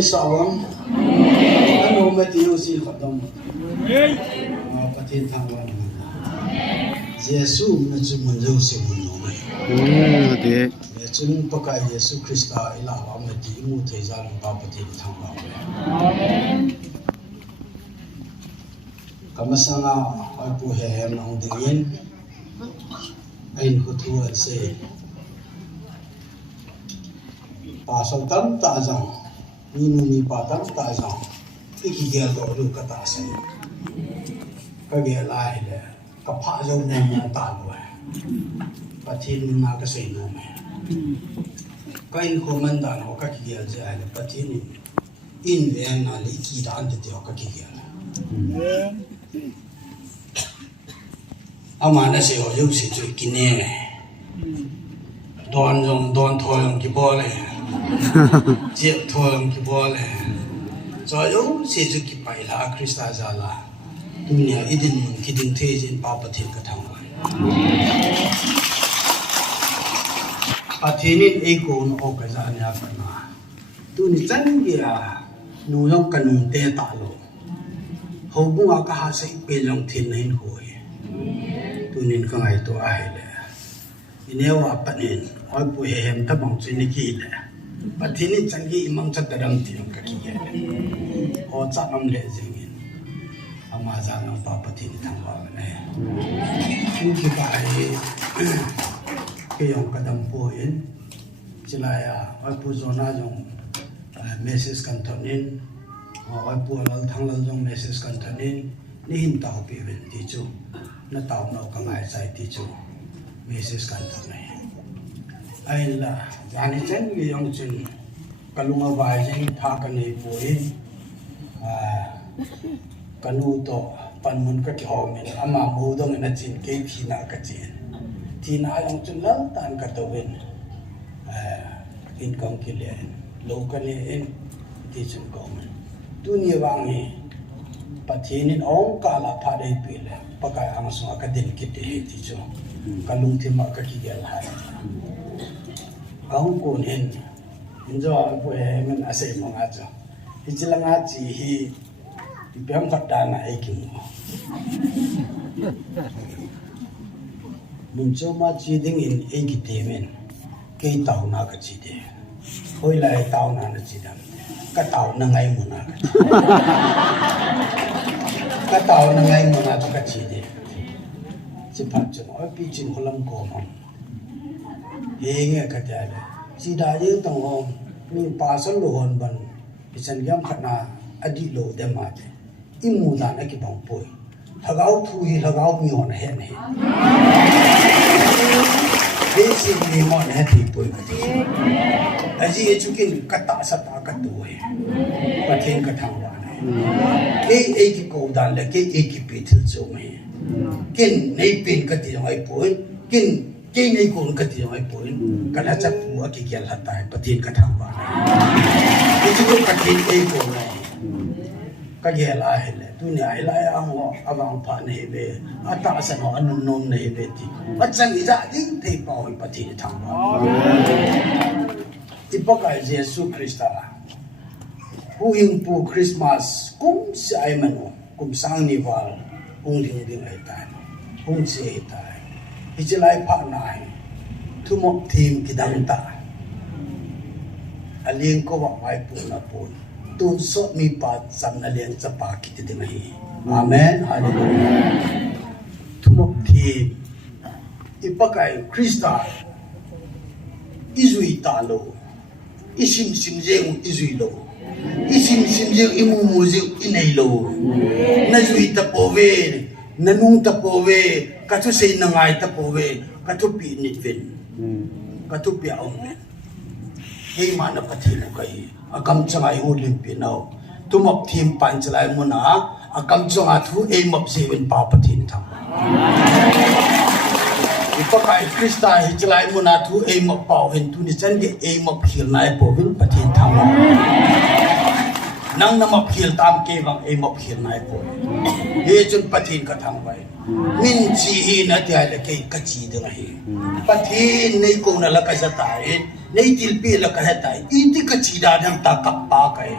mi sawam ano matiyo si khatam patin thangwan Yesu na chumun jo se mun no mai de chun paka Yesu Krista ila wa mati mu theiza long pa patin thangwa amen kamasanga apu he hem nong dingin ain hutu se pasal tam ta jang ni pa tam ta jang ikigel do lu kata sai ka ge lai le ka pha jo ne ma ta lo pathin na ka sei no me ka in ko man da no ka kigel je ai pathin in ve na li ki da an de ka kigel ama na se ho yu si chu ki ne me don thoyong ki bole je thoyong ki bole so yo se chu ki pai la Krista jala dunia idin kiding thejin pa pathin ka thang wa pathinin e ko no ka ja nya kana tu ni chan ya nu yong kanung te ta lo ho bunga ka ha se pe long thin hin hoi tu nin ka ngai to ai le inewa panin oi pu he hem ta bang chin ni ki le pathini chan gi imang chat daram ti ka ki ye ho cha nam le jing ama za na pa pathini thang wa ne tu ki ka ai ke yong ka dam po in chila ya oi pu zona jong message kan thonin oi pu lal thang lal jong message kan thonin ni hin tau pi ven ti chu na tau no ka ngai sai ti chu message kan thonai ai la yani chen gi yong chen kalunga vai jing tha ka nei po in kanu to panmun ka ki homen ama mu dong na chin ke thina ka chin thina yong chen lal tan ka to wen in kong ki le lo ka le en ti chen kong tu ni wang ni pathinin ong ka la pha dei pi le pakai ang so ka din ki te ti chu kalung thi ma ka ki gel ha ang ko nen injo po he men asai mo nga cha hijilanga chi hi biam khatta na ai ki mo mun cho ma chi ding in ai ki te men ke tau na ka chi de hoi lai tau na na chi dam ka tau na ngai mo na ka tau na ngai mo na ka chi de chi phat chu oi pi chin holam ko ma he nge ka ta le chi da yin tong hom mi pa san lo hon ban pisan yam khana adi lo de ma de imu da na ki bang poi hagau thu hi hagau mi on he ne basic ni mon he ti poi ka ti aji e chukin kata sata ka tu he pathen ka thang wa ne ke e ki ko dan le ke e ki pi thil cho me kin nei pin ka ti ai poi kin ke nei ko ka ti ai poi ka la cha pu a ki gel ha tai pathen ka thang wa ne e chu ka tin e ko ne ka ge la he le tu ni ai la ang ho awang pha nei be ata san ho anun nom nei be ti achang i ja ding thei pa hoi pathi thang ba ti pa ka Jesus Krista hu ing pu Christmas kum sai mano kum sang ni wal ung ding ding ai tai ung se tai hi chi lai pha nai thu mok thim ki dang ta alieng ko wa mai pu na pu tu so mi pa sam na liang cha pa ki ti ding hi amen hallelujah thumok thi ipakai Krista izui ta lo isim sim je izui lo isim sim je imu mu je inei lo na zui ta pove na nung ta pove ka tu sei na ngai ta pove ka tu pi ni ven ka tu pi au me hei ma na pathi lo kai akam changai hu lim pi nau tumap thim pan chalai muna akam changa thu e map se wen pa pathin tham ipakai Krista hi chalai muna thu e map pau hen tu ni chan ge e map khil nai po vin pathin tham nang na maphil tam ke wang e maphil nai po he chun pathin ka thang vai min chi hi na tia le ke ka chi de hi pathin nei ko na la ka sa tai nei til pi la ka ta i ti ka chi da dang ta kap pa kai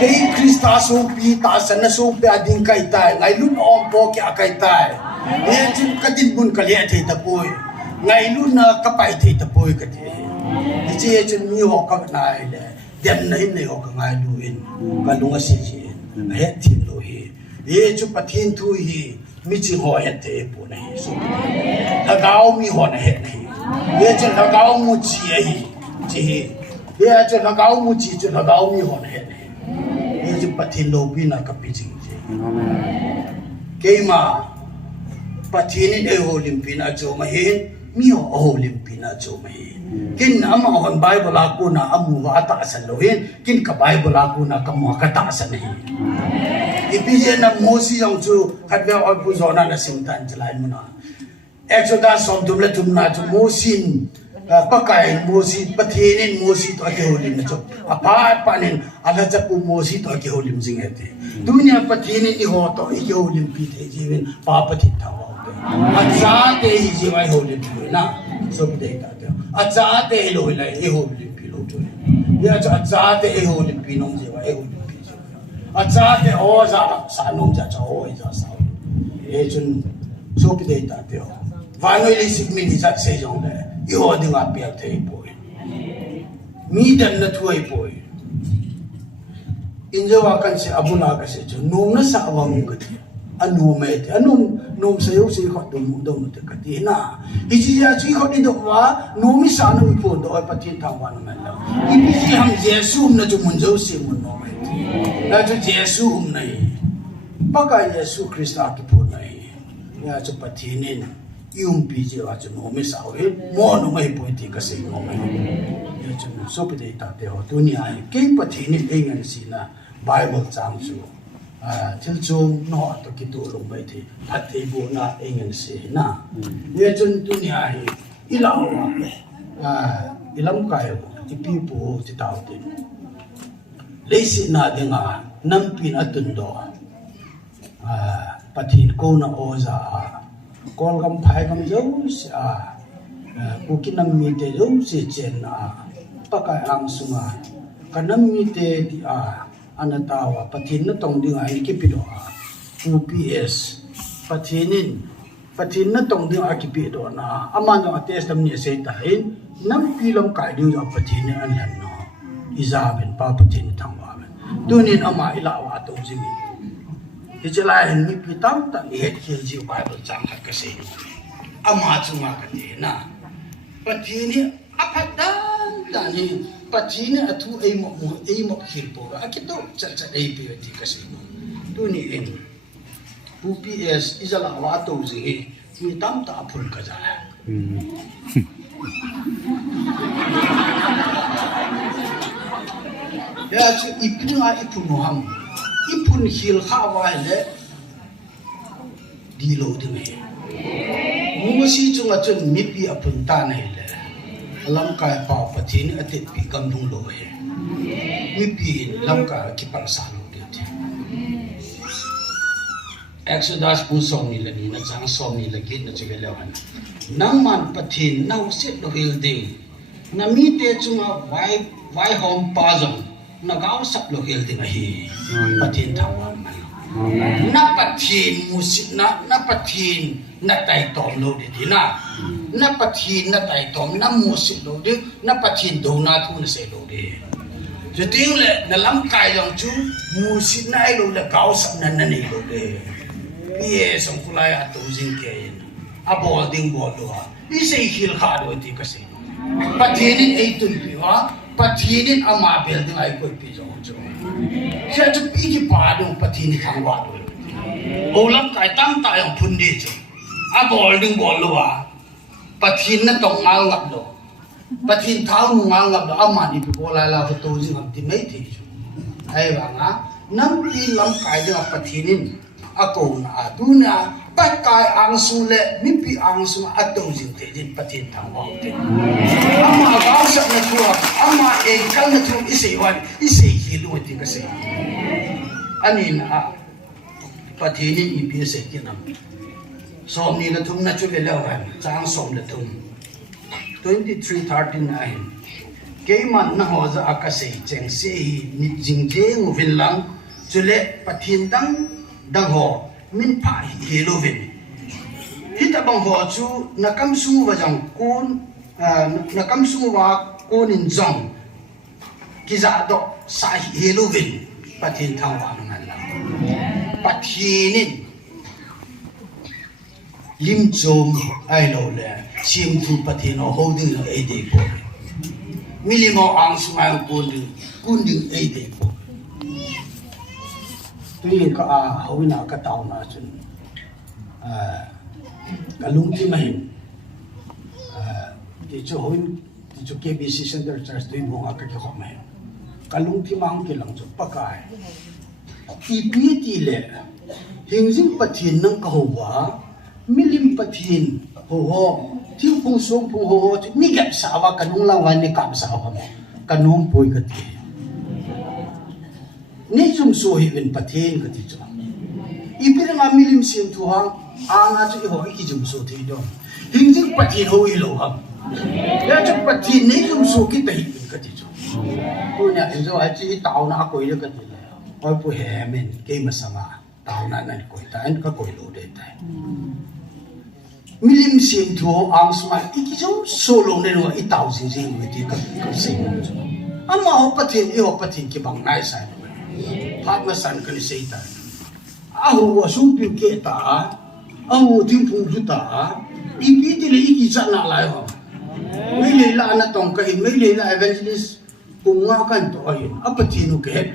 ke krista so pi ta san so pe ading kai tai ngai lun om po ke akai tai he chun ka tin bun ka le thei ta poi ngai lun na ka pai thei ta poi ka the he chi chun mi ho ka nai le dem nei nei ho ka ngai lu in ka lunga si chi he tin lo hi he chu pathin thu hi mi chi ho he te po nei so la gao mi ho na he nei he chu la gao mu chi hi chi he chu la gao mu chi chu la gao mi ho na he nei he chu pathin lo pi na ka pi chi ke ma pathin ni ho lim pi na chu ma he mi ho lim pi na chu ma he kin ama hon bible aku na amu wa ta san lo hin kin ka bible aku na ka mo ka ta san hi ibije na mosi yang chu khatwa oi pu zona na sim tan chlai muna exodus som tumle tumna chu mosin pakai mosi pathinin mosi to ke holim na chu apa panin ala cha pu mosi to ke holim jingete dunia pathinin i ho to i ke holim pi the jivin pa pathi thawa acha te hi jiwai holim na so de ta acha te lo la e ho limpi lo to ya acha te e ho limpi nong je wa e ho limpi acha te o za sa nong ja cha o za sa e chun so pi de ta te va no li sik mi ni za se jong le i ho de wa pi te po mi dan na thuai po in je wa kan se abuna ka se chu nong na sa awang ka ti anu me te anu nom se yo se kho dum dum te ka ti na hi chi ya chi kho ni do wa no mi sa no mi pho do pa tin thang wa na ma la i bi si ham jesu na ju mun jo se mun no me na ju jesu nai pa ka yesu krista ki pho nai ya chu pa thi nin yum pi je wa chu no mi sa we mo no mai po ti ka se no me ya chu so pi de ta te ho tu ni ai ke pa thi nin e ngan si na bible chang chu til chung no to ki tu long bai thi phat thei bu na engen se na ye chun tu ni a hi ilaw ilam kai ti pi pu ti taw ti le si na de nga nam pin atun do pathin ko na oza kol gam phai gam zo sa ku ki nam mi te zo se chen na pakai ang sunga kanam mi te ti anatawa pathin na tong ding ai ki pido UPS pathin na tong ding a ki pido na amano ates dam ni se ta in nam pilom kai ding a pathin an lan no izaben pa pathin thangwa tunin ama ilawa to jing ijala hin mi pitam ta ni het khil ji bible chang ka se ama chunga ka te na pathin ni apadan ta ni pathin athu ei mo khil po akito cha ei pe ti ka se tu ni en UPS izala wa to ji mi tam ta phul ka ja ya chu ipun ham ipun khil kha wa le di lo de me mu si chunga chun mi pi apun ta nei le lam kai pa pathin ate pi kam dung lo he mi pi lam ka ki par sa lo de Exodus pu som ni le ni na chang som ni le ki na che le wan nang man pathin nau set lo hil ding na mi te chunga vai hom pa jong na gao sap lo hil ding hi pathin thawa man na pathin musik na pathin na tai tom lo de dina na pathin na tai tom na musik lo de na pathin do na thu na se lo de je ting le na lam kai jong chu musik na ai lo le gao sap na na nei lo de ye song kulai a to jing ke a bol ding bol do I sei hil kha do ti ka se pathin ei tun pi wa pathin ama bel ding ai ko pi jo jo se chu pi ki pa do pathin thang wa do olam kai tam ta yang phun di chu a bol ding bol lo wa pathin na tong ngal ngap do pathin thau nu ngal ngap do ama ni pi bol la ko to jing am ti nei ti chu ai wa nga nam pi lam kai de pathin ako na aduna pakai ang sule mimpi ang suma atau jing te jin patin thang wa te ama ga sa na thua ama e kal na thu isei wan isei hilu ti ka se อันนี้นะปฏิทินอีพีเสกินนะสมนี่ละทุ่มนัดจุดแล้วกันจางสมละทุ่ม23:39เกี่ยมันนะหัวจะอากาศเจงเสียนิจริงเจงวินลังจุดเละปฏิทินดังหัวมินพายเฮโลวินฮิตาบังหัวจูนักำสูว่าจังกูนนักำสูว่ากูนินจังกิจาดอกสายเฮโลวินปฏิทินทางวันนั่นละปฏิทินลิมจงไอ้เราเลยชิมทุปฏิทินเอาหูดึงไอ้เด็กคนมิลิมเอาอังสมัยกุนดึงไอ้เด็กคนตัวนี้ก็เขาวินากระตาวนาจนกลุงที่ไม่ที่จะเขาที่จะ KBC Center Church ตัวบุงอาการเขาไม่กลุงที่มังกิลังจุดปากายอีพีที่เล่หิงซิงปฏิทินนั่งก็หัวมิลิมปฏิทินหัวที่พุงสูงพุงหัวนี่แกสาวกันนุ่งลาวันนี่กับสาวมั้งกันนุ่งปุยกันทีนี่จุ่มสวยเป็นปฏิทินกันที่จ้าอีพีนั้นมิลิมเสียงทัวร์อาจุดหัวอีกจุ่มสวยที่ดอมหิงซิงปฏิทินหัวอีโลครับแล้วจุดปฏิทินนี่จุ่มสวยกี่ตัวเป็นกันที่จ้าตัวเนี่ยเห็นว่าไอ้ที่ตาวน่าคุยเลยกันที่เลยไอ้ผู้แห่เมนเกมสมาตาวน่านั่นคุยแต่อันก็คุยโลเดตมิลิมเสียงทัวอังสมัยอีกจุ่มโซโล่เนี่ยว่าอีตาวจริงๆวิธีก็เสียงจุ่มอามาหัวปฏิทินหัวปฏิทินกี่บางนายใส่ด้วยพาดมาสั่นกันเสียแต่หัวสุ่มพิวเกตาหัวทิ้งพุงจุตาอีพีที่เลยอีกจันน่าไล่หัวไม่เลยละอันนั้นต้องกันไม่เลยละเอเวนเจลิสปุงว่ากันตัวเองปฏิทินก็เห็น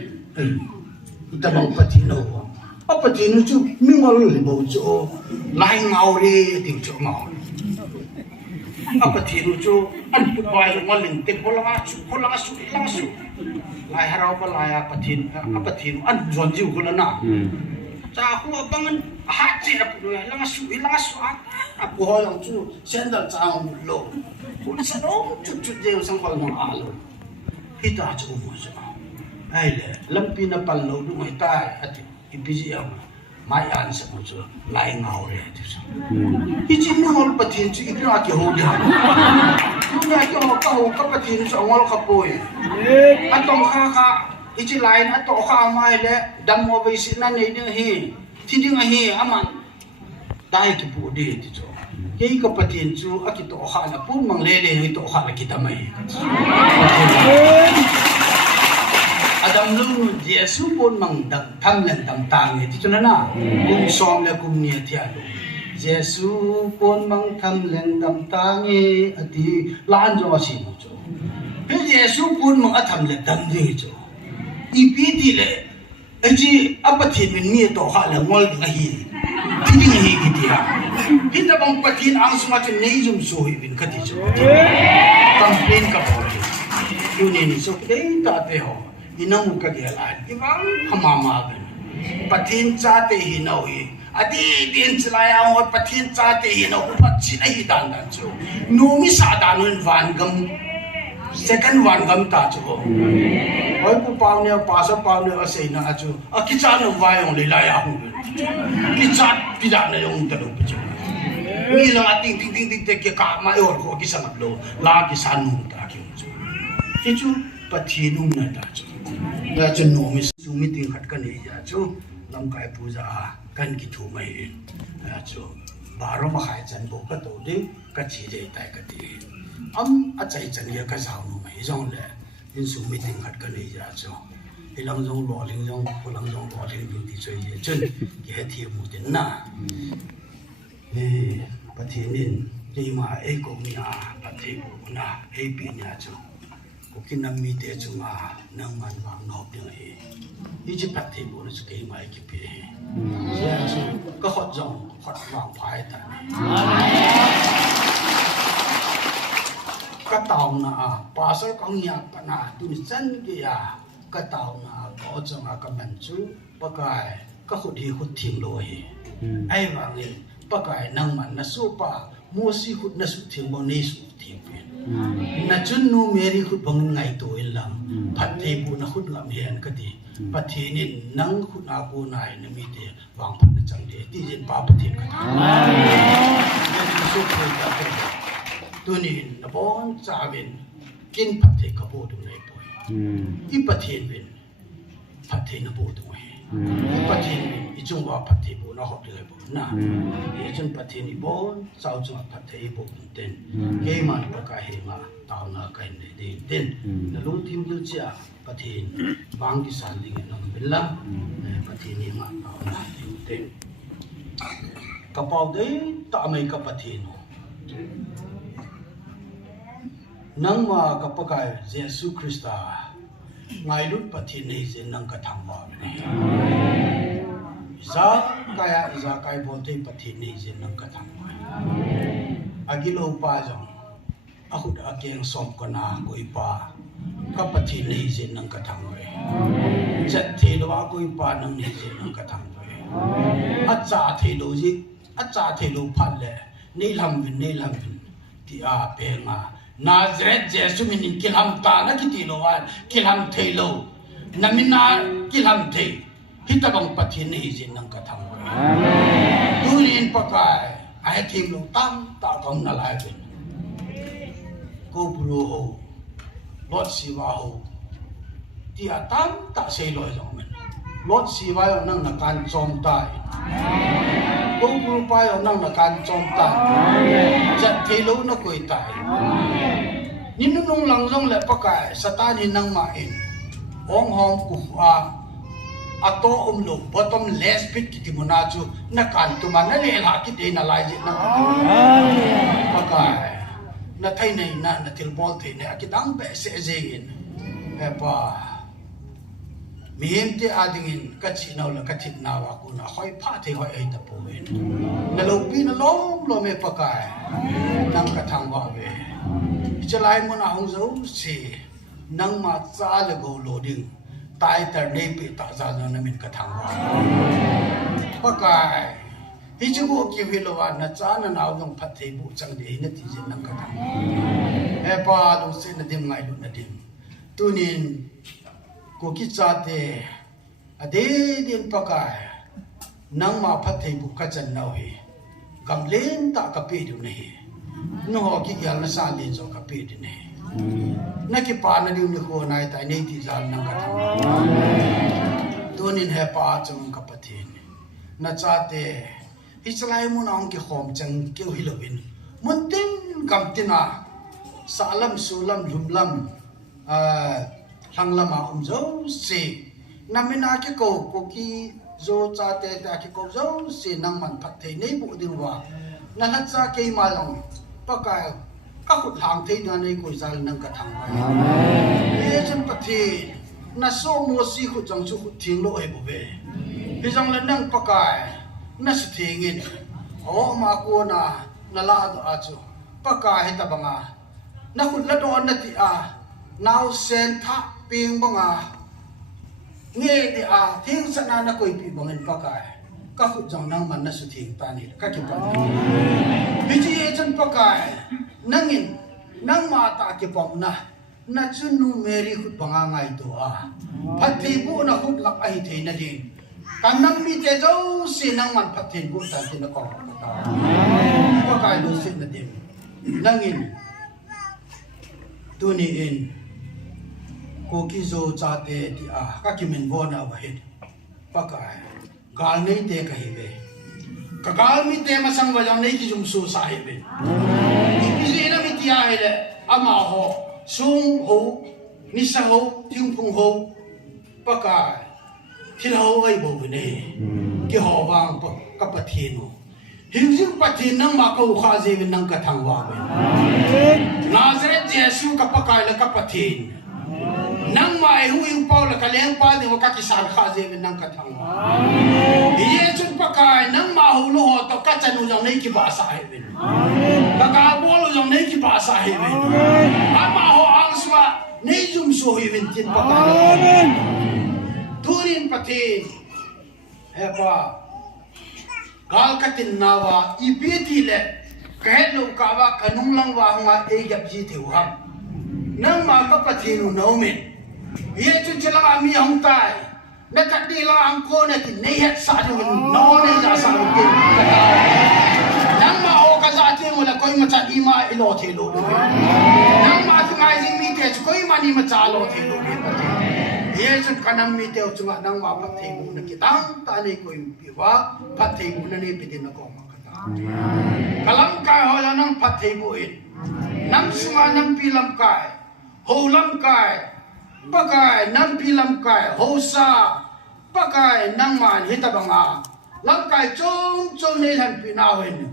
อีตาบางปฏิทินหัวปฏิทินจุ่มมีมาเลยบ่จุ่มไล่เงาเลยติดจุ่มเงาปฏิทินจุ่มอันปุบไว้ลงมาลิงเต็มพลังสุไล่ฮาราบไล่ปฏิทินอันจวนจิ๋วคนละน่ะจ้าหัวบังอันหาจีรับด้วยลังสุปูหอยจุ่มเส้นเดินจ้างโลคุณสนุกจุดเดียวสังขารมันอาลูฮิตาจุ่มจ้าไอ้เล่ลำปีนับปัลโลดูไม่ตายอันที่อีพีจีเอาไม่อ่านสักจุดไล่เงาเลยที่สุดอีจีนหัวปฏิทินจุดอีกแล้วกี่หัวเดียวดูไงกี่หัวก็หัวก็ปฏิทินสองหัวขับป่วยอันต้องข้าอีจีไลน์อันต้องข้าไม่เลยดำหัวไปสินั่นนี่ดึงฮีที่ดึงฮีอามันได้กี่ปุ่ดีที่สุดยี่ก็ปฏิทินจุดอันที่ต้องข้านะปุ่นมังเล่เลยที่ต้องข้านะคิดทำไมAdam lu Yesu pun mang tham lần tam tang thì cho nên là cùng xóm là cùng nhiệt thiệt Yesu pun mang tham lần tam tang thì lan cho gì một chỗ bây Yesu pun mang tham lần tam gì chỗ ipi thì lệ anh chị apa thì mình nghe tổ hạ là ngol cái gì thì cái gì cái gì à kita bang patin ang sumatun na yung suhi bin kati chỗ campaign ka po yun ni so kaya tate ho inang kagalan ibang hamamagan patin sa te hinawi ati din sila yung patin sa te hinawi pat sila hidandan so numi sa danon vangam second vangam ta so oi pu pau ne pasa pau ne asay na acho akicha no vayong lilaya hu kicha pida na yung talo so ni lang ating ting te ka mayor ko kisang lo la kisanu ta kyo so kichu patinung na ta so ya chen no mi su meeting khat kan ya chu lam kai puja kan ki thu mai ya chu baro ma khai chan bo ka to de ka chi de tai ka ti a chai chan ya ka sao no mai jong le in su meeting khat kan ya chu ilang jong lo ling jong ko lang jong lo ling du ti choi ye chen ki he thi mu tin na patinin ni ma e ko mi a pathe ko na e pi nya chu Kinam mite cuma naman bang ngop dia ini pati boleh sekali mai kipi saya tu kehot jong hot bang pai tadi katau na pasal kau nyak pana tu sen kia katau na kau jong akan mencu pakai kehot hi hot tim loi ai bangin pakai nang man nasupa musi hot nasu tim boni su tim na chun nu meri khut bang ngai to ilam phat the bu na khut lam hian ka ti pathin in nang khut na ko nai na mi te wang phat na chang de ti jin pa pathin ka ta su ko ta tu ni na bon cha bin kin phat the ka bo du nei poi I pathin bin phat the na bo du I pathin bin I chung wa phat the bu na hop de bo na I chung pathin I bon sau chung phat the bo ten ke man pa ka he ma taw na kai ne de ten na lu tim lu cha pathin bang ki san ding na billa pathin ni ma taw na ten ka pau de ta mai ka pathin nang ma ka pa kai Jesus Christa ngai lut pathin nei je nang ka thang ba ne za kaya za kai bon te pathin nei je nang ka thang ba agilo pa jong ahut akeng som ko na ko ipa ka pathin nei je nang ka thang ba chat the lo ko ipa nang nei je nang ka thang ba acha the lo ji acha the lo phat le nei lam vin ti a pe ma Nazareth Jesu minin kilham ta na kitilo wan kilham thelo namina kilham the hitabang pathin ni jin nang kathang amen tunin pakai ai thim lo tam ta kong na lai bin ko bro ho Lord Siwa ho ti atam ta sei lo jong men Lord Siwa yo nang na kan chom tai ko bro pa yo nang na kan chom tai chat thelo na koi tai Ninunong lang jong le pakai satan hinang main ong hong ku ato lo bottom less bit kiti monaju na kan tu man le la kiti na lai je na pakai na thai nei na tilbol thai ne akidang be se jegin e pa miem te adingin kachi naw la kathit na wa ku na hoi pha the hoi ai ta po wen na lo pi na lo me pakai nang ka thang wa ve chalai mon a hong zo si nang ma cha le go loading tai tar nei pe ta za na min ka thang wa pakai hi chu go ki hi lo wa na cha na naw dong phat thei bu chang de na ti jin nang ka thang e pa do se na dim ngai lu na dim tunin ko ki cha te ade din pakai nang ma phat thei bu ka chan naw hi gam len ta ka pe du nei no ho ki yal na sa le zo ka pe de nei na ki pa na diu ni ko nai tai nei ti zal nang ka thang tunin he pa chung ka pathin na cha te hi chalai mun ong ki khom chang ke hi lovin mun tin gam tina salam sulam lumlam hanglama zo se namina ki ko ki zo cha te ta ki ko zo se nang man phat thei nei bu ding wa na la cha ke ma long pakai ka khut hang thei na nei ko zal nang ka thang amen ye chen pathin na so mo si khu chang chu khu thing lo he bu ve hi jang la nang pakai na si thingin o ma ko na la do a chu pakai he ta banga na khut la do na ti a now sen tha ping banga nge ti a thing sana na koi pi bangin pakai ka khu jang nang man na su thing ta ni ka ki pa bi ji chen pakai nangin nang ma ta ki pom na chu nu meri khut banga ngai to a phathi bu na khut lak ai the na din kan nang mi te zo si nang man phathi bu ta ti na ko ta pakai do si na din nangin tu ni in ko ki zo cha te ti a ka ki men bo na ba het pakai gal nei te ka hi be ka gal mi te ma sang ba jang nei ki jum su sa hi be ki ji na mi ti a he le ama ho sung ho ni sa ho ting phung ho pakai thi ho ai bo ne ki ho wang ka pa thi no hình dung pa thi nang ma ko kha je nang ka thang wa be Nazareth Jesu ka pakai la ka pa thi nang mai hu ing pau la ka leng pa de ka ki san kha je nang ka thang ye chun pakai nang ma hu lo ho to ka chanu jang nei ki ba sa he ben ka ka bo lo jang nei ki ba sa he ben ma ho ang swa nei zum so he ben tin pakai turin pati he pa gal ka tin nawa ibeti le cái lúc cả và cái nung lăng và hoa ấy gặp gì thiếu hầm nâng mà có thể nấu mình hiện chúng chỉ là ami hồng tai đã cắt đi là anh cô này thì nay hết sao cho mình nó này ra sao được nâng mà ô cái giá tiền là coi mà chặt đi mà lo thì lo được nâng mà cái ngày gì mi thế coi mà đi mà trả lo thì lo được hiện chúng cái năm mi thế chúng ta nâng mà phát thì muốn cái tăng ta này coi bị quá phát thì muốn này bị thế nó có mà cái lắm cái họ là nâng phát thì muốn nâng xung nâng pi lắm cái hồ lắm cái pakai nam pilam kai hosa pakai nang man hita banga lam kai chong chong nei han pinau hin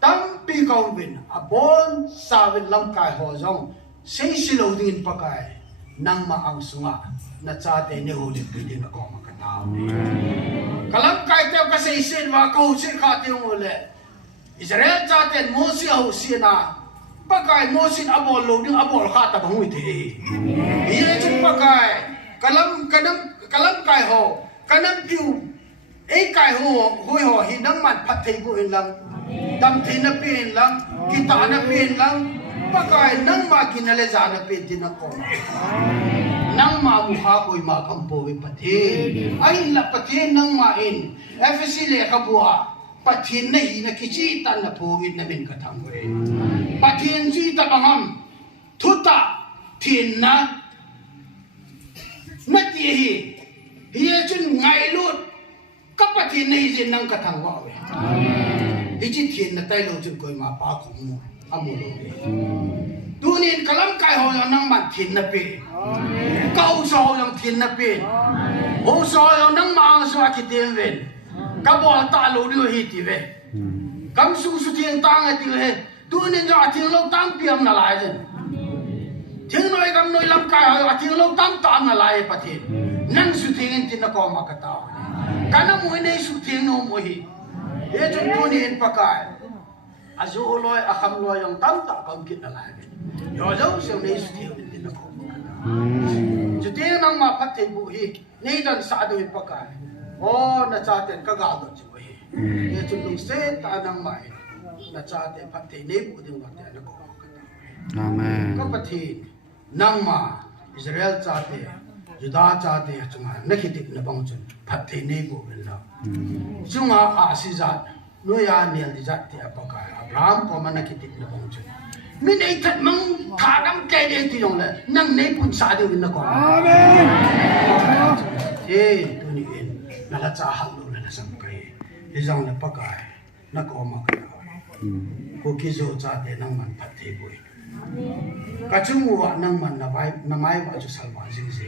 tam pi kau bin abon savin lam kai ho jong sei silo din pakai nang ma ang sunga na cha te ne ho le pi din ko ma ka ta kalam kai te ka sei sin wa ko sin kha te mo le Israel cha te mo si ho si na pakai mosin abol lo ding abol kha ta bangui the ye chun pakai kalam kai ho kanam piu ei kai ho hoi ho hi nang man phat thei bu in lang dam thei na pin lang kita na pin lang pakai nang ma kinale za na pe din ko nang ma mu kha koi ma kam po we pathe ai la pathe nang ma in fc le ka bua pathin nei na kichi tan na po in na min ka thang we pathin ji ta bangam thuta thin na ti hi chun ngai lut ka pathin nei jin nang ka thang wa we hi chi thin na tai lo chun koi ma pa khong mu amu lo de tunin kalam kai ho nang man thin na pe kau so yang thin na pe ho so yang nang ma so ki tem ven ka bo ta lo ri hi ti ve kam su su tieng tang a ti he tu nên cho tiếng lâu tăng piam là lại rồi tiếng nói cầm nói làm cái tiếng lâu tăng tam là lại bắt hết năng suy tiếng tin nó có mà cái tao cái nó muốn này suy tiếng nó muốn hi để cho tu nên bắt cái azu loi akam loi yang tam tak cầm kít là lại rồi đâu xem này suy tiếng tin nó có mà cái tao suy tiếng năng mà bắt hết bu hi này dan sa đôi bắt cái ô na cha tiền cái gạo đó chứ hi để cho mình sẽ ta năng mày na cha te phat te ne bu ding wa te na ko ka amen ka pathi nang ma Israel cha te Juda cha te chunga na khitik na bang chun phat te ne bu ben la chunga a si zat no ya nel di zat te apaka Abraham ko man na khitik na bang chun min ei that mang tha dam ke de ti yong le nang ne pun sa de win na ko amen tu ni en na la cha hal lo na sam kai e jang na pakai na ko ma ka cô kia rồi cha để năng man phát thế bồi, cả chúng mua năng man na mai vào cho salva gì gì,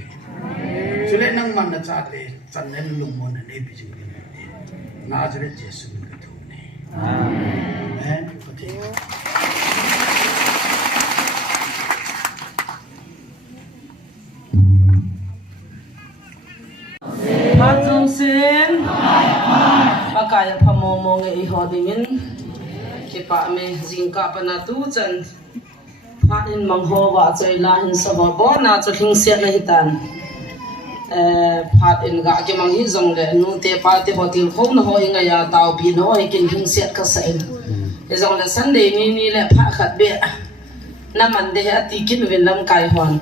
cho nên năng man na cha để chân nên lùng môn này bị gì vậy, na cho nên Giêsu cái thứ này, amen, có thể. Hát zum sin, bagay pamomong e ihodingin. Kipa me zingka panatu chan phanin mangho wa choi la hin sawa bo na chu thing se na hitan phat in ga ke mang hi zong le nu te pa te hotel khom na ho inga ya taw pi no he kin thing se ka sa e zong le sunday ni le pha khat be na man de ati kin wen lam kai hon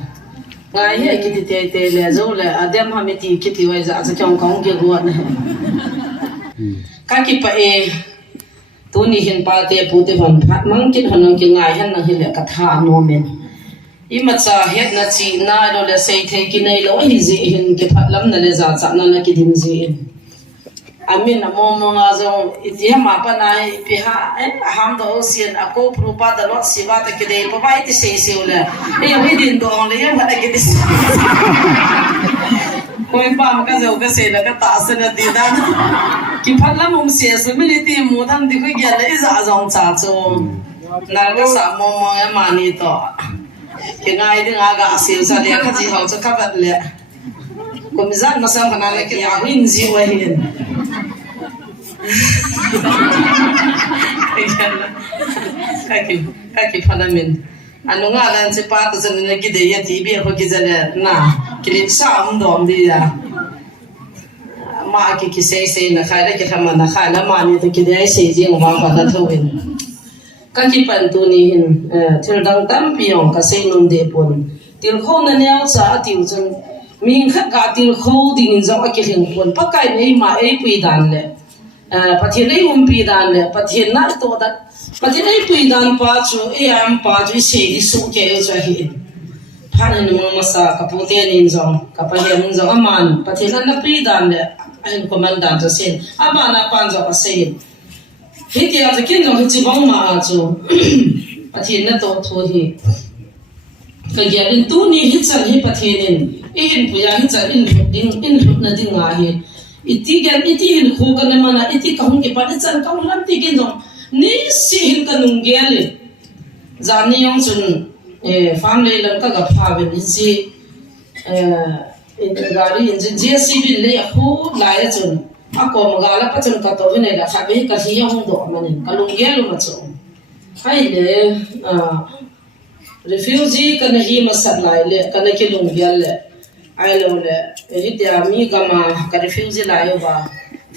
ngai he ki te le zo le adem ha me ti ki ti wai za cha kyong kong ke ruat na ka ki pa e tu ni hin pa te pu te hon phat mang kin hon ki ngai han na hi le ka tha no men i ma cha het na chi na lo le sei the ki nei lo hi ji hin ki phat lam na le za cha na ki dim ji amin na mo nga zo iti ma pa na pi ha ham do sian a ko pro pa da lo si wa ta ki de pa bai ti se le e yo hi din do le ya pa ki ti koi pa ma ka zo ka se la ka ta se na di dan ki phat lam hum se so mi ti mu tham di ko gya le za zong cha cho na ka sa mo ya ma ni to ki ngai di nga ga se sa le ka ji ho cho ka bat le ko mi zan ma sa kana le ki ya hin ji wa hin kaki palamin anu nga lan si pata sa nila gide ya tibi ako gizale na kilip sa amdom diya maa kikisay na kala kitama na kala mani to gide ay say jing wang pa na tawin các cái bản tu ni hin thil dang tam piong ka sei nun de pon til kho na neo cha til chun min khat ka til kho ding zo a ki hing pon pakai nei ma ei pui dan le pathian ei pi dan le pathian na to da pathian ei pui dan pa chu e am pa ju se di su ke cho hi phan ni mo masa ka pu te nin zo ka pa he mun zo aman pathian na pi dan le anh commandant cho sen ama na pan zo ka sen he ti a kin zo chi bang ma chu pathian na to tho hi ka gelin tu ni hi chan hi pathianin in puya hi chan in na ding nga hi iti gen iti hin kho ka na mana iti ka hung ke pa chan ka lam ti kin zo ni si hin ka nung gel zani yong chun family lam ka ga pha ben si gari engine JCB le khu lai chun a ko magala pa chun ka to ne la kha be ka hi hong do manin ka lung gel ma chu hai le refugee kan hi masat lai le kan ke lung gel le ai lo le ri dia mi ga ma ka refugee lai ba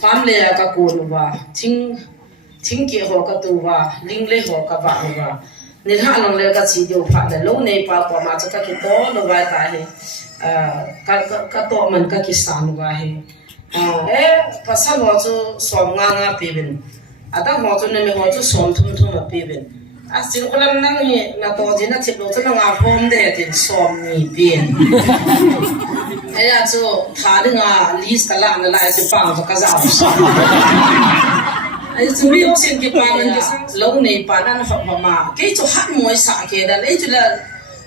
family ka ko ba thing ke ho ka tu ba ling le ho ka ba ni ha long le ka chi dio pha le lo nei pa ko ma cha ka ki to lo ba ta he ka to man ka ki san ba he pasal ho chu som nga pe ben ada ho chu ne me ho chu som thum ma pe ben a sin ko lam nang hi na to ji na chip lo chu nga phom de tin som ni ben ya chu tha de nga list ka la na la chu pa ka za ai chu mi o sin ki pa nan ki sang lo nei pa nan ho ma ke chu hat moi sa ke da le chu la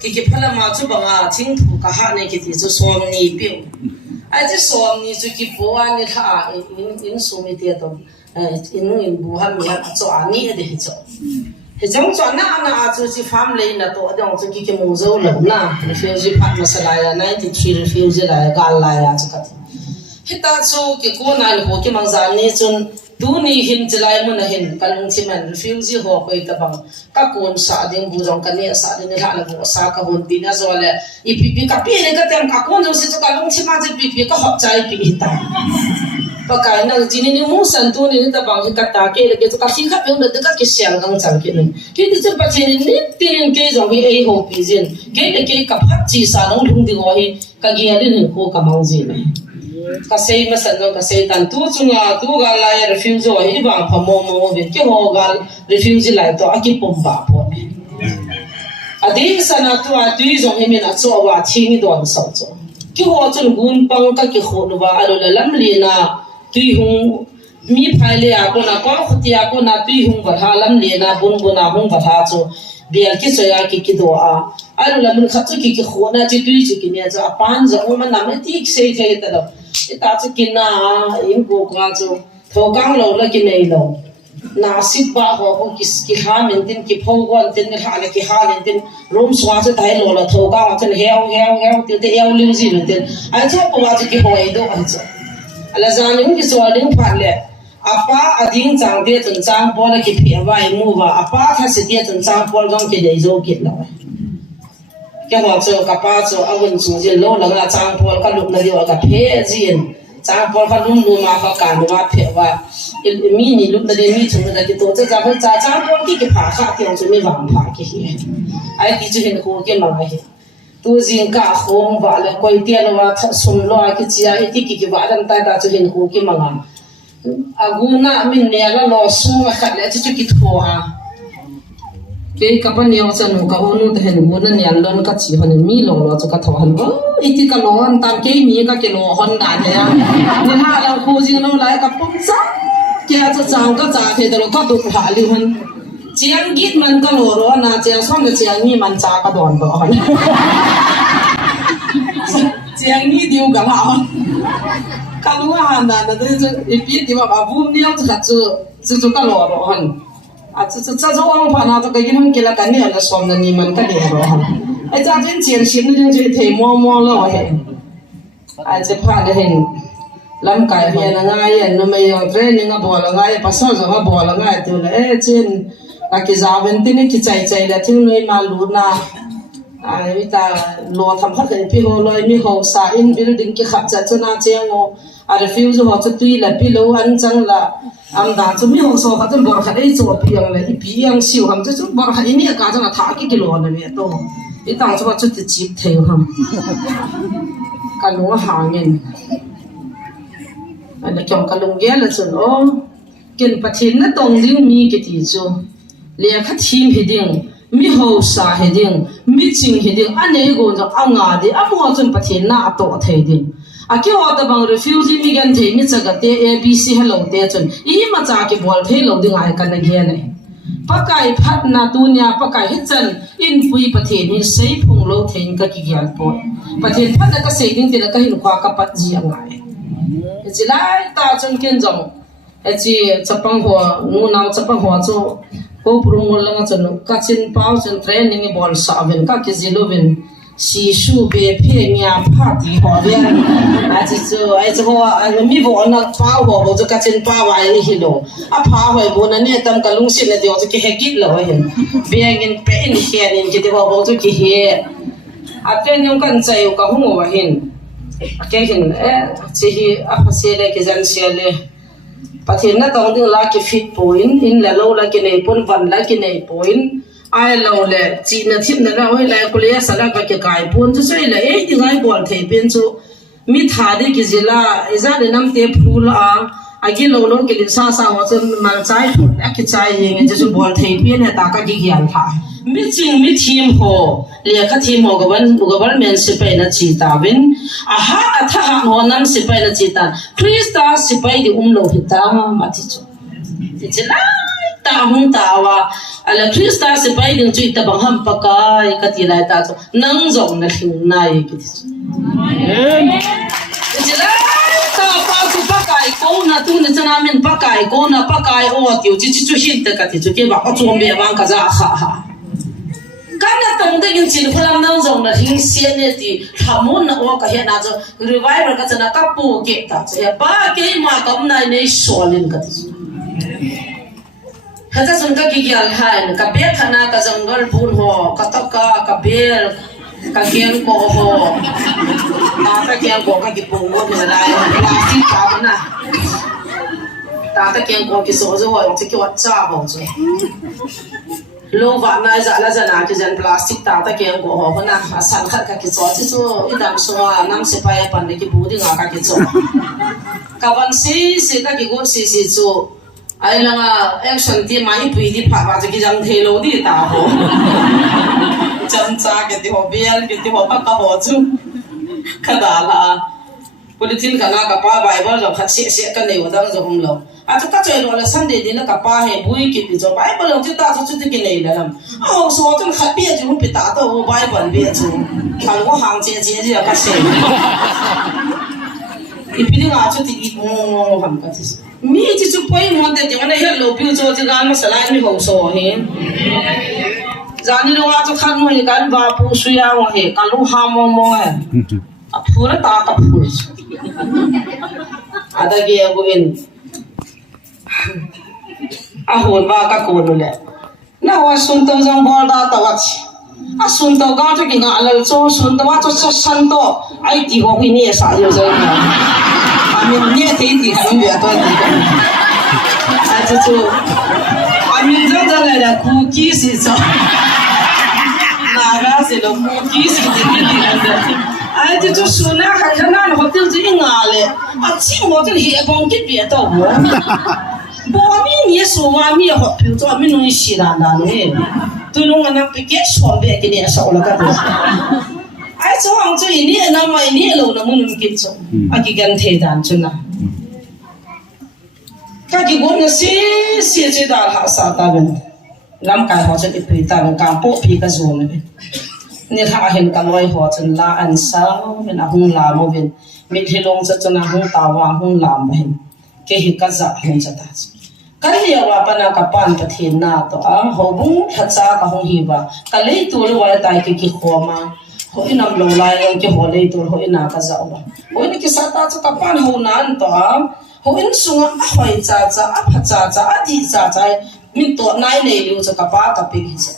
ki phala ma chu banga thing thu ka ha ne ki ti chu som ni pi ai chu som ni chu ki po an ni tha in su mi te to in bu ha mi ha chu ani de hi chu he jong chu na chu chi family na to dong chu ki mu zo lo na refugee pat na sala ya 93 refugee la ga la ya chu ka hita chu ki ko na ho ki mang zan ni chun tu ni hin chalai mun hin kalung thiman refugee ho koi ta bang ka kon sa ding bu jong kan ne sa ding ha la bo sa ka hon tina zo le ipp ka pi ne ka tem ka kon jo si ka lung thima je pi ka hop chai pi ta pa ka na jini ni mu san tu ni ta bang ka ta ke le ke ka si kha pe de ka ke sial gang chang ke ni ke ti chen pa chen ni tin ke jong hi ei ho pi jin ke le ke ka phat chi sa long lung di ho hi ka ge ya ni ko ka mang ji ne ka sei ma san ka sei tan tu chunga tu ga la ya refugee hi bang pha mo ve ke ho ga refugee lai to aki pom ba po adi sana tu a tu jong hi men a cho wa thi ni don so cho ki ho chun gun pang ka ki kho no wa alo la lam li na tu hung mi phai le a ko na ko khoti a ko na tu hung ba tha lam li na bun bu na hung ba tha cho bial ki soya ki do a alo la mun khat ki kho na chi tu chi ki ne cho a pan zo ma na me ti sei thei ta do ta chu kin na in ko ka chu tho kang lo la ki nei lo na sit ba ho ko ki ha men tin ki phau gon tin ha la ki ha len tin rom swa chu tai lo la tho ka chen heu ti te eu ling ji tin ai chu ko wa chu ki hoi do an chu ala zan ning ki so ling phat le apa ading chang de chun chang po la ki phe wai mu wa apa tha se de chun chang po gong ki dei zo ki la cái họ cho các ba cho ông mình xuống dưới lâu là trang phôi các lúc này đều cả phê diện trang phôi các lúc luôn mà các cán mà phê và mi lúc này mi chúng ta cái tổ chức trang phôi trang phôi cái phá khác thì ông chúng mình vàng phá cái gì ai thì chúng mình khô cái mà này tu riêng cả khom và lại coi tiền và sum lo cái gì ai thì cái vả đâm tay ta chúng mình khô cái mà aguna mình nè là lo sung khát lại chứ cái thua ke kapan yang chanu ka honu te hen mun an yan lon ka chi hon mi lo lo chu ka thaw han ba iti ka lo han tam ke mi ka ke lo hon da ne ya ni ha la khu jing lo lai ka pom sa ke a cha chang ka cha the de lo ka tu ha li hon chiang git man ka lo ro na chiang som ne chiang mi man cha ka don ba hon chiang ni diu ka ma hon ka lu ha na na de chu ipi ti ba bu ni ang cha chu ka lo ro hon à chứ cho ông phản nào cho cái những cái là cái này là xong là nhìn mình cái này rồi ai cha trên chiến sĩ nó chỉ thấy mua rồi ai chỉ phản là hình làm cái gì là ngay nó mới ở training nó bỏ là ngay pasal rồi nó bỏ là ngay từ là trên cái giáo viên tin cái chạy là tiếng nơi mà lú na ai ta lo tham hết cái phi hồ lôi mi hồ sa in building cái khắp cha cho na chiang ngô refuse họ cho tuy là pi lâu ăn chăng là da chu mi ho so ka chun bor khat ei chu piang le I piang siu ham chu bor khat ni ka chang tha ki kilo na me to I tang chu chu ti chip theu ham ka lu hangin ana kyong ka lung ge la chun o kin pathin na tong ding mi ki ti chu le kha thim he ding mi ho sa he ding mi ching he ding ane go jong anga de apo chun pathin na to thei ding aki ho ta bang refugee mi gan thei mi chaga te abc hello te chun I ma cha ki bol thei lo ding ai kan ge ne pakai phat na tu nya pakai he chan in pui pathin ni sei phung lo thein ka ki gyal po pathin phat ka sei ding te ka hin khwa ka pat ji angai ji lai ta chun kin jong ji chapang ho nu naw chapang ho chu ko prung mo lang chun ka chin pau chun training bol sa ven ka ki zilovin si su be phe nya pha ti ho be a ji chu ai chu ho mi bo na pau ho bo chu ka chin pa wa ni hi lo a pha hoi bo na ne tam ka lung sin na dio chu ki he git lo hin be ngin pe in hian in ki de ho bo chu ki he a ten yong kan chai ka hu mo wa hin ke hin chi hi a pha se le ki jan se le pathin na tong ding la ki fit point in la lo la ki nei pon van la ki nei point ai lo le chi na thip na la hoi la ko le sala ka ke kai pon chu sei la ei ti ngai bol thei pen chu mi tha de ki zila iza de nam te phul a agi lo lo ke sa sa ho chun mal chai a ki chai yeng je chu bol thei pen he ta ka ki gian tha mi ching mi thim ho le kha thim ho government se pe na chi ta win a ha a tha ha ho nam se pe na chi ta krista se pe di lo hita ma ti chu ti chila ta hung ta wa ala krista se pe ding chu ta bang ham pa kai ka ti lai ta chu nang zong na thing nai ki ti ti chila ta pa chu pa kai ko na tu na chana men pa kai ko na pa kai o ti chu chu hin ta ka ti chu ke ba o chu me wang ka za ha ha kana tong de yin chin phulam nang zong na hing sian ne ti thamun na o ka he na zo revival ka chana ka pu ke ta che ba ke ma kam nai nei solin ka ti hata sun ka ki gyal han ka be khana ka jungle bun ho ka ta ka bel ka kian ko ho ta kian ko ka ki pu mo ni na plastic ka na ta kian ko ki so zo ho ti ki wa cha ho zo lo va na za la za na ki jan plastic ta kian ko ho na san khat ka ki so chi chu I dam so nam se pa ya pan ki bu di nga ka ki so ka ban si ka ki go si chu ai langa action ti mai pui di pha ba ki jang the lo di ta ho chan cha ke ti ho bel ke ti ho pa ka ho chu kada la politin kana ka pa bible jo khat se ka nei wa dang jo hum lo a chu ka choi lo la sunday din ka pa he bui ki ti jo bible lo ti ta chu ti ki nei la lam a ho so chu khat pi ju pi ta to bible bi chu kan wo hang che che ji ka se I pili nga chu ti mo ham ka ti mi chi chu poi mon de ti na he lo pi chu ti gan ma salai mi ho so he zani lo wa chu khan mo he kan ba pu su ya mo he ka lu ha mo mo he a phura ta ka phur ada ge abu in a hon ba ka ko no le na wa sun to jong bol da ta wa chi a sun to ga chu ki nga lo chu sun to wa chu san to ai ti ho hi ni sa yo zo Amin ni te ti ha ni ya to ni a chu amin zang zang la ku ki si so na ga se lo ku ki si ti ni ni ai ti chu su na ha na na hotel ji nga le a chi mo chu hi bong ki bi to mo bo mi ni so wa mi ho pi to mi no si la na ne tu no na pe ke so be ke ni sa ola ka to ai chu ang chu ni na mai ni lo na mun ki chu a ki gan the dan chu na ka ki gon na si che da ha sa ta ben lam kai ho chu ki pi ta ka po pi ka zo ne ni tha hen ka loi ho chun la an sa men a hung la mo ben mi thilong cha chana hung ta wa hung lam ben ke hi ka za hen cha ta kan ya wa pana ka pan pa thin na to a ho bung tha cha ka hung hi ba ka le tu lo wa tai ki khoma ho inam lo lai lo ki ho le tu ho ina ka za ba ho ni ki sa ta cha ka pan ho nan to ho in sunga a hoi cha cha a pha cha cha a di cha cha min to nai nei lu cha ka pa ka pe ki cha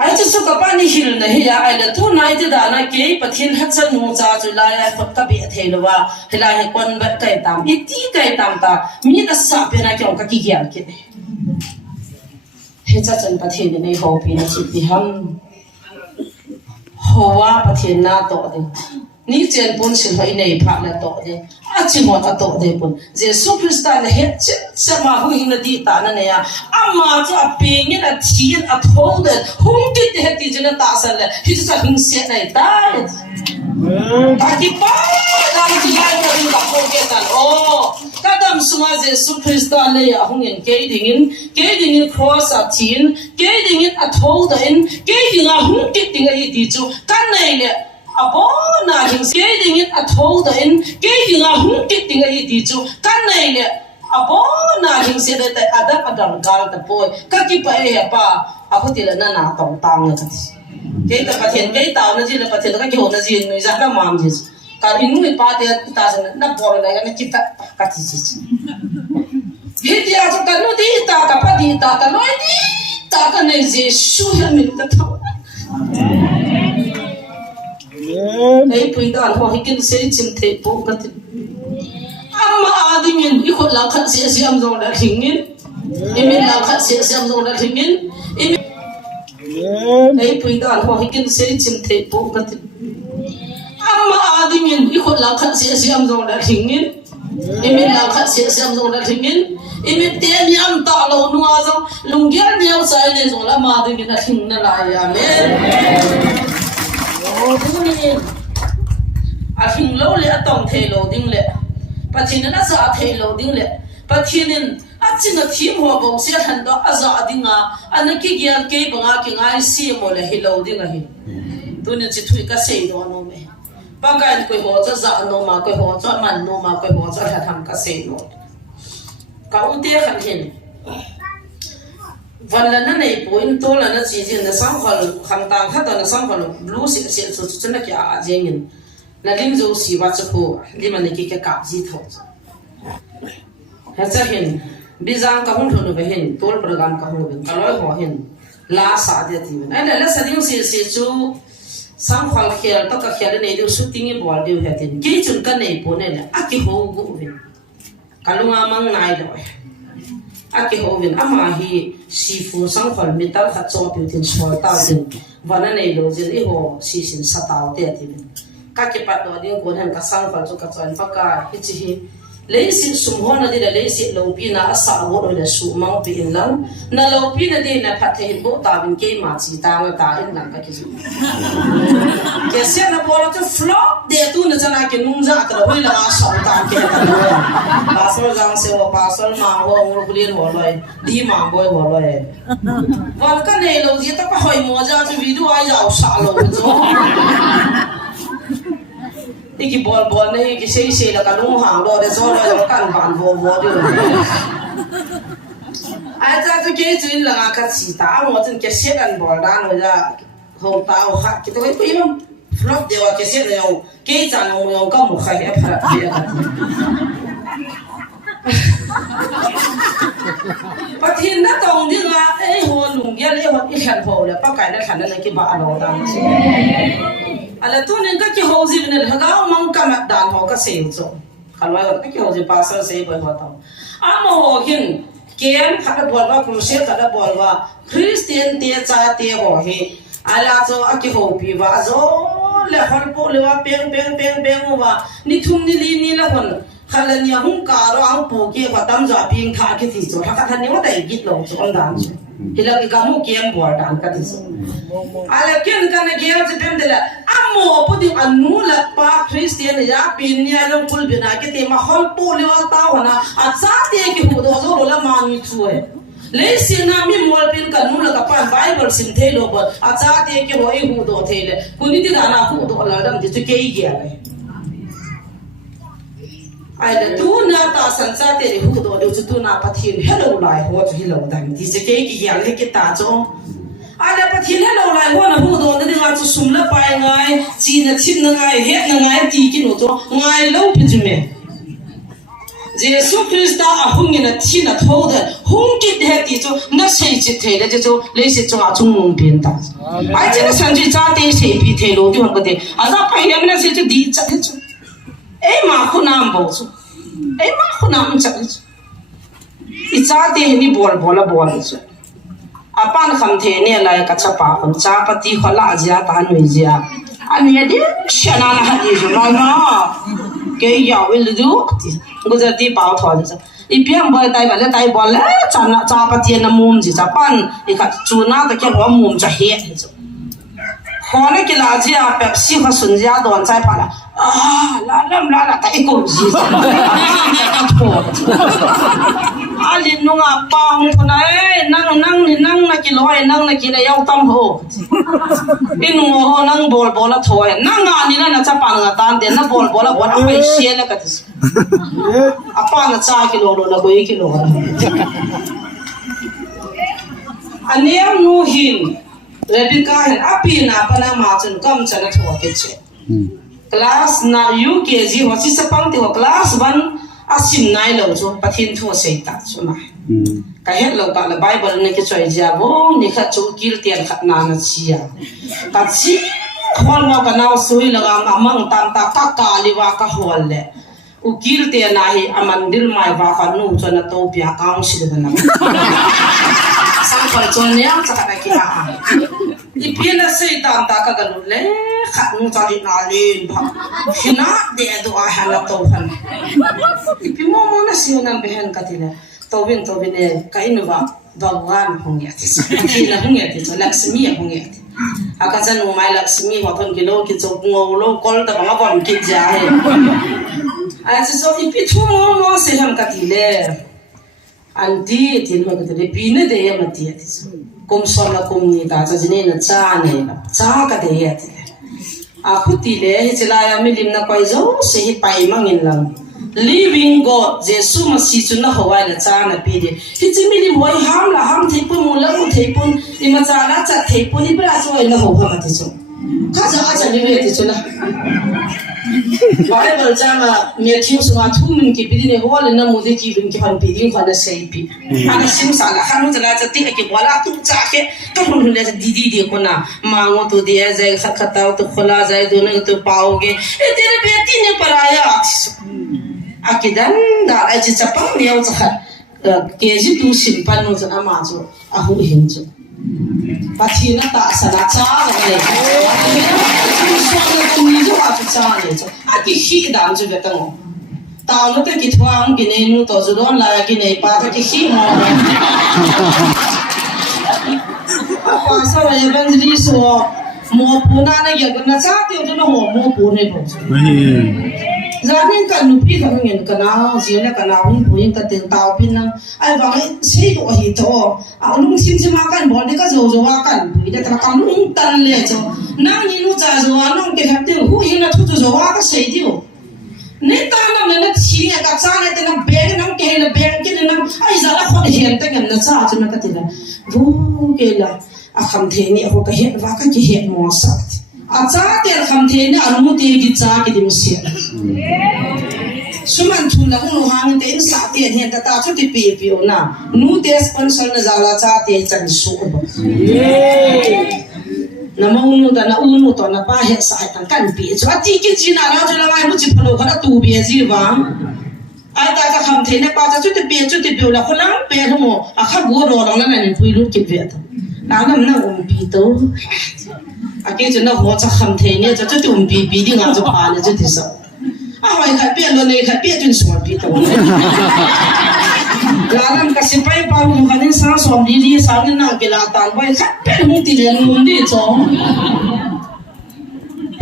ai chu ka pani hil na hi ya ai la thu nai te da na ke pathin hat chan nu cha chu la ya khot ka be theilowa hela he kon ba kai tam iti kai tam ta mi da sa pe na kyong ka ki gyal ke he cha chan pathin nei ho pi na chi ti ham hoa pathin na to de ni chen pun sil hoi nei pha na to de a chi mo ta to de pun jesu christa na he cha ma hu hin na di ta na ne ya amma cha pe nge na thien a tho de hum ki te he ti jena ta san le hi cha hing se nei ta ta ki pa da ki ga na ri ka ko ke tan o ka dam sunga jesu christa le ya hung en ke ding in cross a thin ke ding in a tho da in ke ding a hum ki ting a ti chu kan nei le abo na hing ke ding in a tho da in ke ding a hum ki ting a ti chu kan nei le abo na hing se de ta adam gal ta poi ka ki pa e pa a ko ti la na na tong tang na ke ta pathian ke ta na ji la pathian ka ki ho na ji no za ka mam ji ka in mu pa te ta san na por la na ki ta ka ti ji he ti a ka no ti ta ka pa di ta ka no di ta ka ne je shu ha mi ka ta ei pui da ho hi kin se chim the po ka ti amma adingin I ko la khat se siam zo da thingin imi la khat se siam zo da thingin ei pui da ho hi kin se chim the po ka ti amma adingin I ko la khat se siam zo da thingin imi la khat se siam zo da thingin imi te niam ta lo nuwa zo lungya niam sai ne zo la ma dingin da thing na la ya amen a thing lo le a tong the lo ding le pathin na sa the lo ding le pathinin a chinga thim ho bom se han do a za dinga anaki gyal ke banga ki ngai si mo le hi lo ding a hi tunin chi thui ka sei do no me ba kai ko ho cha za no ma ko ho cha man no ma ko ho cha tha tham ka sei no ka u te khan hinวันละนั่นไอ้ปุ่นตัวละนั่นจริงๆนะสังขารคำต่างขัดนะสังขารรู้สิ่งเสียสุดๆนั่นก็อาจจะยินแล้วลิมจูสีวัชคูลิมันนี่ก็กับจีทอดเห็นจะเห็นบิจังกับหุ่นหุ่นไปเห็นตัวประกันกับหุ่นก็ร้อยหัวเห็นลาสาเดียทีมันไอ้เรื่องสิ่งเสียจูสังขารเขียนต้องกับเขียนในเรื่องสุดทิ้งบอลเดียวเห็นกี่จุดกันในปุ่นเนี่ยอากิโฮกุเห็นกัลุงอามังนายด้วยอากิโฮวินอามาฮีซีฟูสังขารมิตรขัดโจปิวตินสวยตาดินวันนั้นในโลจินอีโฮซีสินสตาวเตียดินกักปัดตัวดิ้งคนเห็นกับสังขารจุกจวนปากกาฮิจิฮีเลยสิสมหัวนั่นดีเลยสิโลปีน่าสาวโรเลยสูมังปีนลังนั่นโลปีนั่นดีนะพัดเห็นโบตาเป็นเกมาจีตางตาอินลังกักจิแกเสียนะบอลจะฟลอปเดียตูนั่นจะน่ากินนุ่มจัดแต่เราไม่ละสองตาเกตันเลยภาษาจังเสียวภาษามาหัวงูกุลีนหัวเลยดีมาบ่อยหัวเลยวันกันในโลจิตก็หอยมัวจ้าจะวิดีโอไอ้เจ้าสาวโลจ้าอีกบอลนี่อีกเสียแล้วก็ลุงหางโลเดี๋ยวโซ่เลยแล้วกันผ่านวัวด้วยไอ้เจ้าจะเกี่ยจุนละกันสีตาหัวจนเกี่ยเสียกันบอลด้านเลยจ้าหัวตาหัวขาดกี่ตัวไอ้พี่มันฟลอปเดียวเกี่ยเสียเลยเอาเกี่ยจานเอาเอาก็หมกไข่แอบพลัดเดียวกันปะทินนั่นตรงที่ว่าไอ้หัวลุงเกี่ยเลยหัวอีแขนหัวเลยป้าไก่นั่นขันนั่นกี่บาทเราตามอะไรตัวนึงก็กี่หัวจีบเนี่ยถ้าเรามองกันด่านหัวก็เสียจงขันไว้ก็กี่หัวจีบภาษาเสียไปหัวตามอ้าวหัวกินเกมขัดบอลว่าครูเสียขัดบอลว่าคริสเตียนเตียจ่าเตียหัวเฮอะไรจ้ากี่หัวปีว่าจ้าเลยฮัลโหลเลยว่าเปียงว่านี่ทุ่มนี่ลีนี่ละคนขันเนี่ยหุ่นการเราปูเกี่ยวกับตั้มจ่าเปียงท่ากี่ที่สุดถ้าขันเนี่ยว่าแต่กิดลงจนด่านเฮลักอีกามุเกมบอลด่านกันที่สุดอะไรเกี่ยนกันเนี่ยเกี่ยวจะเป็นเดละอ้ามโม่พอดีอันนู้นละป้าคริสเตียนเนี่ยปีนี้ยังคุยเป็นอะไรที่มาฮัลโหลเลยว่าตาหัวน่ะอาจารย์ที่กี่หัวตัวโซ่ละมานี่ช่วยเลยสิ่งนั้นมีมอลเป็นกันนู้นละกับป้าไบเบิลสินเทโลบอลอาจารย์ที่กี่หัวอีหัวตัวเทเลยคุณนี่ที่ด่านาหัวตัวละดำที่จะเกี่ยเกี่ยเลยไอ้เด็กตัวน่าตาสันซาเตะหัวตัวเดี๋ยวจะตัวน่าปะทินเฮลโลไลหัวจะเฮลโลดังที่จะเกี่ยเกี่ยเลยกี่ตาจ้องไอ้เด็กปะทินเฮลโลไลหัวน่ะหัวตัวนั่นที่ว่าจะสุ่มละไปไงจีนน่ะชิมน่ะไงเฮ็ดน่ะไงตีกินหัวตัวไงเล่าไปจุ่ม Jesus Christa ahungin at tina told hungkit heti to na say chitele to lace to a tung pinta. I just send you that they say pitelo do a day. As I pay him as it did. Emma Hunambo. Emma Hunam challenge. It's a day any ball balls. Upon contain like a chapa on chapati holazia tanuizia. And yet, Shanana had is no. Gay yaw will do. Go the deep out horns. If you have a tie ball, chapati and a moon is a pan, it got two not the cat one moon to hear it. Honekilazia, Pepsi, Sunzia, don't type on. La, I go. I didn't know a pound for nang like you nang like in a young tom ho. In nang ball a toy, nang on a tapan, a tan, then a ball, what I share like this. Upon a cycle or a week. And near no hill. Rebecca and Appy and Apana and comes and a kitchen. Class now you get you was a punk to a class one as sim nilo to but into a say that so my. I had looked at the Bible and make a choice. Nika to guilty and Nana Chia. But see, Cornwalk now soil among Tanta Kaka, Livaka Hole. U guilty and I amandil my Vaka no to an Atopia council. If you say Tanta Galule, Hatnutalin, Hina, there do I have a token. If you want to see one behind Katina, Tobin Tobin, Kainova, Dogan Hungetis, Hungetis, Laxmi Hunget. I can send my Laxmi, what on Kilo kids of low called the Mavon kids. I said, if you 2 more say him Katile. And did in the Pina de Yamatis. Come sola comunità, Zazina, Taka de Yet. A Hutile, Hitilaya Milimna Paizo, say Paimang in Lam. Living God, the Suma Situna Hawaii, Tana Pidi. It's a million boy Hamla, Ham Tapun, Mulamu Tapun, Imatana Tapun, Ibraso, and the Hopamatiso. Casa Asa Bible Jama Matthews are 2 minutes keeping a wall and no movie keeping bidding for the same people. And it seems like a thing like Walla to Take, don't let Didi Kona, Mango to the Azay, Hakata to Kolaza, donate to Pauge, it didn't be a tiny parayax. Akidan, that I just a pound the Kaji to Shimpanos and Amazo, a who hinge. But he not as an I can heat down to the tongue. Town not take it one guinea to the don't like in a part of the heat more. So eventually more punana, you're gonna start to know more punable. Zamin kan nupi kami yang kenal, siapa kenal pun punya ketin tahu pinang. Ay bang, saya tu ahito. Alung sim makan, boleh kan jauh makan. Dia terkam lung tan le jo. Nang ini nu jauh, nang kehati hu ini tu jauh kan saya tu. Neta nang nang sini agak sana itu nang beg nang kehele beg kini nang. Ay zala kau henti kan nang sah tu nang ketila. Wuh kela, akam theni aku kehet, waka kehet muasat. Acha ter khamthene anuti gi cha ki dimsia suman thula hu hang te sa te hen ta chu ti pi pi ona nu te sponsor na zala cha te chan su na monu da na unu to na pa he sa tan kan pi chu ati ki chi na ra chu la mai mu chi phalo kha tu bi ji wa ai ta ka khamthene pa cha chu ti pi la kholang pe hu a kha go ro rong na ni pui lu ki ve ta na nam na pi to Aki tu nak buat cakap ni, jadi tu umbi di ngah tu pan, jadi so. Awak ikat pian lo ni ikat pian tu semua pitu. Lalam kasih pay paru bukan ni sang suam diri sang ni nak kelatan, awak ikat pian mungkin dia mundi so.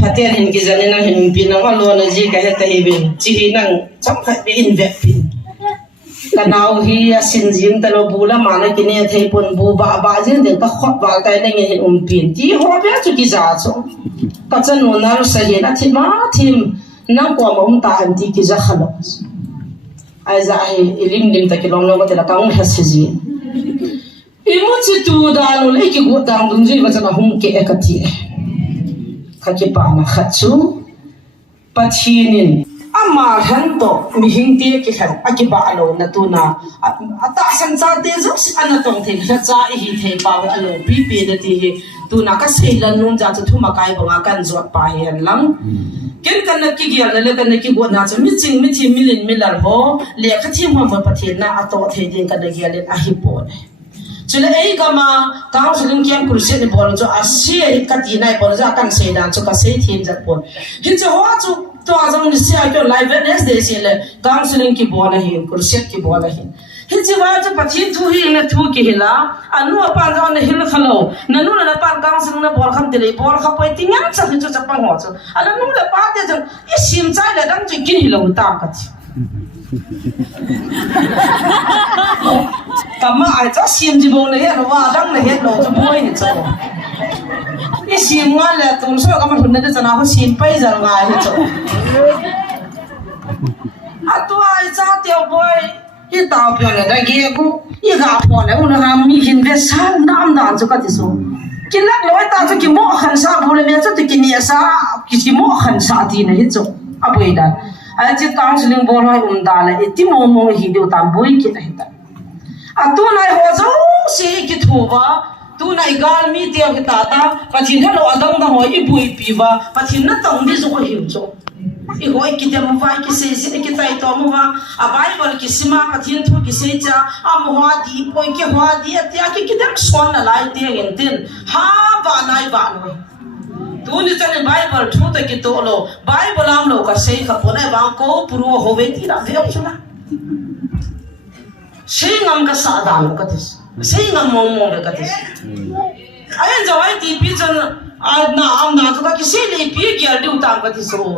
Hatian hin kisah nang hin pinang lo naji kahit tahibin, cihi nang cakap bin investment. Kanau hi sinjim talo bula mana kini telepon bu ba jin de ka khot ba tai nang hin umpin ti ho be chu ki za so ka chan no na sa hi na thima thim na ko ma ta an ti ki za khalo ai za hi lim ta ki long lo ka la ka ha si ji imu chi tu da lo le ki go dang dung ji ba cha hum ke ekati ka ki pa na khachu pathinin ama han to mi hing te ki khan akiba alo na tu na ata san cha te zo an tong the kha cha hi the pa alo pi pi de ti hi tu na ka sei lan nun ja chu thuma kai ba kan zo pa hi han lang ken kan na ki gyal le kan na ki go na cha mi ching mi thi milin milar ho le kha thi mo mo pathin na ato the din kan na gyal a hi po chule ei kama kaung siling kiam kurse ni bol jo asia ka ti nai bol ja kan sei dan chu ka sei thin ja pon hin cho ho chu to azam ni sia ko live witness de se le kaung siling ki bol hin kurse ki bol hin hin chi wa chu pathin thu hi na thu ki hila anu pan ja na hil khalo nanu na pan kaung siling na bol kham te le bol kha poi ti nyam cha chu cha pa ho chu ala nu le pa te jang i sim chai le dang chu kin hilo ta ka chi kama ai cha sim ji bo ne he wa dang ne he lo chu boi ni chu i sim nga le tum so ka ma hun ne cha na ho sim pai jar nga he chu atu ai cha teo boi i ta pyo ne da ge ku i ga pho ne un ha mi hin ve sa nam dan chu ka ti so kin lak loi ta chu ki mo khan sa bu le me chu ti ki ni sa ki mo khan sa ti ne he chu a boi dan ai chi counseling bol hoi da le ti mo mo hi do tam boi ki ne ta tu nai ho zo si ki thuwa tu nai gal mi te ki ta ta pathin halo adang da hoi i bui pi wa pathin na tong di zo hi zo i hoi ki te mo vai ki se se ki tai to mo wa a bible ki sima pathin thu ki se cha a mo ha di poi ki ha di atia ki dem son na lai te gen tin ha wa nai wa noi tu ni chane bible thu ta ki to lo bible am lo ka se ka po nai ba ko puru ho ve ti ra ve chuna sei ngam ka sa dan ka tis sei ngam mong mong ka tis ayan jawai ti pi chan na am na ka ki sei le pi ki ar du tam ka tis ro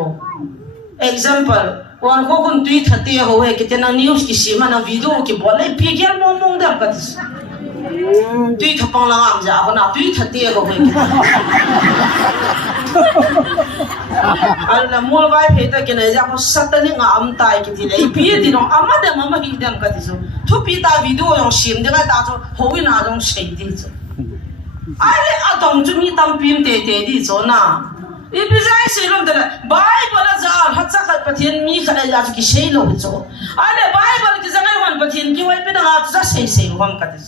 example wan ko kun tui thate ho he ki tena news ki sima na video ki bole pi ki ar mong mong da ka tis tui thapang la am ja ho na tui thate ho he ala mol vai pheta ke na ja ko satani nga am tai ki ti le pi ti no amma de mama hi dem ka ti so thu pi ta video yong sim de ga ta so ho wi na dong sei ti so ai le a dong chu mi tam pim te te di so na i bi zai se rom de bible za ha cha ka pathian mi kha ya ki sei lo so ai le bible ki zangai wan pathian ki wai pe na ga cha sei sei hom ka ti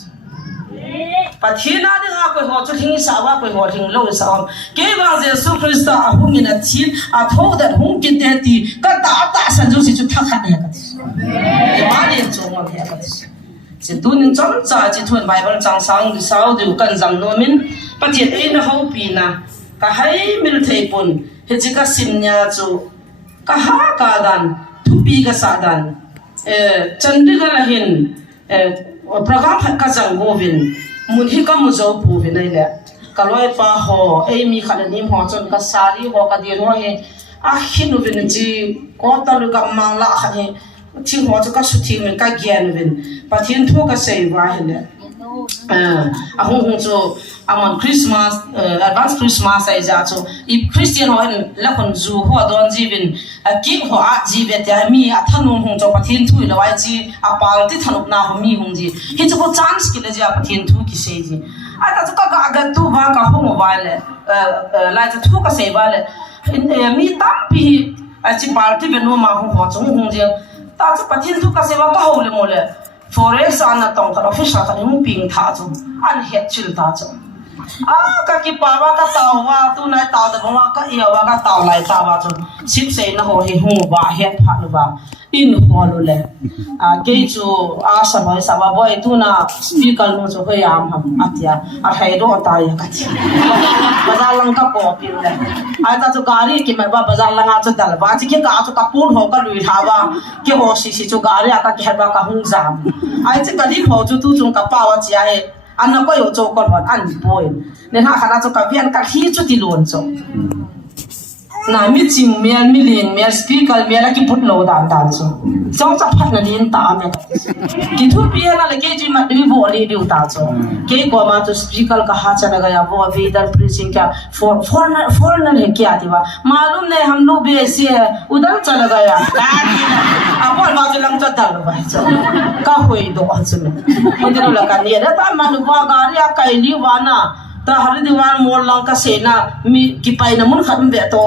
pathian na de nga ko ho chu thing sa wa ko ho thing lo sa ke ba jesu christ a hu mi na thi a tho da hung ki te ti ka ta ta san ju si chu tha kha ne ka ti ma ne chu ma he ka ti se tu nin chang cha chi thun bible chang sang di sau du kan jang no min pathian e na ho pi na ka hai mil thei pun he chi ka sim nya chu ka ha ka dan thu pi ka sa dan chandri ga la hin program ka jang go vin mun hi ka mu zo pu vin ai le ka loi pa ho ei mi khala nim ho chon ka sari ho ka di ro he a hinu vin ji ko ta lu ka mang la kha he thi ho chu ka su thi men ka gyan vin pathin thu ka sei wa he le a hung hung chu amon christmas advance christmas ai ja chu if christian ho en la kon zu ho don ji vin a ki ho a ji ve ta mi a thanung hung chu pathin thu lo ai ji a pal ti thanuk na ho mi hung ji hi chu ko chance ki le ja pathin thu ki sei ji a ta chu ka ga tu ba ka ho mo ba le la chu thu ka sei ba le mi tam pi a chi pal ti ve no ma ho ho chu hung ji ta chu pathin thu ka sei ba ka ho le mo le forest ana tong ka office ka ni ping tha chu an het chil ta chu ka ki pa wa ka taw wa tu nai taw da wa ka ia wa ka taw lai ta wa chu sip sei na ho hi hu ba het pha lu ba in ho lu le ke chu a sa mai sa wa boy tu na speaker no chu he am ham atia a thai do ta ya ka chi bazar lang ka po pi le ai ta chu gari ki mai ba bazar lang a chu dal ba chi ke ka chu ka pur ho ka lui tha ba ke ho si si chu gari a ka ke ba ka hung jam ai chi ka din ho chu tu chung ka pa wa chi ai anh nó có yếu tố còn vẫn ăn bồi nên họ khả năng cho cả viên cả khi chút thì luôn cho na mi chim mian mi lin mian speaker mian là cái bút lô đàn đàn cho trong chấp phát là liên ta mian cái thu bia là cái gì mà đi vô đi điều ta cho cái qua mà cho speaker का हाथ चला गया वो अभी इधर preaching क्या foreigner है क्या थी वह मालूम नहीं हम लोग भी ऐसे है उधर चला गया अब और बाजू लंग चल दल भाई चल का हुई दो आज में मुझे लगा नहीं है तो मालूम वो गाड़ी आ कैली वाना ता हर दीवार मोर लंग का सेना मी की पाई न मुन खत्म बे तो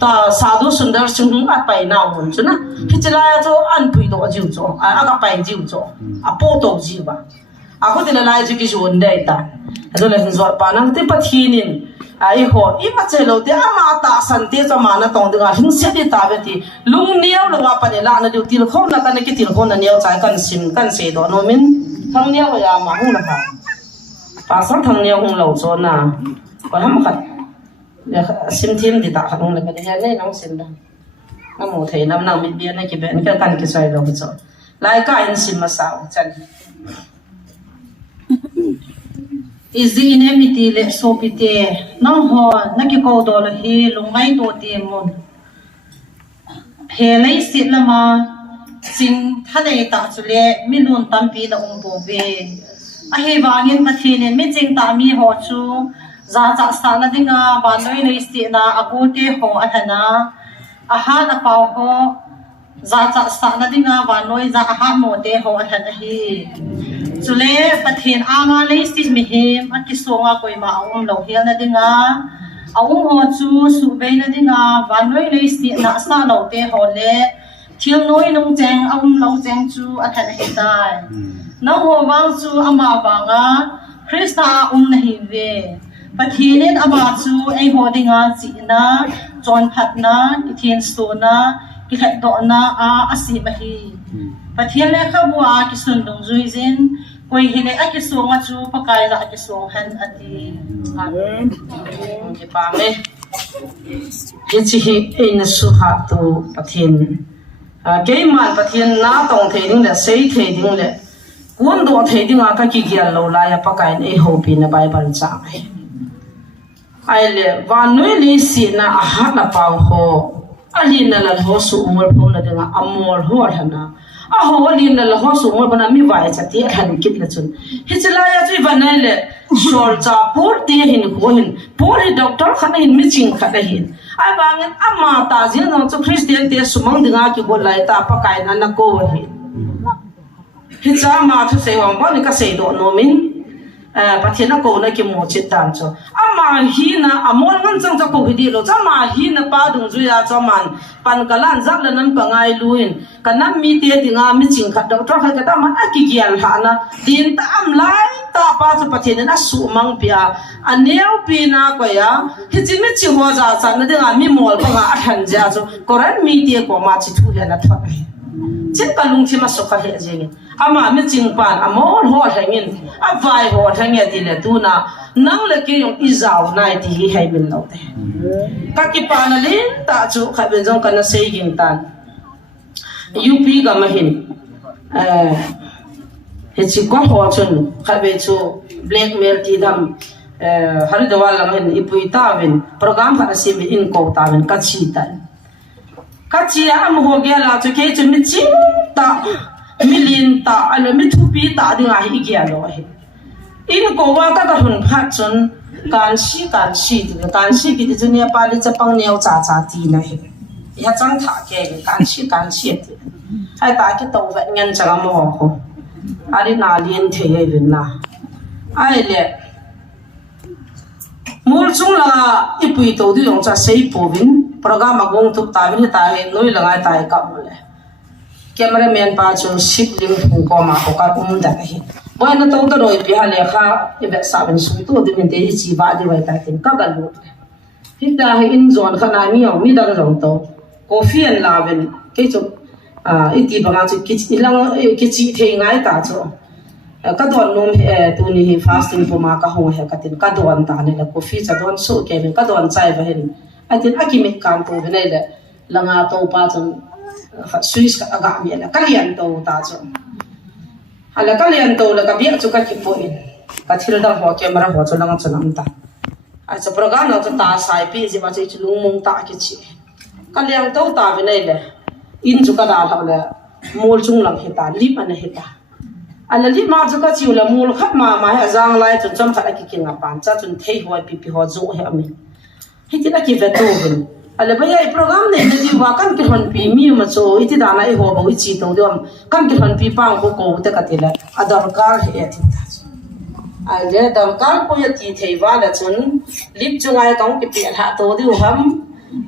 ta sadu sundar chung at pai nào mun chuna hichila cho an pui do jiu cho aga pai jiu cho a po to jiu ba ako tin la ji ki zon dai ta ado la hin zo pa nang te pathinin ai ho I ma chelo te ama ta san te cho ma na tong dinga hin se ti ta be ti lung niaw lo wa pa ne la na du til kho na ka ne ki til kho na niaw chai kan sim kan se do no min thang niaw ya ma hu na ka pa sa thang niaw hung lo cho na ko ham khat sim thim di ta khatong le ka de ne nong sim da na mo thei nam nang mit bia na ki ben ka kan ki sai lo cho lai ka in sim ma sa chan Izi inemiti le sopite nang ho nakiko do la hi lungai to ti mon phelai sit lama sing thane ta chule minun tampi la umbo ve a he wangin mathinen mi jing ta mi ho chu za cha sa na dinga wanoi nei sti na agote ho athana a ha na pau ho za cha sa na dinga wanoi za ha mo te ho athana hi chule pathin anga le sti mi hem akisonga koima lo hel na dinga aung ho chu su be na dinga wanoi le sti na sa lo te ho le thiam noi nong cheng aung lo cheng chu athana hi tai na ho wang chu ama wanga krista na hi ve pathinin ama chu ei ho dinga chi na chon phat na ki thin sto na ki khat do na a asi ma hi pathian le khabwa ki sun dong zui zin koi hine a ki songa chu pakai la ki song han ati amen ki pa me ye chi hi in su ha tu pathin ke man pathian na tong thei ding le sei thei ding le kun do thei ding a ka ki gyal lo la ya pakai nei ho pi na bible cha ai ai le wa noi le si na a ha na pau ho ali na la ho su umur pho na dinga amor ho thana a ho ali na la ho su umur bana mi vai cha ti han kit la chun hichla ya chui vanai le shor cha por ti hin ko hin por doctor khana hin mi ching khana hin ai bangin ama ta jin no chu christian te sumang dinga ki bo lai ta pakai na na ko hin hicha ma thu se wang ba ni ka se do no min pathina ko na ki mo chit dan cho ama hi na amol ngan chang cha ko hi di lo cha ma hi na pa dung zu ya cho man pan kalan zak la nan pa ngai luin kanam mi te dinga mi ching khat doctor kha ka ta man a ki gyal ha na din ta am lai ta pa cha pathina na su mang pia aneu pi na ko ya hi chi mi chi ho za cha na dinga mi mol pa ga athan ja cho koran mi te ko ma chi thu ya na thwa chin ka lung chi ma so kha he jeng ama mi ching pan amol ho thangin a vai ho thangya ti le tu na nang le ki yong izau nai ti hi hai min lo te ka ki pa na le ta chu kha ben jong kana sei ging tan up ga ma hin he chi ko ho chun kha be chu blackmail ti dam har da wala ma hin ipui ta ben program kha sim in ko ta ben ka chi tan ka chi am ho ge la chu ke chu mi chi ta million ta ala mi thu pi ta dinga hi ge lo he in ko wa ka hun phat chun kan si ki de ne pa li cha pang neu cha cha ti na he ya chang tha ke kan si ti ai ta ki to va ngan cha mo ho ari na lien the ye vin na ai le mul chung la ipui to du yong cha sei po vin program agong tu ta vin ta he noi langai ta ka mo le cameraman pa chu sibling hu ko ma ko ka da hi boy na to roi pi ha le kha ibe sa ben su to de min te chi ba de wai ta tin ka gal lu hita he in zone khana mi yo mi dang rong to coffee and laven ke chu iti banga chu ki chi the ngai ta chu ka don nom tu ni hi fasting po ma ka ho he ka tin ka don ta ne la coffee cha don so ke ka don chai ba hen atin akimit kan to ne le langa to pa chun Swiss ka aga mi la kalian to ta chu ala kalian to la ka bia chu ka ki po in ka thil da ho camera ho chu lang chu nam ta a cha program no ta sai pi ji ba chi lung mong ta ki chi kalian to ta vi nei le in chu ka da ha le mol chung lang heta lip an heta ala li ma chu ka chi la mol khat ma ha jang lai chu chom khat ki king a pan cha chun thei hoi pi ho zo he ami hiti na ki veto hin ala baya I program ne na di wa kan ki hon pi mi ma cho iti da na I ho ba wi chi to dom kan ki hon pi pang ko ko te ka tela adar kar he ti ta ai le dam kar ko ya ti thei wa la chun lip chu ngai kong ki pi ha to di ham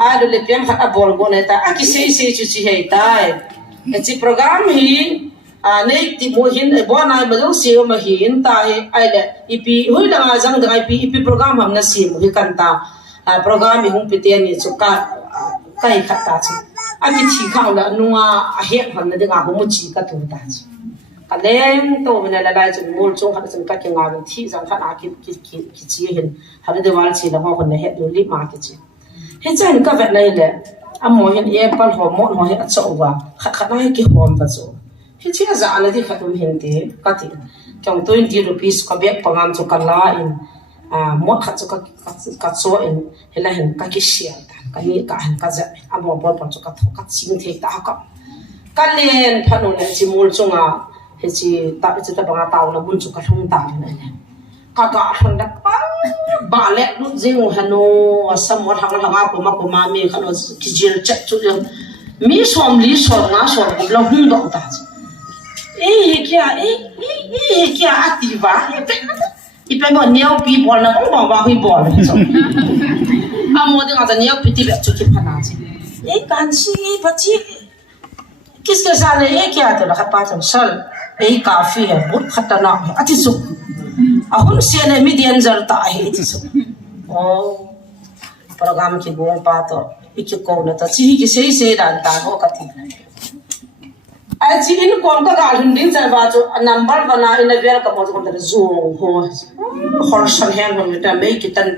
ai do le piam khat abol go ne ta aki sei chu chi hei tai e chi program hi nei ti mo hin e bo na ma lo se ma hin ta he ai le ipi hoi la nga jang da ipi program ham na sim hi kan ta program hi hung pite ni chu ka kai khat ta chi aki chi khang la nuwa a he ham na de nga ho mu chi ka tu ta chi ka leng to me la lai chu mul chung khat chung ka ke nga thi jang khat a ki chi hin ha de wal chi la ho kon ne he du li ma ki chi he chan ka vet lai le a mo hin e pal ho mo he a cho wa khat na ki hom va cho he chi za ala di khatum hin te ka ti kyong 20 rupees ka bek pangam chu kan la in mo khat chu ka cho in hela hin ka ki share ta ka ni ka han ka za a mo bol pa chu ka tho ka ching the ta ka len phanu le chi mul chunga he chi ta banga taw na bun chu ka thong ta ne ka han da ba le nu jing hanu asam wa hanga ko ma me khano ki jil chat chu mi som li som na som lo hung do ta kia activa i pe mo neo pi bol na ko ba hui bol so mo de nga neo pi ti be chu ki phana chi kan chi pa chi kis ke sa le kia to la pa cham sal काफी है बहुत खतरनाक है अति सुख अहुन से ने मिडियन जरता है इति सुख ओ प्रोग्राम की गो बात इके को न त ची की से दान ता हो कथि जी इन कौन का गाल हिंदी जरबा जो नंबर बना इन वेर का मो को जो हो हर्षन है हम त मे की तन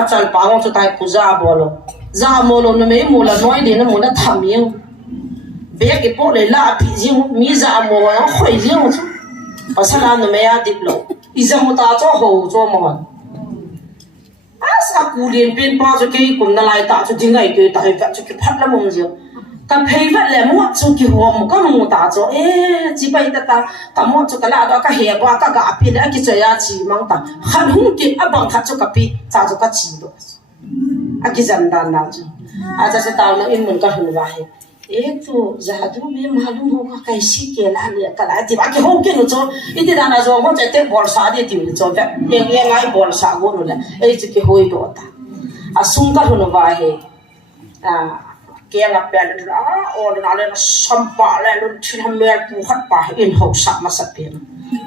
अचल पाओ तो ताई पूजा बोलो जा मोलो न मे मोला नोय दिन मोला थामियो बे के पोले ला पी जी मी जा मो खोई जी मो असला न मे या दिपलो इजा मुता जो हो जो मो asa kulien pin pa जो के कुम न लाई ता जो जिंगाई के ताई का जो के फट ल मो जो ka pheivat le mo chu ki hom ka mu ta cho chi bai ta ka mo chu ka la da ka he ba ka pi da ki cha ya chi mang ta khan hung ki abang kha chu ka pi cha chu ka chi do a ki zam dan na chu a cha se ta na in mun ka hun wa he to jadu me malum ho ka kai si ke la le ka la ti ba ki ho ke no cho iti da na zo mo che te bol sa de ti cho ve ngai bol sa go no la chi ki hoi do ta a sung ka hun wa he kia ngap pe la or na le sampa le lu thil mer pu khat pa in ho sa ma sa pe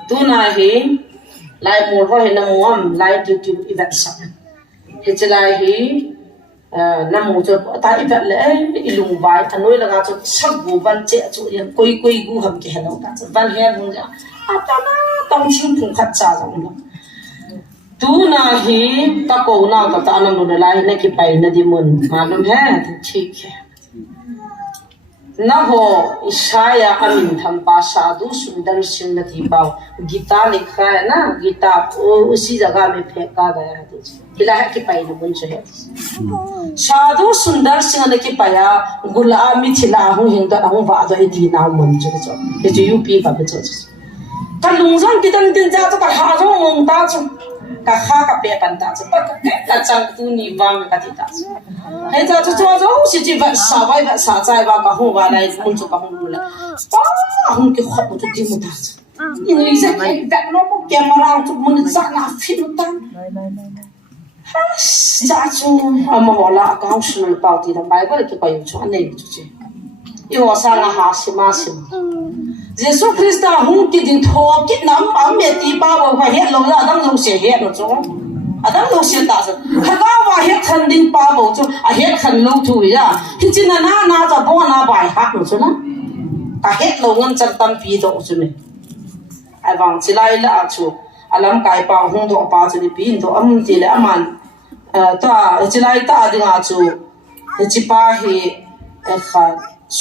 tu na hi lai mur ho he na muam lai tu event sa he chalai hi na mu cho ta event le ilung bai anoi la ga cho sab bu ban che chu yan koi gu ham ke hello ta ban he mun ja ata na tong chim phung khat cha jong lo tu na hi ta ko na ka ta na nu lai na ki pai na di mun malum hai ठीक है न हो ईशाया अमीन थम्पा साधु सुंदर सिंह नथी पाओ गीता लिखा है ना गीता वो उसी जगह में फेंका गया है हिला है कि पाई न मुंच है साधु सुंदर सिंह ने कि पाया गुलामी थिला हूं हिंदा हूं बादो ए दीना मुंच जो ये जो यूपी का बचो का लुंजन की तन दिन जा तो का हा जो मोंता जो का खा का पे पंता जो पर का चंग तू नी वांग का थी ता हे जा जो जो si ji va sa vai va sa zai va ka hu va lai mun chu ka hu la pa hum ke khot tu ti mu ta in li za kai da no ko camera tu mun sa na fi nu ta ha sa chu ama wala ka hu shul pa ti da bai ba ke pa yu chu anei chu che i wa sa na ha si ma si Jesus Christ hum ki din tho ki nam am me ti pa bo ha he lo la dang lo se he no chu adam lo sia ta sa khaga wa he khan din pa bo chu a he khan lo thu ya hi chin na cha bo na bai ha no chu na ka he lo ngan chan tam pi do chu ne ai wang chi lai la chu alam kai pa hung do pa chu ni pi do am ti le aman ta chi lai ta dinga chu chi pa hi e kha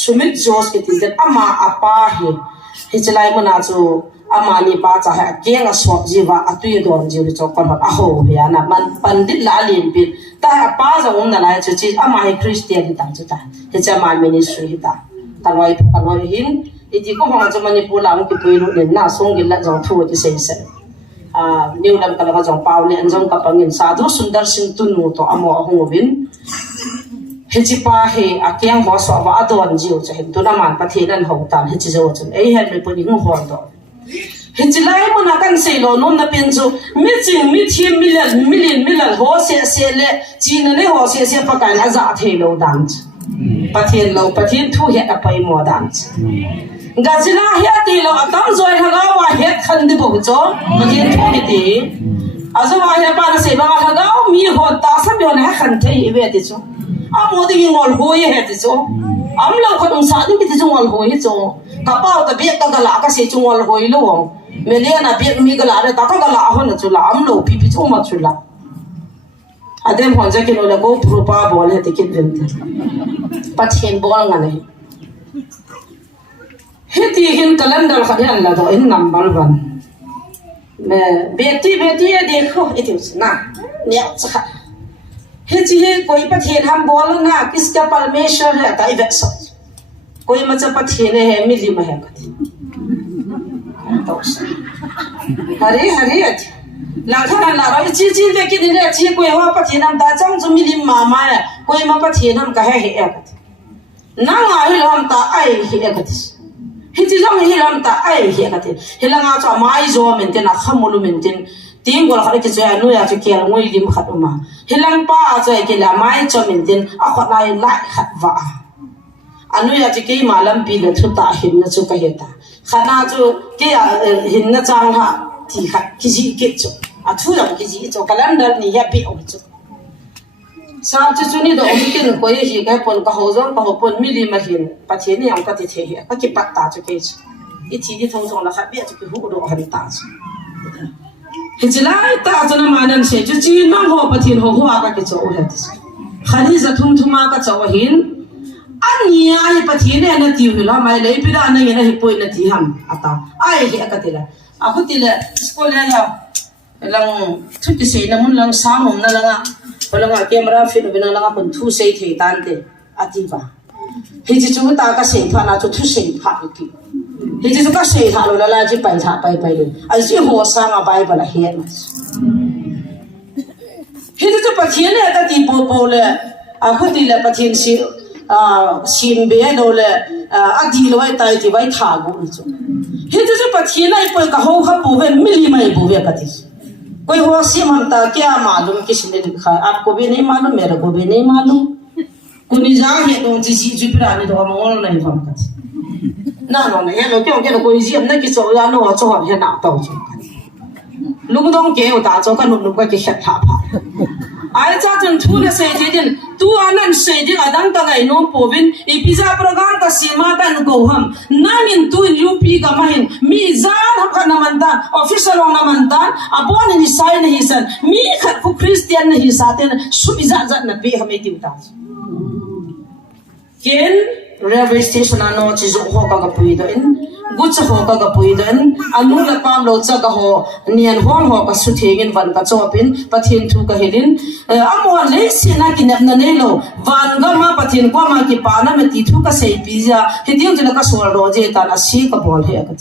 sumit jos ke tin ama apa hi chi lai mana chu amani pa cha ha kenga so jiwa atui don ji cho kon a ho ya na man pandit la lin pin ta pa za ong na lai chu chi ama hi christian ta chu ta he cha ma ministry ta tanwai hin iti ko hong cha mani pu lam ki pui ru nen na song gil la jong thu ji se se new lam ka la jong paw ne anjong ka pangin sadhu sundar sing tun nu to amo hong bin he chi pa he a kyang ho so wa adon ji chu hin tu na man pa the nan ho tan he chi zo chun ei he me pu ni hong do hiện chỉ lại muốn akan sei lo non na pen chu mi ching mi thiem million ho se le chi na le ho se pakai na za the lo dan pathian thu he apai mo dan gazila he ti lo atam zoi haga wa he khan di bo cho pathian thu ni ti azo wa he pa na se ba haga mi ho ta sa bi na khan thei ve ti chu amo di ngol ho ye he ti chu am lo khon sa ni ti chu ngol ho hi chu ka pau ta be ka la ka se chu ngol ho lo Meliana biak mi gala ada tak gala ahon na chula amlo pipi chuma chula adem honja ke no go propa bol he tikin vente pathin bol ngane heti hin calendar khadian la do in number 1 me beti ye dekho itus na ne chha heti he koi pathin ham bol na kiska parmeshwar hai ta ivekso koi macha pathin he mili ma hai hari la thana la ra chi de ki ni le chi ko wa pathinam ta chang chu milim ma ma ya koi ma pathinam ka he e na nga hi lam ta ai hi e katis hi chi jong hi lam ta ai hi e katis hi la nga cha mai zo men te na khamulu men ten tim gol khare ki cha nu ya chu kel ngoi lim khat uma hi lang pa cha ki la mai cho men ten a khat lai lai khat wa anu ya chi ki malam pi le thu ta hin na chu ka heta khana chu ke hin na chang ha ti khat ki ji ke chu a thu la ki ji chu calendar ni ya pi o chu sam chu chu ni do o ki ko ye hi ka pon ka ho zong ka ho pon mi li ma hin pa the ni ang ka ti the hi ka ki pat ta chu ke chu i ti di thong zong la khat bi chu ki hu do han ta chu hi ji lai ta chu na ma nan se chu chi nong ho pa thin ho ho ka ki chu o he ti khani za thum thuma ka chu hin ania hi pathin ne na ti hula mai le pira na ne hi poi na ti ham ata ai hi akatila akutila school ya lang thu ti se na mun lang samum na langa balanga camera fit bina langa kun thu sei thei tan te ati ba hi ji chu ta ka sei tha na chu thu sei pha ki hi ji chu ka sei tha lo la ji pai tha pai pai le ai ji ho sa ma bai bala he na hi ji chu pathin ne ta ti po po le akutila pathin si sim be no le adi loi tai ti vai tha go chu he ju pathin ai poi ka ho kha pu ve mili mai bu ve ka ti koi ho sim ham ta kya malum kisne likha aapko bhi nahi malum mere ko bhi nahi malum kuni ja he do ji ji pra ni do mol nahi pham ka na no ne lo kyo ke ko ji am na ki so ya no cho he na ta chu lung dong ke o ta cho ka nu ka ki khat tha pha ai cha chun thu le sei je din tu anan sei je adang ta ngai no povin e pizza program ka sima tan go ham nanin tu up ka mahin mi zan ha kana mantan official na mantan abon ni sai ni san mi khat ku christian ni saten su biza zat na be hame ti ta ken railway station ano chi zo ho ka pui do in gucha ho ka pui dan anu la pam lo cha ka ho nian hong ho ka su thegin van ka chopin pathin thu ka helin amo le sina kinap na ne lo van ga ma pathin ko ma ki pa na me ti thu ka sei pizza hedium jela ka sol ro je ta na si ka bol he ka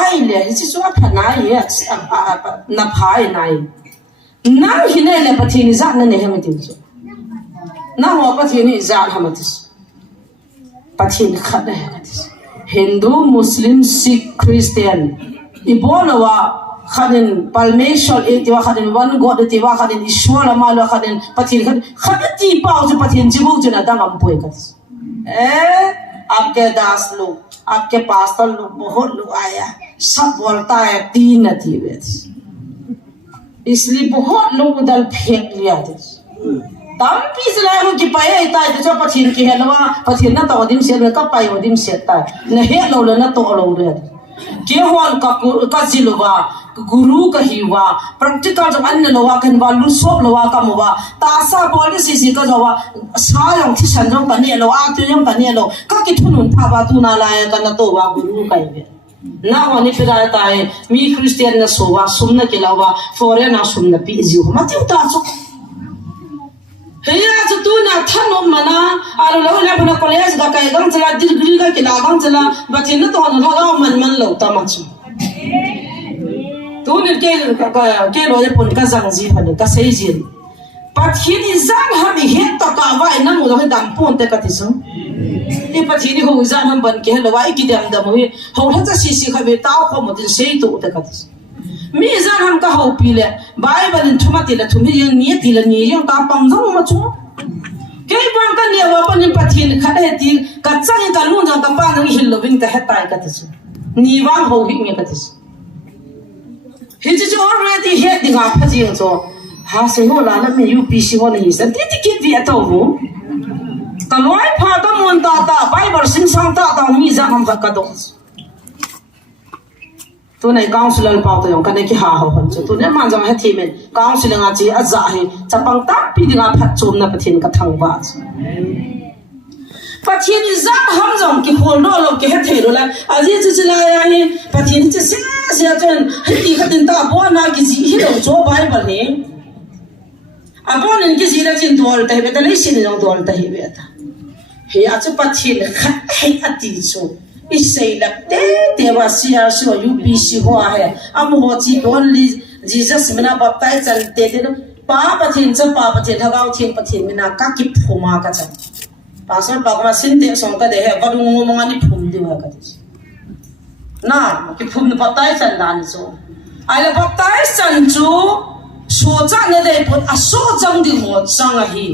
ai le hi chu a phana ye na phai nai na hi ne le pathin za na ne he me ti chu na ho pathin za ha ma ti pathin khat na he ka ti Hindu, Muslim, Sikh, Christian. Ibolawa khanin palmeshal etiwa khanin one god etiwa khanin ishwara malo khanin pathin khati pau ju pathin jibu ju na dang am poi ka आपके दास लोग आपके पास्टर लोग बहुत लोग आया सब बोलता है 3 नथी इसलिए बहुत लोग उधर फेंक लिया थे तम पिछला हो कि पाए इता जो पथिन की हेलवा पथिन ना तो दिम से का पाए दिम से ता न हे लो ना तो लो रे के होन का जिलवा गुरु कहिवा प्रैक्टिकल जो अन्य लोवा कन वालु सोप लोवा का मोवा तासा बोल सी का जोवा सायों थि संजों कने लो आ तुयं कने लो का कि थुनुन थाबा तु ना लाय का न तो वा गुरु कहिवे ना होनी फिर आता है मी क्रिश्चियन न सोवा सुमना के लावा फॉरेन ना सुमना पी जियो मत उता सो हेया जो तू ना थनो मना आलो लो ले बना कॉलेज दा का गंग चला डिग्री का के लागंग चला बथिन तो न लगा मन लो तमच तू ने के लो जे पुन का जंगजी हने का सही जी पथिन इजान हम हे तो का वा न मो दम पोन ते कति सो นี่ปะทีนี่คงจะทำบันเกี่ยวกับว่าอีกเดียมดำมือเขาถ้าจะสิเขาไปต้าเขาหมดจะเสียตัวแต่ก็มีจะทำก็เขาปีเลยใบบันทุ่มตีละทุ่มยังนี้ตีละนี้ยังตาปังจังมาจู่แค่บางกันเนี่ยว่าเป็นปะทีนี่ขัดเหตุกัดจังกันลุ่นจังตาปังยังหินลวินแต่เหตุตายกันที่นี่ว่างเขาหิ้งกันที่เห็นจะ already เหตุงาพะจีงจ้ะหาสิ่งว่าแล้วไม่อยู่ปีสิวันนี้สันติที่คิดวิอาตัวรู้ตลอดพาตมุนตาตาไปบริสินสังตาตามีจะทำกันตัวตัวในกองสุลล์เป่าตัวอย่างกันในที่หาเขาคนตัวนี้มันจะมาให้ทีมกองสุลล์งาจีอาจจะให้จะปังตักปีดีงาพัดจุ่มในประเทศกับทางบ้านประเทศนี้จะทำจังกี่คนรอเรากี่เหตุรู้แล้วอาจจะจะลายอะไรประเทศนี้จะเสียจนให้ตีขัดตินตาบัวนากี่จีให้เราโจ้ไปแบบนี้อาบัวนั่นกี่จีเราจินตัวเราแต่เวทเลยสิเราตัวเราแต่เวทเฮียจะประเทศขัดให้อดีตสู้อิสราเอลเตะว่าเสียสิว่ายูปีสิหัวเหรออาโมจีบอลลีจีซัสมันนับไปจันเตะเตะป้าประเทศจะป้าประเทศถ้าเราเทียนประเทศมันนักกักิบหัวมากันจังป้าสอนป้าก็มาสินเตะส่งกันเดี๋ยวก็ดูงงงานนี่พุ่มดีว่ากันดิน่ากิบพุ่มนี่ป้าตายจันดานิจูไอ้เรื่องป้าตายจันจูสู้จันเนี่ยเดี๋ยวพูดสู้จังดีหัวจังอะฮี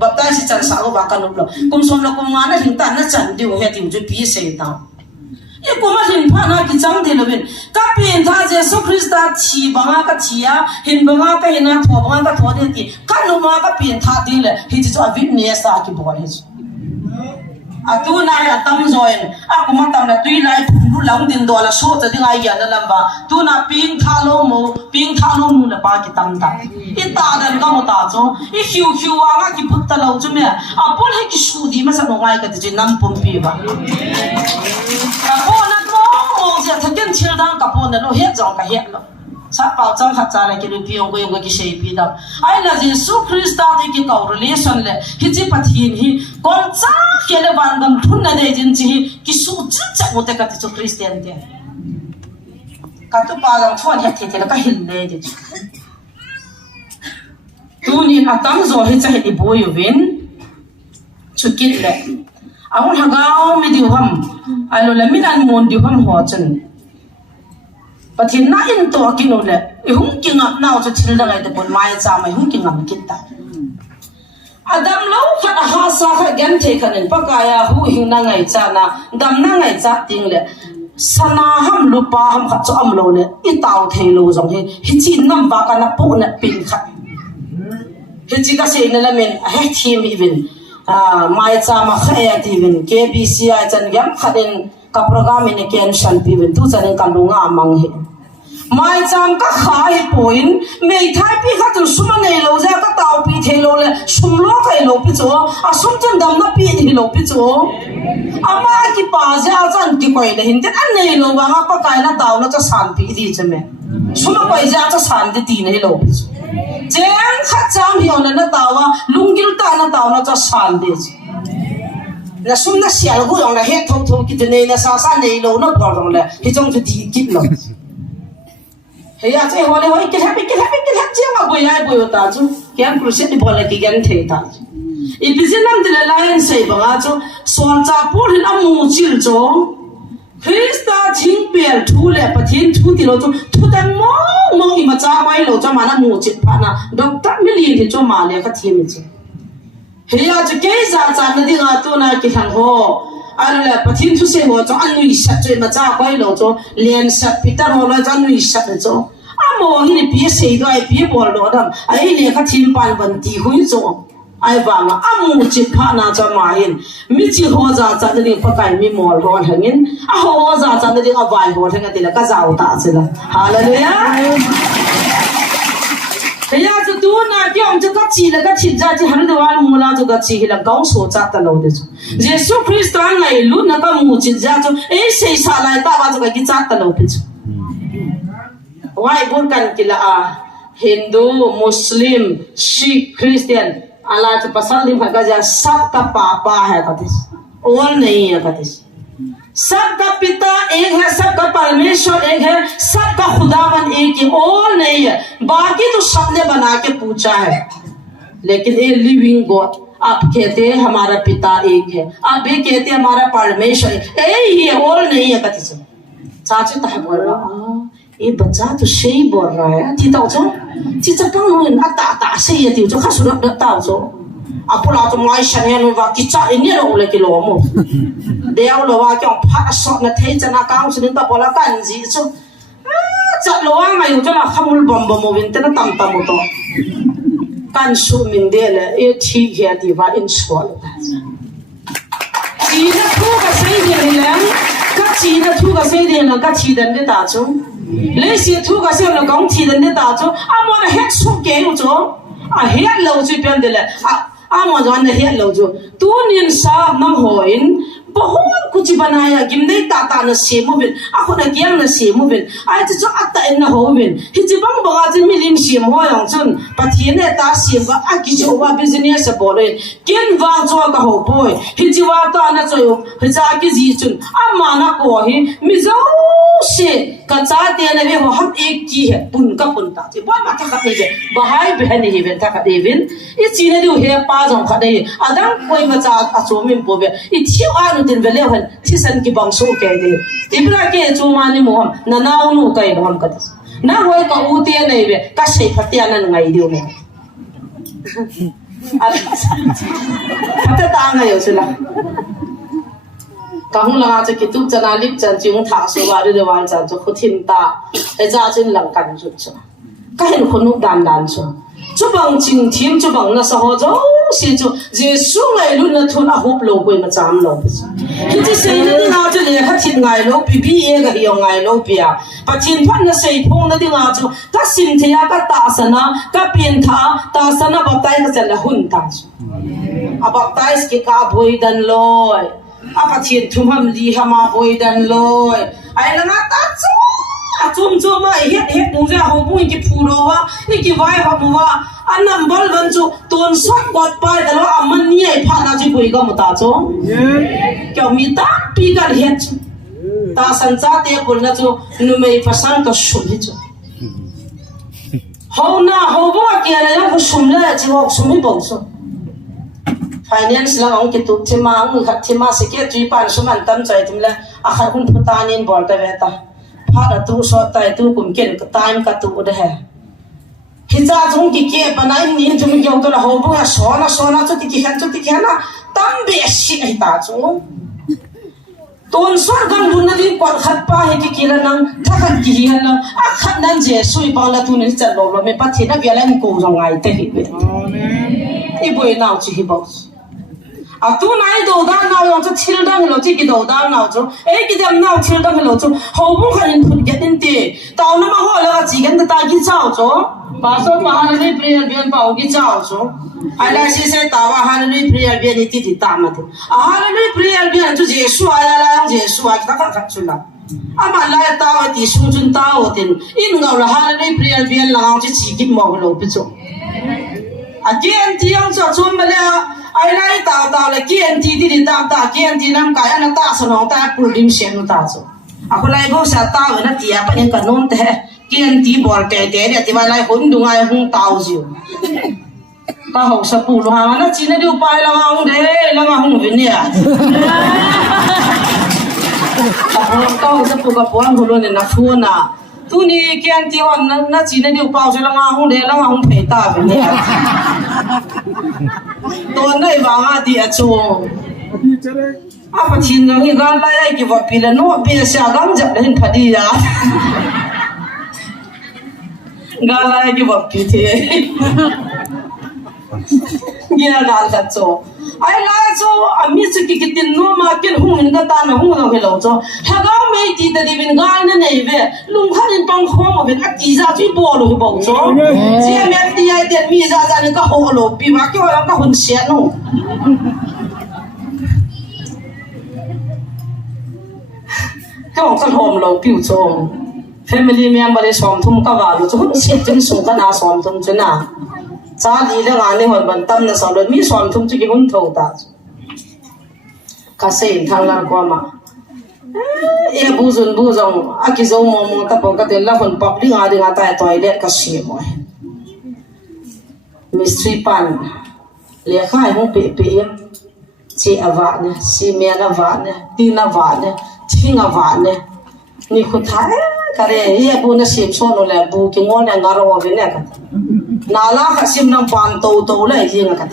ป้าตายสิจันสาวบ้ากันนุ่มละกุมสมละกุมงานนั่นถึงตานั่นจันดีหัวเหตุอยู่จะปีเสียดายยังกูมาเห็นพระนักกิจจังเดียวเป็นก็เป็นท่าเจสุคริสต์ที่บางก็ที่อ่ะเห็นบางก็เห็นนะทั่วบางก็ทั่วเดียวที่กันนุ่มก็เป็นท่าเดียวเลยที่จะเอาวิญญาณสากิบอกเลยอะตัวนายอะตั้มจอยน์อะกูมาตั้มเลยตุยไล่พุ่งรู้หลังดินตัวละโซ่จะได้ไงยันนั่นลำบากตัวน่ะปิงท่าโลมูเลยปากิตั้มตาอีตาเดินก็มาตาจ้องอีคิวว่างกิพุทธเราจุ่มเนี่ยอะพูดให้กิสูดีมาสักหน่อยก็จะน้ำปุ่มปีบะกับพวกนั้นมองจะทั้งกันเชื่อดังกับพวกนั้นเราเฮ็ดจังกับเฮ็ดแล้วสักเป่าจังขัดใจอะไรกินพิองก็ยังก็กิเสพดำไอ้ละเยซูคริสต์ที่กินกับ relation เลยที่จะปฏิหินก่อนจ้าเกี่ยวกับวันกำทุนนั่นเองจริงๆกิสูจิตจักมุตกับที่เจ้าคริสเตียนเดียกับตัวปาจังชวนเฮ็ดที่แล้วก็เห็นเลยดิตัวนี้อาตั้งโซ่ให้จะเห็นอีบัวอยู่วินชุดกินเลยเอาหัวหางไม่ดีห้ามไอ้เราเลยไม่ได้มนดีห้ามหัวจนประเทศนั้นอินตัวกินโน่เลยหุ่งกินอ่ะน่าจะชิลอะไรแต่บนไม้จาไม่หุ่งกินอ่ะไม่กินตาอาดัมเล่าขัดหาสาขากันเทกันเนี่ยปากายาหูหิงนั่งไงจานะดัมนั่งไงจัดติงเลยสนาห้ามลูปาห้ามขัดจะอมโลเนี่ยอีตาวเทโลจงเฮฮิจิน้ำบากันนับปุ่นเนี่ยปินขัดฮิจิก็เสียนั่นแหละมันเฮทีมอีวินไม้จามาเขียนทีวิน KBCI จันยังขัดเองกับโปรแกรมนี้แกนชันปีวินทุกจันยังกันลุงอามังเฮไม่จำก็ขายป่วยไม่ทายพี่ก็ถึงสมัยในโลกจะก็ตาวปีเทโลเลยสมโลกให้โลกพิจูอาสมจันดำนับปีที่โลกพิจูอามาที่ป่าจะจันที่ไปเลยเห็นแต่อันในโลกว่าก็กลายน่าตาวน่าจะสานปีดีใช่ไหมสมัยไปจะสานที่ตีในโลกพิจูเจ้าข้าจำเหี่ยวนั่นน่าตาวลุงกิลตาน่าตาวน่าจะสานดีแล้วสมน่าเสียลูกอย่างนั้นเฮ็ดทุกกิจเนี่ยสาสานในโลกนั่นก็ตรงเลยที่จงจะดีกินเลยเฮียจะหัวเลยว่ากินแฮปเจ้ามาบุยไอ้บุยตาจูแกมครูเสียที่บอกเลยกินเทตาอีพิจินั่นที่เลยไล่เสียบ้างจูส่วนจ่าพูดถึงอามูจิลจูคริสต์ทิ้งเปลี่ยนทูเลยปะทิ้งทูที่เราจูทูแต่มองอีมาจ้าไปเราจะมาหน้ามูจิพานะด็อกเตอร์ไม่เลี้ยงที่จูมาเลยก็ทีมจูเฮียจะเกยจ่านั่นที่งาตัวน่ะกินหันหัวอะไรเลยปะทิ้งทุเสียหัวจูอันนู้นสัตว์จูมาจ้าไปเราจูเลี้ยงสัตว์พิจารณาเราจะนู้นสัตว์จูอาโมหินเปียเสียด้วยเปียบอลโดดมไอ้เนี่ยก็ทิ้งปันบันตีหุ่นจูไอ้บ้างอามูจิพานาจะมาเห็นมิจิหัวจ่านั่นที่ปะไก่มีมอลร้อนหังเงินอาหัวจ่านั่นที่เอาไว้หัวทั้งนั้นที่ละก็จะเอาตาสิละฮาเลลูยาเฮียจะดูนะที่ผมจะกัดชีแล้วก็ชิดใจที่ฮันดูวันมูลาจะกัดชีแล้วก้าวโซจัดตลอดเลยเยซูคริสต์อันไหนลุ้นนะก็มูจิจ้าจูเอ้เสียสาลายตาว่าจะกัดจัดตลอดเลยว่าอีกคนกันกิละฮินดูมุสลิมซิกคริสเตียนอะไรจะภาษาลิมก็จะसबका पापा है कतिस और नहीं है कतिस सबका पिता एक है सबका परमेश्वर एक है सबका खुदावन एक ही और नहीं है बाकी तो सबने बना के पूछा है लेकिन ये लिविंग गॉड आप कहते हैं हमारा पिता एक है, आप भी कहते हैं हमारा परमेश्वर ही है और नहीं है कति से चाची तो बोल रहा ये बच्चा तो सही बोल रहा है तीता जो तीता पंग आता सही है तीता खासुर ताऊ जो अपुला तो माई शनिया नु वा किचा इन्हें लो ले किलो मो देव लो वा क्यों फासो न थे जना काम से निता बोला कंजी जो चलो वा मैं जो ना खमुल बम बम विंते न तम तम तो kan su min de le e thi ge di va in swal ta chi na thu ka sai de le ka chi na thu ka sai de na ka chi dan de ta chu le si thu ka sai na gong chi dan de ta chu a mo na het su ke u chu a het lo chu pen de le a mo jan na het lo chu tu nin sa nam hoin बहुत कुछ बनाया गिमदे ताता न सेमु बिन आखो न गियां न सेमु बिन आई तो अत्ता इन हो बिन हिजिबंग बगा जिन मिलिम सेम हो yang chun pathiene ta sem ba aki jowa business bore kin wang cho ka ho boy hijiwa ta na choyo hija ki ji chun amana ko hi mi zo se ka cha te na be ho ham ek ki hai pun ka pun ta che ba ma ka ka je bahai behen hi ben ta ka de bin I chi na du he pa jong kha de adang koi ma cha a cho min po be I thiu a tin vele han thi san ki bang so ke de ibra ke chu ma ni mo na naw nu kai bam ka na hoi ka u te nei be ka sei phatia na ngai diu ne phatia ta ngai yo sila ka hung la cha ki tu chana lip chan chung tha so wa de wan chan cho khuthim ta e ja chin lang kan ju cha ka hen khonu dan dan so chu bang ching thim chu bang na sa ho jo si chu jesu ngai lu na thun a hop lo koi ma cham lo ki chi sei na na chu le kha thit ngai lo pi bi e ga hi ngai lo pia pa chin phan na sei phong na ding a chu ka sim thia ka ta sana ka pin tha ta sana ba tai ka chan la hun ta chu a ba tai ki ka boi dan loi a pa chin thum ham li hama boi dan loi ai la nga ta chu chung chung ma het mu ja ho bu ki phuro wa ni ki vai ha mu wa anam bal ban chu ton sot got pai da lo amman ni ai pha na ji bui ga mu ta chu kyo mi ta pi ga het ta san cha te pul na chu nu mei pasan to shum hi chu ho na ho bo ki ala ya ho shum la chi ho shum hi bo chu finance la ong ki tu thi ma ang khat thi ma se ke tri pan su man tam chai thim la a khar hun phutan in bol ta ve ta phát tu so tai tu kum ken ka time ka tu de hai hiza jong ki ke banai nin jum yo to la ho bu ya sona chu ti ki na tam be shi ai ta chu ton so gam bun na din kon khat pa he ki la nang tha khat ki hi na a khat nan je sui pa la tu ni chan lo me pa thi na bia lan ko jong ai te hi be amen I boy now chi hi boss a tu nai do da na yo chu thil dang lo chi ki do da na chu e ki dam na thil dang lo chu ho bu khan in phut get in ti taw na ma ho la chi gan ta ki chao chu pa so pa han ni prayer bian pa o ki chao chu ala si se ta wa han ni prayer bian ni ti ta ma tu a han ni prayer bian chu jesu ala la jesu a ka ka chu la ama la ta wa ti su chun ta o tin in ngau la han ni prayer bian la chi chi ki mo lo pi chu a gen ti ang cho chum ba la ai lai tao le kian ti ti tam ta kian ti nam kai ana ta so no ta pulim shen no ta so a ko lai bo sa ta na ti a pa nen ka non te kian ti bol te te de ti ba lai hun du ngai hung tao jiu ka ho sa pu lo ha na chi na du pai la hung de la ma hung vin ya ka ho sa pu ka po ang lo ne na fu na tu ni kian ti hon na chi na du pao so la ma hung de la ma hung pe ta vin yaตัวไหนบ้างอ่ะที่จะช่วยอาปทินเราที่การไล่กี่วันปีละโน้ตปีละเสียกังจับเล่นพอดีอ่ะการไล่กี่วันปีที่ยี่ห้อการจัดโจไอ้ไล่โจอามีสุกิตินโน้มาเกินหุ่นก็ตาหน้าหุ่นเราเห็นเราโจถ้าเราไม่ตีแต่ดีเป็นการนั่นเองเว้ยลุงขันต้องข้อมาเป็นอัดจีจ้าช่วยบอลเลยบอกโจเสียแม่ตีไอเดียมีจ้าจ้านี่ก็หัวโลปีว่าเกี่ยวกับก็หุ่นเสียนู่ก็ของกันหอมโลปิวโจ family member เลยสอมทุ่มก็ว่าอยู่โจเสียจนสูงกันอาสอมทุ่มจนน่ะจ้าดีแล้วงานนี้หัวบันตั้มนะสอนเลยมีสอนทุ่มจะกี่คนโทรตาข้าเสียทางนั้นก็มาเอ๋บูซุนบูซงอากิโซมองตะปองก็เดินละคนปับลิงอาดิงอาตายตัวเล็กก็เสียหมดมิสทรีปัน lẽ khai không bị chị vợ nè chị mẹ nó vợ nè tin nó vợ nè chính nó vợ nè ni khu thái cái này hiện bu nó sim số nó là bu cái ngon này ngaro về nè nala ka sim nang pan to lại gì nè cái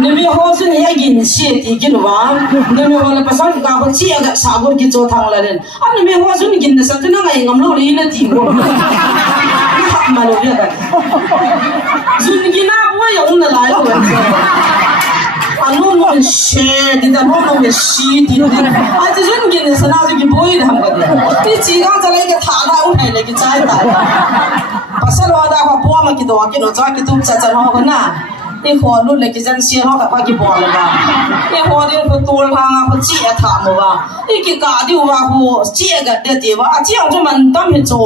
ni mi ho sun ya gin si ti gin wa ni mi wala pasal ka ko chi aga sabur ki cho thang la len an mi ho sun gin sa tu na ngai ngam lo ri na ti ko ma lo ya ka sun gin na bu ya un la lo anu no she di da no no shi di a ti sun gin sa na su ki boy da ham ka ti chi ga ta lai ka tha da un hai le ki chai ta pasal wa da ko po ma ki do ki no cha ki tu cha cha no ko na ni ko lu le ki jan si ho ka pa ki bo la ba ni ho din ko tu la nga ko chi a tha mo ba ni ki ka di wa ko chi ga de ti ba a chi ang jo man tam he cho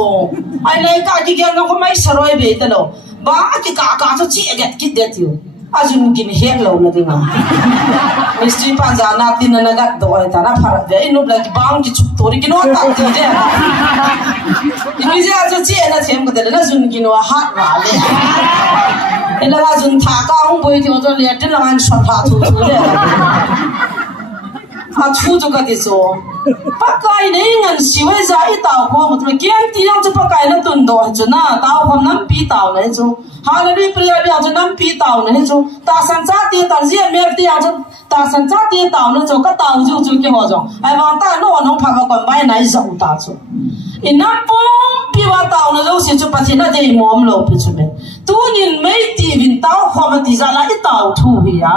ai lai ka ki ga no ko mai saroi be ta lo ba ki ka cho chi ga ki de ti ajun kin hek lo na dinga mistri panja na tin na ga do ai ta na phar de inu la ki bang ki chup tori ki no ta ti de ni je ajo chi na chem ko de na jun kin wa ha wa le ela ga jun tha ka hung boi ti ojo le tin la an shot ha thu thu de a thu to ka ti so pa kai nei ngan si wai za I taw ko mo tu kian ti yang chu pa kai na tun do chu na taw pham nam pi taw na chu Hallelujah prayer bi chu nam pi taw na chu ta san cha ti tan zia me ti yang chu ta san cha ti taw na chu ka taw chu chu ki ho jo ai wa ta no no pha ka kon bai nai zo ta chu inam pom pi wa taw na lo si chu pa thi na de mom lo pi chu me tu nin mei ti vin taw kho ma ti za la I taw thu hi ya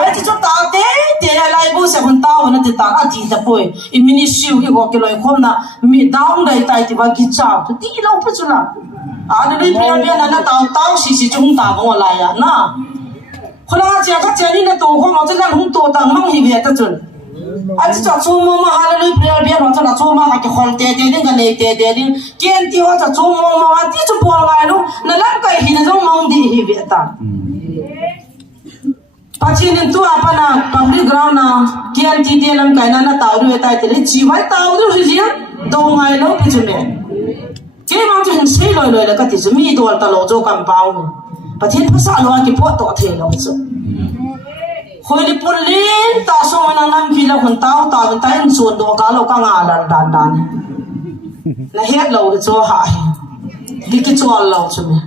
ai ti chu ta te lai bu se hun taw na ti ta a ti ta poi I mini siu ki ko ki loi khom na mi down dai tai ti ba ki chaw tu ti lo pu chu la Hallelujah prayer bi na taw si chung ta ko la ya na khola cha ka cha ni na to ko ma cha na hung to tang mang hi ve ta chun a chi cha chu mo ma Hallelujah prayer bi no cha na chu ma ka ki khol te ding ka nei te ding kien ti ho cha chu mo ma ti chu po ngai lu na lan kai hi na zo mong di hi ve ta Pachin tu apa na public ground na kian ti ti lam kai na taw ru ta ti chi wai taw ru hi ji do ngai lo pi chu me ke ma chu hin sei loi la ka ti chu mi dol ta lo jo kam pau pathin phasa lo ki po to the lo chu khoi li pun lin ta so na nam ki la hun taw ta ta in suan do ka lo ka nga la dan na het lo chu ha ki ki chu lo chu me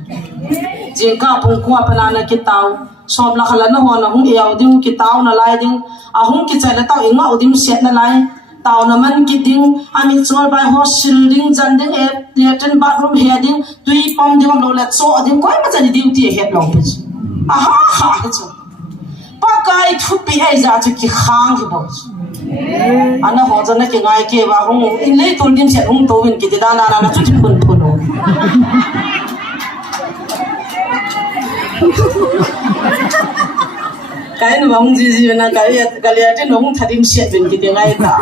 jing ka pung kwa pa na ki taw som la khala na ho na hung yaw ding ki taw na lai ding a hung ki chai la taw inga odim set na lai taw na man ki ding ami chol bai ho sil ding jan ding e latin bathroom he ding tui pom ding lo la cho ding koi ma chani ding ti het lo pe a ha chu pa kai thu pi ai za chu ki khang ki bo ana ho jan na ki ngai ke wa hung in le tun dim set hung to win ki da na chu chi phun phun no cái nó bóng gì là cái liệt trên nó cũng thật im sẹt bên cái tiếng ai cả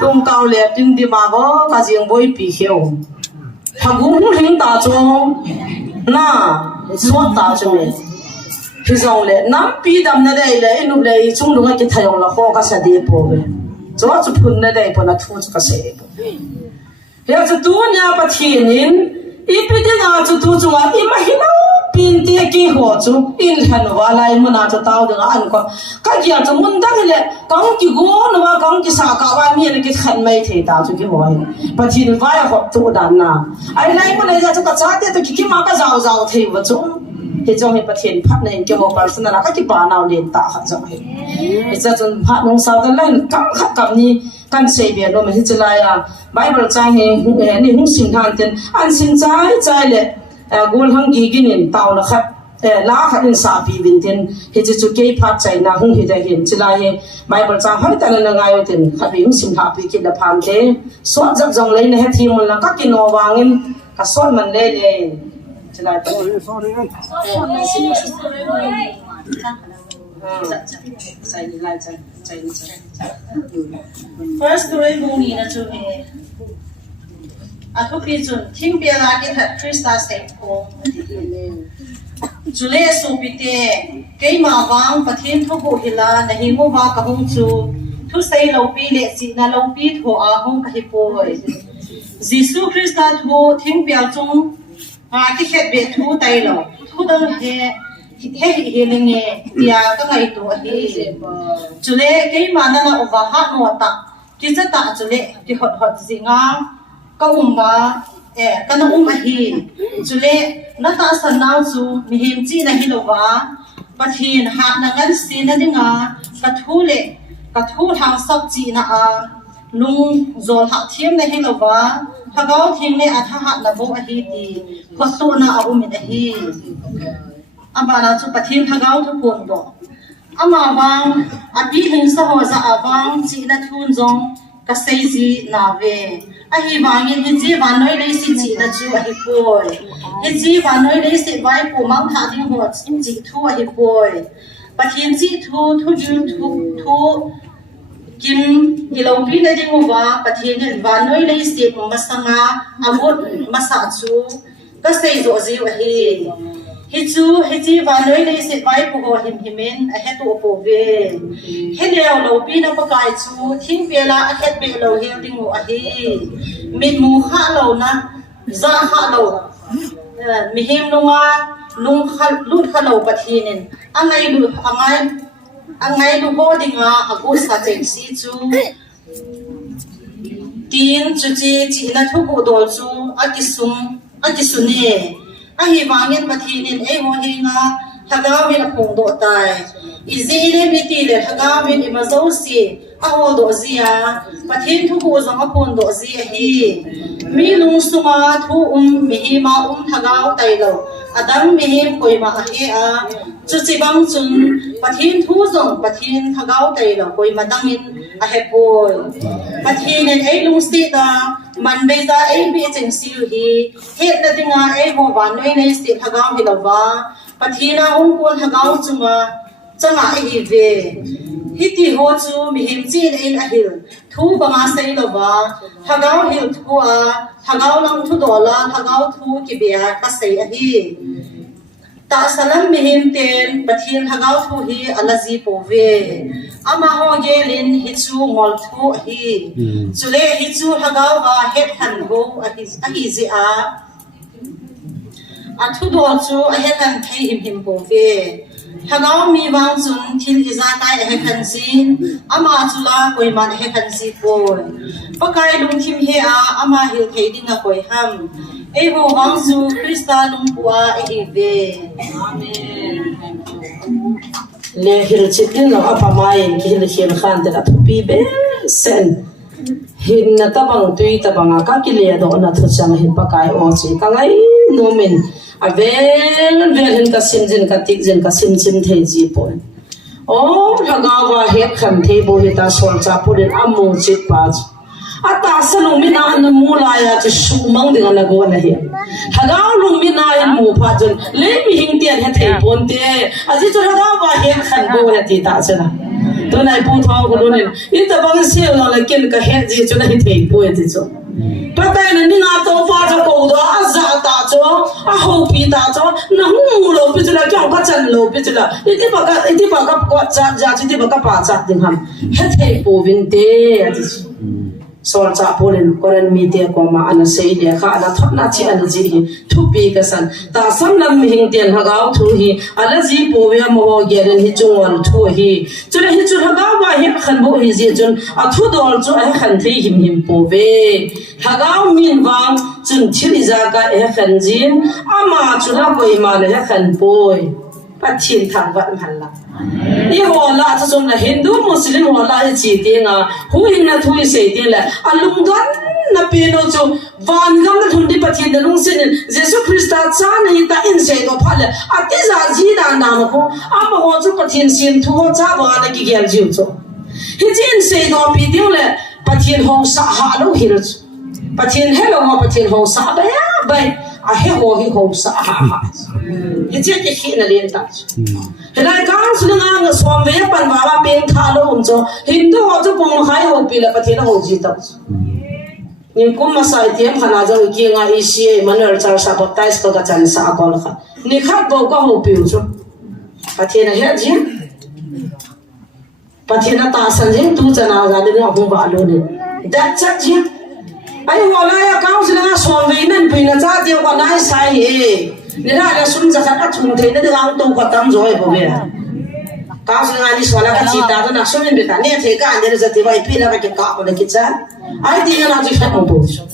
tung cao liệt trên đi mà có cái gì bôi bị hiểu thằng cũng hình ta cho na suốt ta cho mình thì xong lệ nắm pi đâm na đây lệ nụ lệ chung đúng cái thay là khó cái sao đi bộ về cho chụp hình na đây bộ là thu cho cái gì bây giờ tu nhà bắt thiên nín ít biết tiếng nào cho tu chung à ít mà hiểu pin tia ki ho chu in han wa lai muna cho tao de an ko ka kia chu mun dang le kang ki go no wa kang ki sa ka wa mi le ki khan mai the ta chu ki ho ai pa chin wa ya ho tu dan na ai lai mun ja chu ka cha te to ki ma ka zao zao the wa chu he jong he pa thien phat nei ki ho personal ka ki ba naw len ta kha jong he cha chun phat nong sao da len kam khat kam ni kan sei be no me hi chlai ya bible chang he ni hung sing han ten an sing chai le gol hang gi ginin taw na khat la khat in sa pi bin ten he chu ke phat chai na hung hi da hin chila he bible cha hoi ta na ngai ten khat bi hung sim ha pi ki da phan te so jak jong le na he thi mun la ka ki no wangin ka son man le le chila ta sai ni lai chai ni first story mu ni na chu he a thu pi chun thing pe la ki that Krista state ko chule su pi te ke ma wang pathin thu bu hila na hi mu ba ka hung chu thu sei lo pi le si na lo pi tho a hung ka hi po hoi Jisu Krista thu thing pe chung a ki khet be thu tai lo thu dang he he hi le nge tia ka ngai to hi chule ke mana na ova ha no ta ki cha ta chule ki hot hot zinga ka umma ka na hi chule na ta san naw chu mi him chi na hi lova pathin ha na ngan si na dinga ka thu thang sak chi na a lung zol ha thiam na hi lova thagau thing ne atha ha na bo a hi ti khosu na a umi na hi abana chu pathin thagau thu pon do ama wang api hin sa ho za awang chi na thun jong ka sei ji na ve a hi wangin hi ji van noi le si chi na chu a hi poi hi ji van noi le si vai pu mang tha ding ho chi thu a hi poi pathin chi thu kim ilopi na ding wa pathin van noi le si masanga amut masa chu ka sei zo ji wa hi hi van noi le si vai pu ho himen a he tu po ve he leo lo pi na pa kai chu thing pe la a khet pe lo he ding wa hi min mu kha lo na za kha lo mi him no nga lung khal lut kha lo pathinin angai lu ho dinga aku sa chen si chu tin chu chi na thu ko dol chu akisune a hi wangin pathinin e ho hi nga thagawin a phung do tai izi le biti le thagawin imazo si a ho do zia pathin thu ko zong a phun do zi hi mi lung suma thu mi hi ma thagaw tai lo adang mi hi koima a he a chu chi bang chun pathin thu zong pathin thagaw tai lo koima dangin a he poi pathin en ei lung si da man be za ei bi cheng siu hi het na dinga ei ho ban noi nei si thagaw hi lo wa pathina pon thagaw chunga changa hi ve hiti ho chu mi him chin in a hil thu banga sei lo wa thagaw hil thu a thagaw lang thu dola thagaw thu ki bia ka sei a hi ta salam mi him ten pathin thagaw thu hi alazi po ve ama ho ge lin hi chu ngol thu hi chule hi chu thagaw wa het han go a hi zi a thu do chu a het han thei him po ve thagaw mi wang chun thil iza kai he khan sin ama chula koi man he khan si poi pakai lung thim he a ama hil thei dinga koi ham e ho wang chu krista lung bua e ve amen le hil chitin lo apa mai ki hil hian khan te athupi be sen hin na tabang tui tabanga ka ki le do na thu chang hin pakai o chi ka ngai nomin a vel hin ka simjin ka tikjin ka simchim thei ji pon o thagawa he khan thei bo hi ta sol cha purin amu chit pa ata salung mina an mu la ya chi su mang ding na go na hi thagaw lung mina in mu pha chun le mi hing tian he thei pon te aji chu thagawa he khan go na ti ta chana to nai pu thau ko ne in ta bang se la la ken ka he ji chu na hi thei po ti chu patai na ni nga to fa cha ko do a za ta cho a ho pi ta cho na hu lo pi chu la kyang ka chan lo pi chu la iti pa ka ko cha ja chi ti pa ka pa cha ding ham he thei po vin te a ti sol cha polen koran mi te ko ma ana sei le kha ana thotna chi ana ji hi thu pi ka san ta sam lam mi hing ten hagaw thu hi ala ji po we mo ho geren hi chungwal thu hi chule hi chu hagaw wa hi khan bo hi ji chun a thu dol chu a khan thei him po we hagaw min wang chun thili za ka e khan jin ama chula koi ma le khan poi pathin thang wat man la i ho la cha som la hindu muslim ho la chi te nga hu hin na thui sei te la alung gan na pe no chu van gam na thun di pathin da lung sin jesu christa cha nei ta in sei do phale ati za ji da na no ko ama ho chu pathin sin thu ho cha ba na ki gyal jiu chu hi jin sei do pi ding le pathin ho sa ha lo hi ru pathin hello ho pathin ho sa ba ya bai a he ho hi ho sa ha ha hi je ke hi na len ta helai kang su nga nga som ve pan wa ba pen kha lo cho hindu ho chu pong khai ho pi la pathin ho ji ta nin kum ma sai tiam khana jo ki nga isi manual char sa baptize ko ka chan sa ko la kha ni khat bo ka ho pi chu pathin he ji pathin ta san jin tu chana ga de ho ba lo ne that chat ji ai ho la ya kang su nga som ve men pi na cha dio ka nai sai he 你看那孙子看他从天那个昂都过当作也不别。告诉俺你说那个鸡蛋那说明别干，你天干的这地方一批那个就搞不了给咱，哎，第二那就很不错。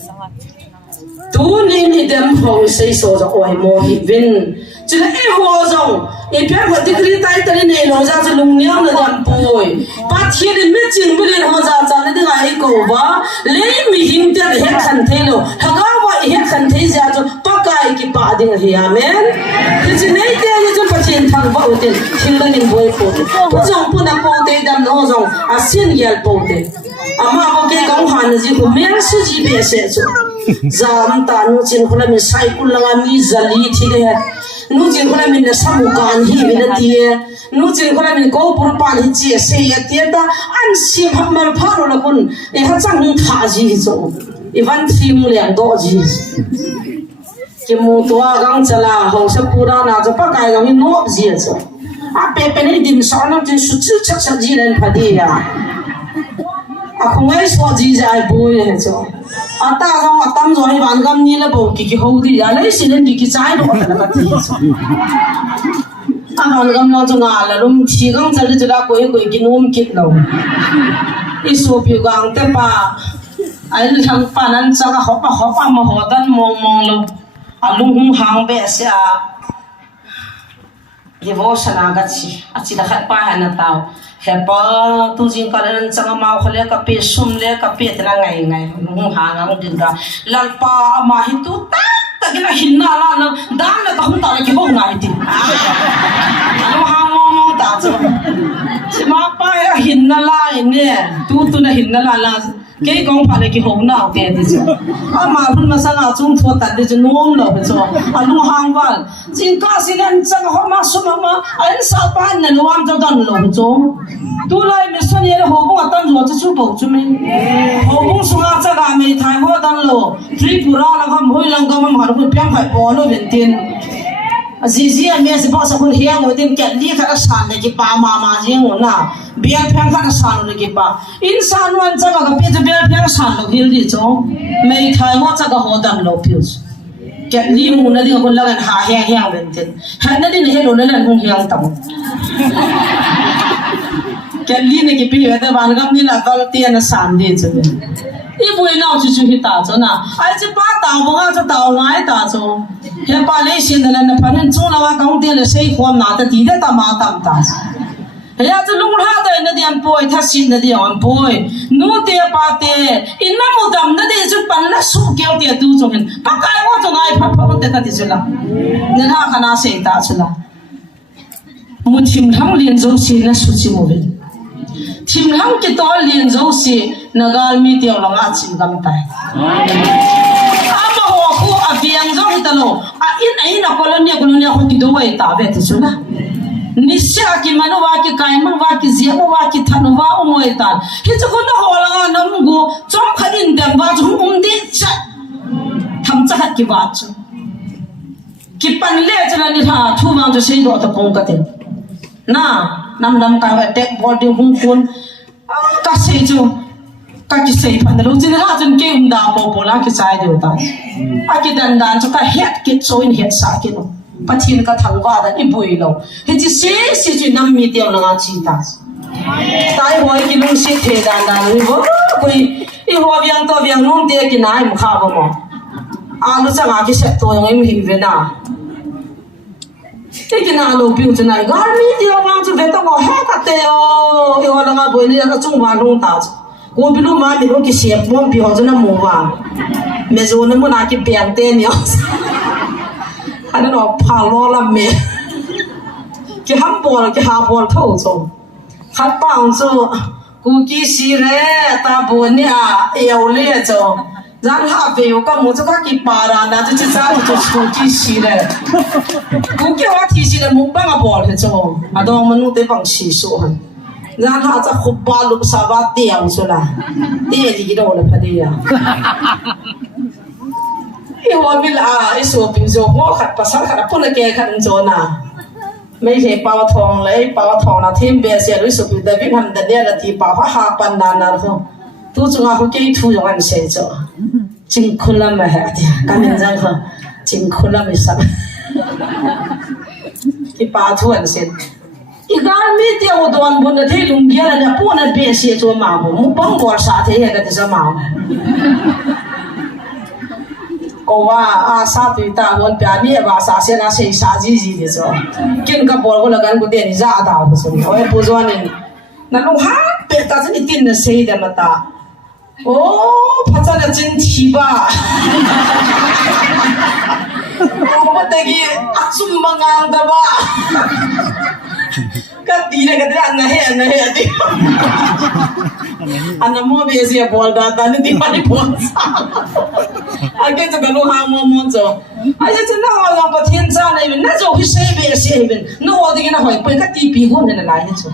都你点好谁说着外模一问，这个一活中，一边我这个里带的内容啥子龙娘的点不会，把天的没进不了好啥子的那个狗吧，你没听见的很看天了，他讲我一看天下就不该去把定下面，就是那点就把钱掏不定，听了你不会报的，不种不能报的，但那种啊先要报的，啊妈我给讲话的就面试级别写着。Zam ta nu chin khula min sai kul langa mi zali thile nu chin khula min na samu kan hi min tie nu chin khula min ko pur pan hi chi se ya tie ta an si phamal pharo la kun e ha chang hung tha ji zo e van thim liang do ji ki mu to gang chala ho sa pura na zo pa kai gang no ji zo a pe pe ni dim sa na tin su chu chak sa ji len phadi ya a khungai so ji jai boy he zo आता जाऊं आता हम जोही बांधकाम नहीं ले बोल की हो दी यार इसी ने की चाय लो लगा थी आ बांधकाम ना जो ना लरुम ठीकं चले चला कोई की नोम कित लो इस ओपी गांग ते पा आई लंग पानन चगा होपा म होदन मोंग लो अलुं हुं हांग बे से आ devotion agachi achi da khat pa hana taw hepa tu jing kalan changa ma khole ka pe sum le ka pe tla ngai nu ha ngam din da lal pa ma hi tu ta ta gina hinna la na dan la ka hum ta la ki ho ngai ti nu ha mo ta cho si ma pa ya hinna la ne tu na hinna la ke gong pha le ki ho na te di cho a ma phun ma sa na chung tho tan de nom lo be cho a lu hang wal jing ka silen chang ho ma su ma an sa pan na luam cho dan lo cho tu lai me son ye ho bo tan lo chu bo chu me ho bo su nga cha ga me thai ho dan lo tripura la kham hoi lang ga ma har khu pyang khai po lo ben tin Zizi ame se ba sa kun hiang o din ket li kha san le ki pa ma jing o na bian phang kha san le ki pa insan wan cha ga pe je bian phang san lo hil di cho mei thai ho cha ga ho dam lo pius ket li mu na di ko la gan ha hiang ben tin ha na din he lo na lan hung hiang tam ket li ne ki pi wa da ban gam ni la dal ti na san di cho一不会闹出去打着呢，哎，这把打不啊，这打来打着，现把那些的人呢，反正中了话讲点了，谁活拿的地的打马打打着，哎呀，这弄他的那点不会，他新的点不会，弄点把的，一那么大那点就本来手脚点都中人，不该我就爱拍拍我得个的去了，你看看那谁打去了，我听他们连着些那手机没人。ทีมทั้งกี่ตัวเรียนรู้สินักการมีเดียวลงอาชีพกันไปอามาหัวคู่อาเบียงจ้องตลอดอินไอ้นักคนนี้คนที่ดูไว้ตาเบ็ดสุดนะนิสัยกี่มันว่ากี่กายมันว่ากี่เสียงว่ากี่ทันว่ามวยตาเฮ้ยจะคนละหัวละน้ำกูจ้องขัดอินเดียว่าจ้องดิจัดทำจัดกี่บาทกี่ปันเล่จะนั่นนี่ท่าทุ่มมันจะใช้ตัวตะกงกันเองน่ะนำการเด็กบอดี้หุ่นคุณก็ใช่จูก็คิดใช่พันธุ์รู้จักหาจนเก่งดาวโปล่าคิดใจเดียวตายอากิดันจะก็เฮ็ดคิดโซนเฮ็ดสากิโนปัจจุบันก็ทั้งว่าได้อีบุยโลเฮ็ดเสียจูน้ำมีเดียวละจีตาตายหัวกินลุงเสียเทดันนี่บ่คุยอีหัวเบียงตัวเบียงนุ่มเดียกินไหนมุขบ่มั้งรู้จักอากิเสตัวยังไม่หิวนะที่กินอาลูบิวจะไหนก็มีเดียวมาจะเวทก็แห่กันเตอเอวละมาบ่อยนี่ก็จุ่มวานลงตากูบิลูมาบิลูกิเสียบมันบิวจะน้ำมัวเมจูน้ำมันอากิเปียงเต้นเนี่ยอันนั้นเราพาล้อละเมกิฮัมบอลกิฮาบอลเท่าจงขัดปังจูกูกิสีเร่ตาบัวเนี่ยเอวเลี้ยจง然后别有个么子个给巴拉，那就咱们就出去洗了。我叫我提醒了，没办法包了种，啊，到我们弄得帮洗漱哈。然后这胡巴路沙巴掉出来，跌里头了，拍的呀。因为我们啊，一说比如说我看把上看不能给看做呢。ไม่ใช่เป่าทองเลยเป่าทองนะที่เบียร์เสียรู้สึกแต่พี่ทำแต่เนี่ยละที่เป่าเขาหาปันนานนะเขาตัวจงอาเขาเกี่ยทุยกันเสียจ้ะจริงคนละไม่เหรอที่การเงินจังเขาจริงคนละไม่สับ ที่ป่าทวนเสร็จอีกการมีเดียวโดนบนที่ลุงเดียร์เนี่ยพวกนั้นเบียเสียตัวมาผมป้องบอดสาเทียกันที่สมาก็ว่าอาซาติตาวันเปียนี่ว่าสาเสนาเสียสาจีจีดิจ้ะกินกับปอลก็แล้วกันกูเดี๋ยวนี้จะอาดาวสุดโอ้ยผู้จวนนี่นั่นลุงฮะเป็ดตาจะนี่ตินเสียเดมาตาโอ้พัชนะจินทีบ้าโอ้แต่กี้อัศมบังอังดาบ้าก็ดีเลยก็ได้อันนั้นเฮติอันนั้นโมบีเสียบอลดาตานี่ที่มันบอลซ่าอันเกิดจะกันลูกหางมอนจ้ะไอ้เจ้าหน้าเราประเทศจ้าเนี่ยมันน่าจะพิเศษเบียเสียเป็นนู่นว่าที่นั่นหอยไปก็ตีปีหุ่นนั่นแหละนี่จ้ะ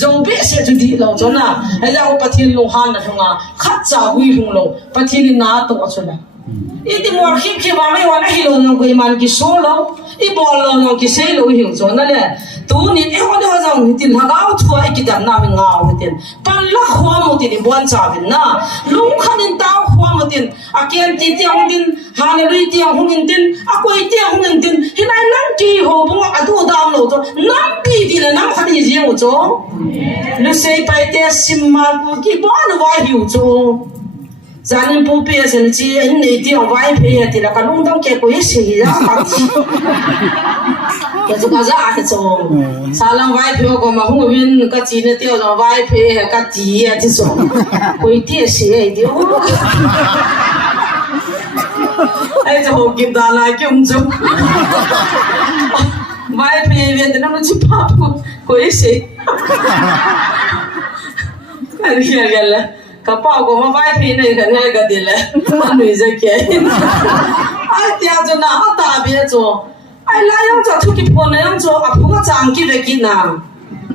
จะเบียเสียจุดที่เราจ้ะนะไอ้เราประเทศลูกหางนั่นทุ่งอ่ะขัดจ่าหุยทุ่งเราประเทศนี้น่าตัวจ้ะนะอีที่มัวคิดว่าไม่ว่าไม่รู้น้องกุยมันกิโซโลอีบอลน้องกิเซโลหิวจ้ะนั่นแหละตัวนี้เอ้วันเดียวจะหิตินหากเอาทัวร์อีกดับน้ำเป็นเงาหิตินปันละหัวมุตินบวนจ่าเป็นน่ะลุงขันินตาหัวมุตินอาเกียนตีเตียงดินฮานารีเตียงหงดินอากุยเตียงหงดินเห็นไอ้นั่งจีหัวบุ้งอดูดามโลจ้ะนั่งปีดินนั่งขันยี่ห้อจ้ะลูเซย์ไปเตะซิมมาบุกีบ้านว่าหิวจ้ะจานิปูเปียสันจีอินนี่ที่เอาไว้เพียที่ละกันลุงต้องเก็บไว้เสียแต่จุกอาจจะอาจจะส่งสาลังไว้เพียก็มาหูวินก็จีนเที่ยวเอาไว้เพียก็จีอาจจะส่งคุยเที่ยวเสียเดียวไอ้เจ้าหกินดาราเกี่ยมจุไว้เพียเวียนแต่น้ำมันชิบหายคุยเสียอะไรกันล่ะกระเป๋าก็มาไว้พี่ในกันให้กันดีเลยมันไม่ใช่แค่ไอ้เดียวจะน่าตาเบี้ยจ้ะไอ้ลายยังจะทุกข์พอเนี่ยยังจ้ะอ่ะพวกก็จางกินไปกินนะ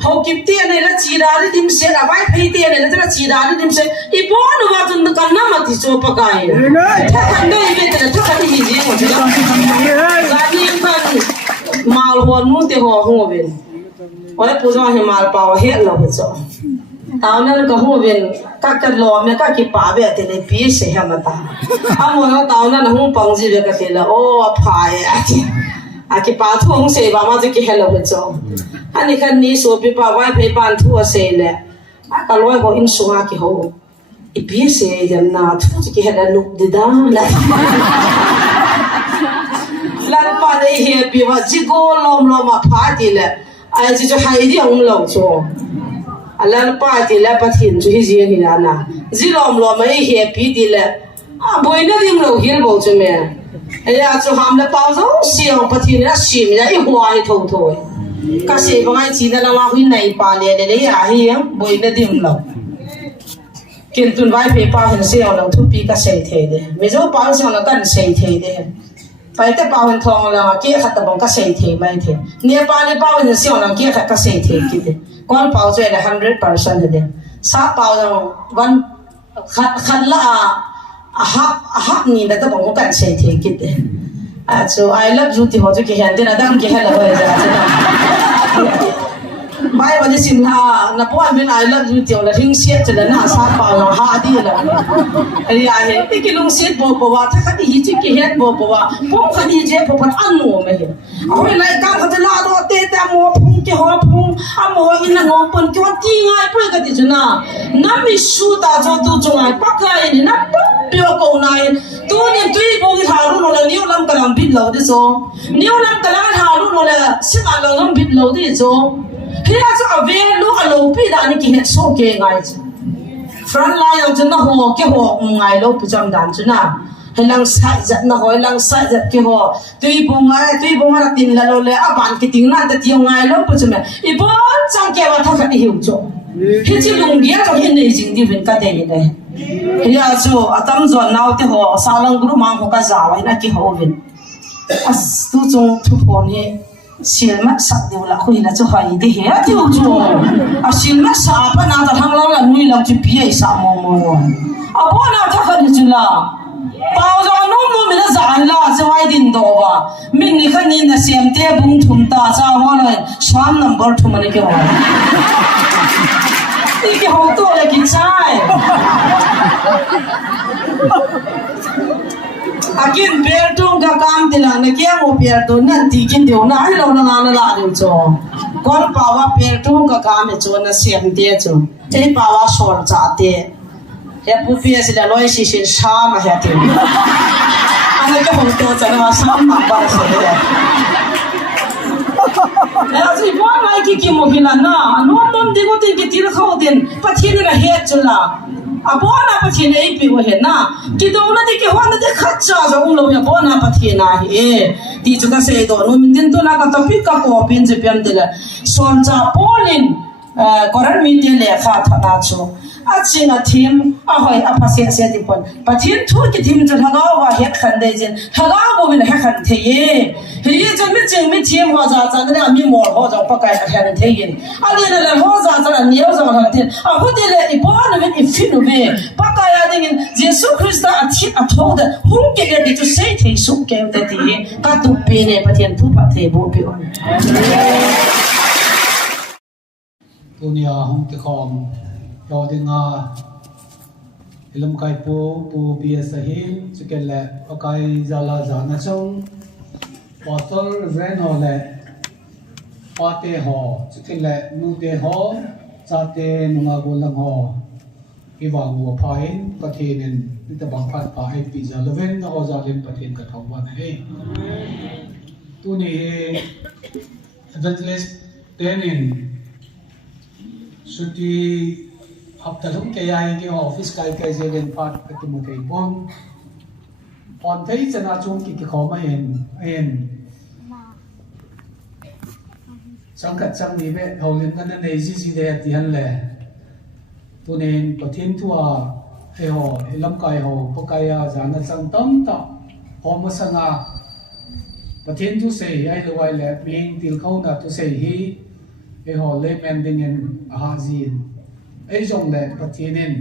เขากินเตี้ยเนี่ยแล้วจีดาที่ดิมเสียไว้พี่เตี้ยเนี่ยแล้วจีดาที่ดิมเสียอีบ้านว่าจนกันน้ำมันที่จ้ะปากไก่ถ้ากันได้ยังแต่ถ้ากันที่ยี่หมดแล้วการนี้มันมาลหัวนู้นที่หัวหัวเป็นไว้ผู้ชายให้มาเป่าเฮ็ดเราไปจ้ะตอนนั้นก็หัวเป็นก็จะรอเนี่ยก็คิดป่าแบบที่เลยปีเสียมาตาถ้ามัวตอนนั้นหัวปังจีแบบก็ที่ละโอ้พายอาคิดป่าทั่วหัวเสียบ้ามาจะกี่เฮลล์จ้ะอันนี้คันนี้สูบไปป่าไว้ไปบ้านทั่วเสียเลยก็ร้อยเขาอินสุอาคิเขาอีปีเสียยังน่าทั่วจะกี่เฮลล์ลุกดีด้าเลยหลังป่าได้เฮียปีว่าจิโก้ลมมาพาดีเลยไอ้ที่จะให้ดีของเราจ้ะแล้วป้าที่แล้วป้าถิ่นช่วยเสียงกันนะจีลอมไม่เหี้ยปีที่แล้วบ่อยนั่นยิ่งเราเหี้ยบ่จุ่มเองไอ้อาจูฮามแล้วป้าจะเสียงป้าถิ่นแล้วชิมแล้วอีหัวให้ทุ่งทุ่งก็เสียบางไอ้จีนั่นเราหุ่นในป่าเลยเลยไอ้ยังบ่อยนั่นยิ่งเรากินตุนไว้ไปป้าเห็นเสียงเราทุกปีก็เสียเท่เด้ไม่ใช่ป้าเสียงเราก็เสียเท่เด้ไปแต่ป้าเห็นทองเราเกี่ยขัดตะบงก็เสียเท่ไม่เท่เนี่ยป้าเห็นเสียงเราเกี่ยขัดก็เสียเท่กี่เด้ก่อนเป่าจะได้100%เลยสาเป่าเราวันขัดละหักนี่นะแต่ผมก็กันเสียทีกิดเลยso I love you ที่หัวจุกเห็นที่นั่นดังกี่เฮลเลยจ้ะไม่วันนี้สินค้านับว่าเป็น I love you ที่เราทิ้งเสียจะเลยน่าสาเป่าเราหาดีเลยไอ้ยาเห็นที่กินลุงเสียบอกว่าถ้าขัดยี่จุกเห็นบอกว่าผมขัดยี่เจ็บผมอันนู้ไม่เห็นเอาไว้รายการเขาจะลาตัวเตะแต่มัวพุ่งเกี่ยวพุ่งอ่ะมัวอินงงปนเกี่ยวที่ง่ายไปกันที่จุน่ะน้ำมีสูตรจะตัวจงไงปักไก่นี่น้ำปุ๊บเปียกกูนายตัวนี้ตัวอีโบกิทารุนเลยนิ้วลำกระลำบิดเหลาดิโซนิ้วลำกระลำทารุนเลยสิ่งอะไรลำบิดเหลาดิโซเฮียจะเอาเวลูกเอาปีดานี่กี่เห็ดโซเกงไงจ้ะฟรันไลน์จุน่ะหัวเกี่ยวหัวไงลูกประจำด่านจุน่ะให้ลังใส่จัดนะหัวลังใส่จัดเกี่ยวตัวอีโบงอะไรตินละโลเลยอ่ะบ้านกี่ติงนั่นจะเที่ยวไงลูกประจำเนี่ยอีโบจังเกี่ยวทักกันหิวจ้ะเฮียจะลุงเดียจะเห็นในจริงที่เป็นกันได้ยังไงเฮียจะอาตั้มจวนน้าที่หัวสาลังกรุ๊ปมังหัวกระจายนะกี่หัววินตูจงทุกคนเฮเสียมัดสักเดียวละคุยละจะหายดีเฮียที่หัวจ้ะเสียมัดสักปะน่าจะทำเราละนุ่ยเราจะเปียสักมองบ่น่าทักกันจุละเป่าจอนนุ่มไม่ได้จ่ายละจะไว้ดินโตวะมินี่คันนี้นะเสียมเตะบุ้งทุ่มตาจ้าหัวเลยสามนัมเบอร์ทุ่มอะไรกันวะอีกหัวตัวเลยกินใช่ akin per tung ka kam tila na kia mo per tu nan ti kin dio na ai lo na na la dio cho kon pawa per tung ka kam e cho na siam tie cho te pawa sol cha te he pu pi si la loi si sin sa ma he te ana ka mo to cha na sa ma ba so de ya si bo mai ki mo hila na no nom de go tin ki tir khau den pathin ra he chula abona pathin ei pi ho he na ki do na de ki ho na de khacha za u lo ya bona pathin na he ti chu ka se do no min din to na ka topic ka ko pin je pian de la son cha polin koran min de le kha tha na chu a chinga thim a hoi a phasia se ti pon pathin thu ki thim chu thaga wa he khan de jin thaga bo bin he khan the ye he ye chu mi ching mi thim ho za cha na mi mo ho za pa kai khan the yin a le le ho za cha ni yo za khan the a hu de le I bo na me I fi no be pa kai ya ding Jesus Christ a thi a tho de hung ke de to say the su ke de ti ka tu pe ne pathin thu pa the bo pe on Tunia hong te khom yo dinga ilum kai pu bia sahin chikele akai zala jana chong botol ven ho le pate ho chikele nu te ho chate nunga golang ho iwang wo phain pathinin nita bang phat pa ai pi zalaven na ho zalin pathin ka thawwan he tuni evangelist tenin suti haptalum ke ai ke office kai kai zelen pat katimu thei pon on thei chana chung ki khoma en sangkat sang ni be holin kan nei ji de ti han le tunen pathin thua he ho lam kai ho pakaya jana chang tam ta hom sanga pathin thu sei ai lo wai le ming til khau na tu sei hi he ho le men ding en ha zin ai jong le pathinin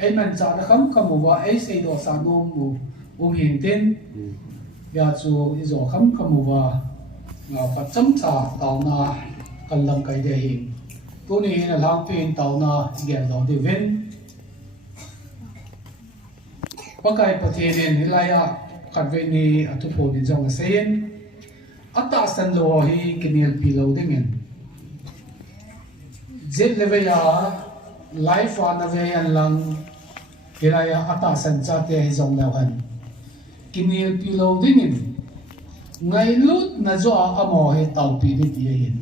ai man cha na kham kamu wa ai sei do sa nom mu hin tin ya chu I zo kham kamu wa nga pacham cha taw na kallam kai de hin tu ni na lang pin taw na gen do de ven pakai pathinin hilaya kadve ni atu pho ni jong sen ata san lo hi kinil pi lo dingin zit leve ya life on the way and lang hilaya ata san cha te jong lo han kinil pi lo dingin ngai lut na zo amo he tau pi ni ti hin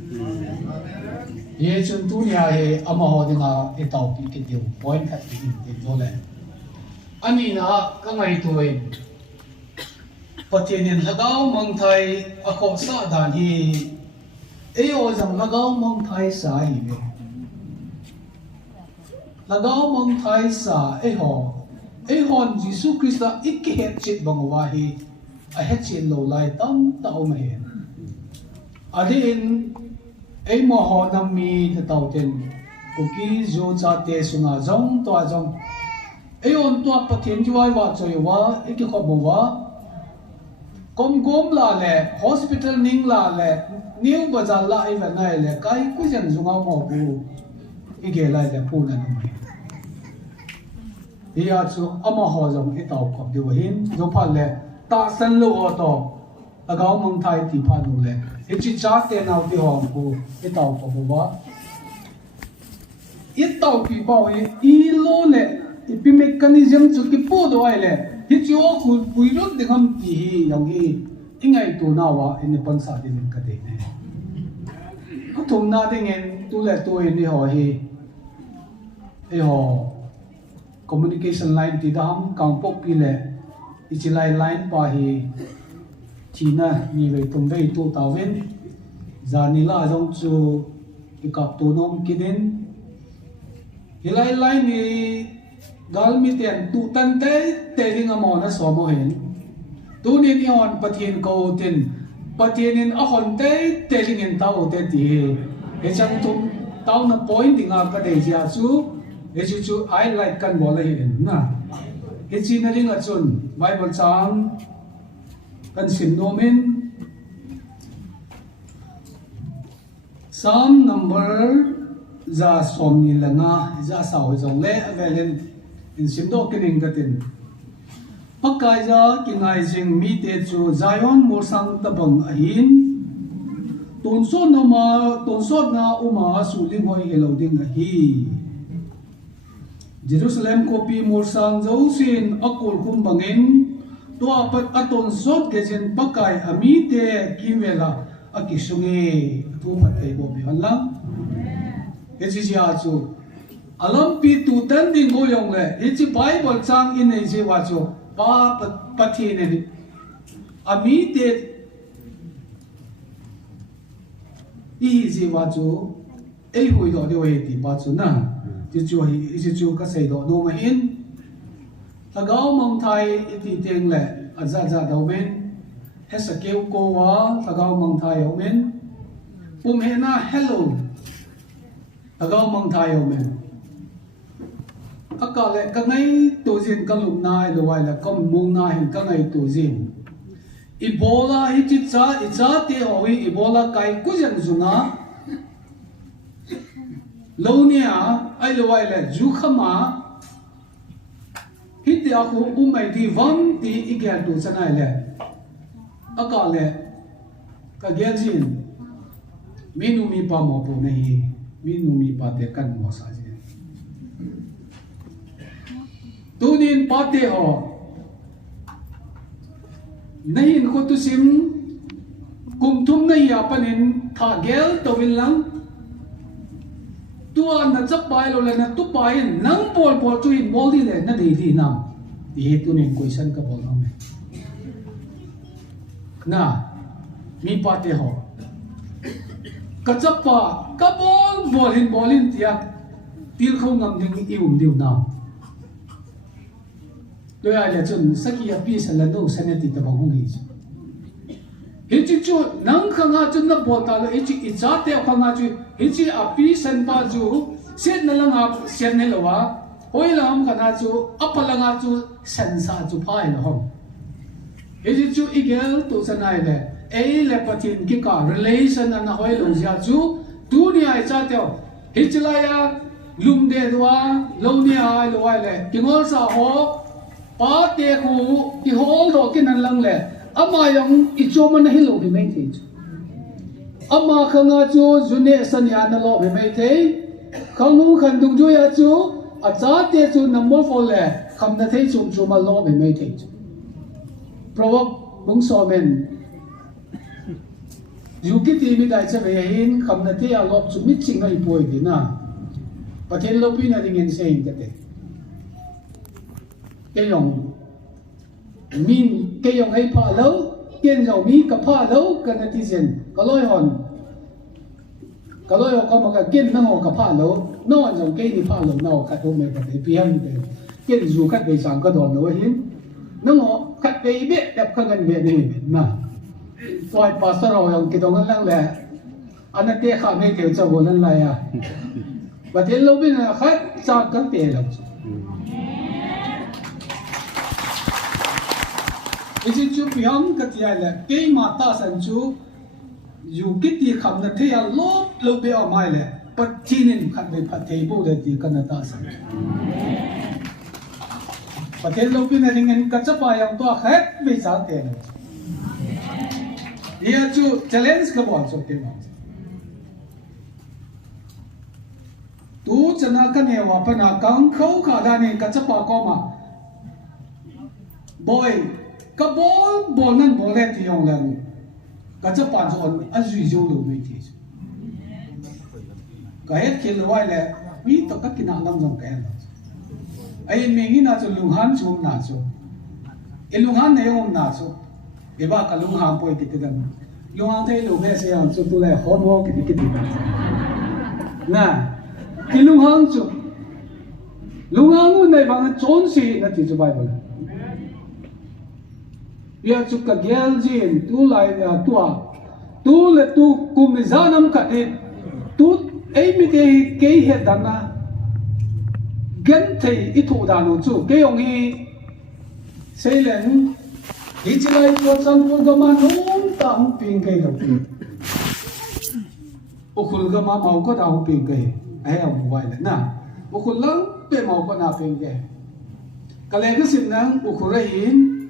ye chun tu nya he amo ho dinga e tau pi ke tiu point khat ti ni do le ani na ka ngai tu e patinin lagaw mong thai ako sa dan hi eyo jang lagaw mong thai sa hi be lagaw mong thai sa e hon Jesus Christ ikke het chit bangwa hi a het chin lo lai tam ta o ma hen adin e mo ho nam mi ta tau ten ku ki zo cha te sunga jong to jong e on to pathin juai wa choi wa ikke kho bo wa gom la le hospital ning la le new bazar la I van nai le kai ku jan zunga mo bu ige lai le pu na ni ya chu ama ho jong I tau khop du hin zo pha le ta san lo o to agaw mong thai ti pha nu le I chi cha te nau ti hom ku I tau ko bu wa I tau pi ba I lo le I pi mechanism chu ki pu do ai le hi chu ku pui lut de kham ti hi yang hi ingai tu na wa in pon sa din ka de ne ko thum na de ngen tu le tu ni ho hi e ho communication line ti dam kang pok pi le I chi lai line pa hi thina ni ve tum ve tu ta ven zanila jong chu I kap tu nom kidin hilai lai ni gal mi ten tu tan te ring amo na so mo hen tu ni on pathin ko tin pathin in a hon te ring in tau te ti e chang tum tau na point dinga ka de ja chu e chu I like kan bo la hin na e chi na ring a chun bible chang kan sin no men Psalm number za som ni langa za sao jong le avelen in simdo kining gatin pakai za kingai jing mi te chu Zion mo sang tabang ahin tonsot na uma suling hoi heloding ahi Jerusalem kopi mo sang zausin akul kumbangin to apat atonsot gejen pakai ami te kimela akisungi tu patay bo bihanlang eti siya chu alam pi tu tan ding go yong le eti Bible chang in nei je wa chu pa pathi ne ami te i ji wa chu ei hui do de we ti pa chu na ji chu ka sei do no ma hin tagaw mong thai iti teng le aza do men hesa keu ko wa tagaw mong thai o men he na hello tagaw mong thai o men akale ka ngai tu jin ka lum na lo wai la kom mong na hin ka ngai tu jin Ebola hi chi cha te ho hi Ebola kai ku jan zunga lo nia ai lo wai la ju khama hiti aku umai di vam ti igel tu sanai le akale ka gyajin minu mi pa mo po nahi minu mi pa te kan mo sa je tunin pa te ho nahin ko tu sim kum thum nai ya panin tha gel to win lang tua na chap pai lo le na tu pai nang pol chu in bol di le na di di nam di he tu ne question ka bol nam na mi pa te ho ka chap pa ka bolin tia til khong ngam ding i diu na do ya le chun saki ya pi sa la no sanati ta ba hong hi hichi chu nang khanga chun na bol ta lo hichi icha te khanga chu hichi api san pa chu set na lang ap sen ne lowa hoi lam khana chu apalanga chu san sa chu phai lo hom hichi chu igel tu sanai le ei le patin ki ka relation na hoi lo ja chu tu ni ai cha te hichi la ya lum de dwa lo ni ai lo ai le kingol sa ho pa te khu ki hol do ki nan lang le ama yang ichoman hilo bi mai the ama khanga chu june sanya na lo bi mai the khangu khan dung jo ya chu acha te chu number 4 le kham na the chum chuma lo bi mai the provob bung so men yu ki ti mi dai che ve hin kham na the a lo chu mi ching ai poi di na pathen lo pi na ding en se in te cái dòng min cái dòng hay pha lâu kiên dòng mi cả pha lâu cái netizen cái lối hòn có một cái kiên nó hồ cả pha lâu nó dòng cái đi pha lâu nào cả hôm nay có thể pian để kiên dù cắt về sáng cái đòn nữa hiến nó hồ cắt về biết đẹp cái gần về này mà tôi pastor rồi cái dòng lăng lẹ anh ấy tiếc khám mấy kiểu cho vô lần này à và thế lâu bên là khách sao cắt về lắm isi chu piang katia le ke mata san chu yu kiti kham na thea lo be o mai le patinin khat be phathei bo de ti kana ta san pathen lo pin na ringen ka cha pa yang to khat be sa te ya chu challenge ka bon so te ma tu chana ka ne wa pa na kang khau kha da ne ka cha pa ko ma boy ka bol nan bol le ti yong lan ka cha pa zon a zui zo lo me ti ka het khil wai le mi to ka kina lam jong ka ai me ngi na chu lung han chum na chu e lung han ne yong na chu e ba ka lung han poi ki ti dan lung han thei lo me se yang chu tu le ho mo ki ti na ki lung han chu lung han nu nei bang chon si na ti chu Bible ya chu ka gel jin tu lai ya tua tu le tu kumizanam ka et tu ei mi ke he dana gan thei I thu da no chu ke yong hi sei len hi chi lai ko chan pu ga ma nom ta hung ping ke lo pi o khul ga ma mau ko da hung ping ke ai am wai le na o khul lang pe mau ko na ping ke ka le ga sin nang o khul ra hin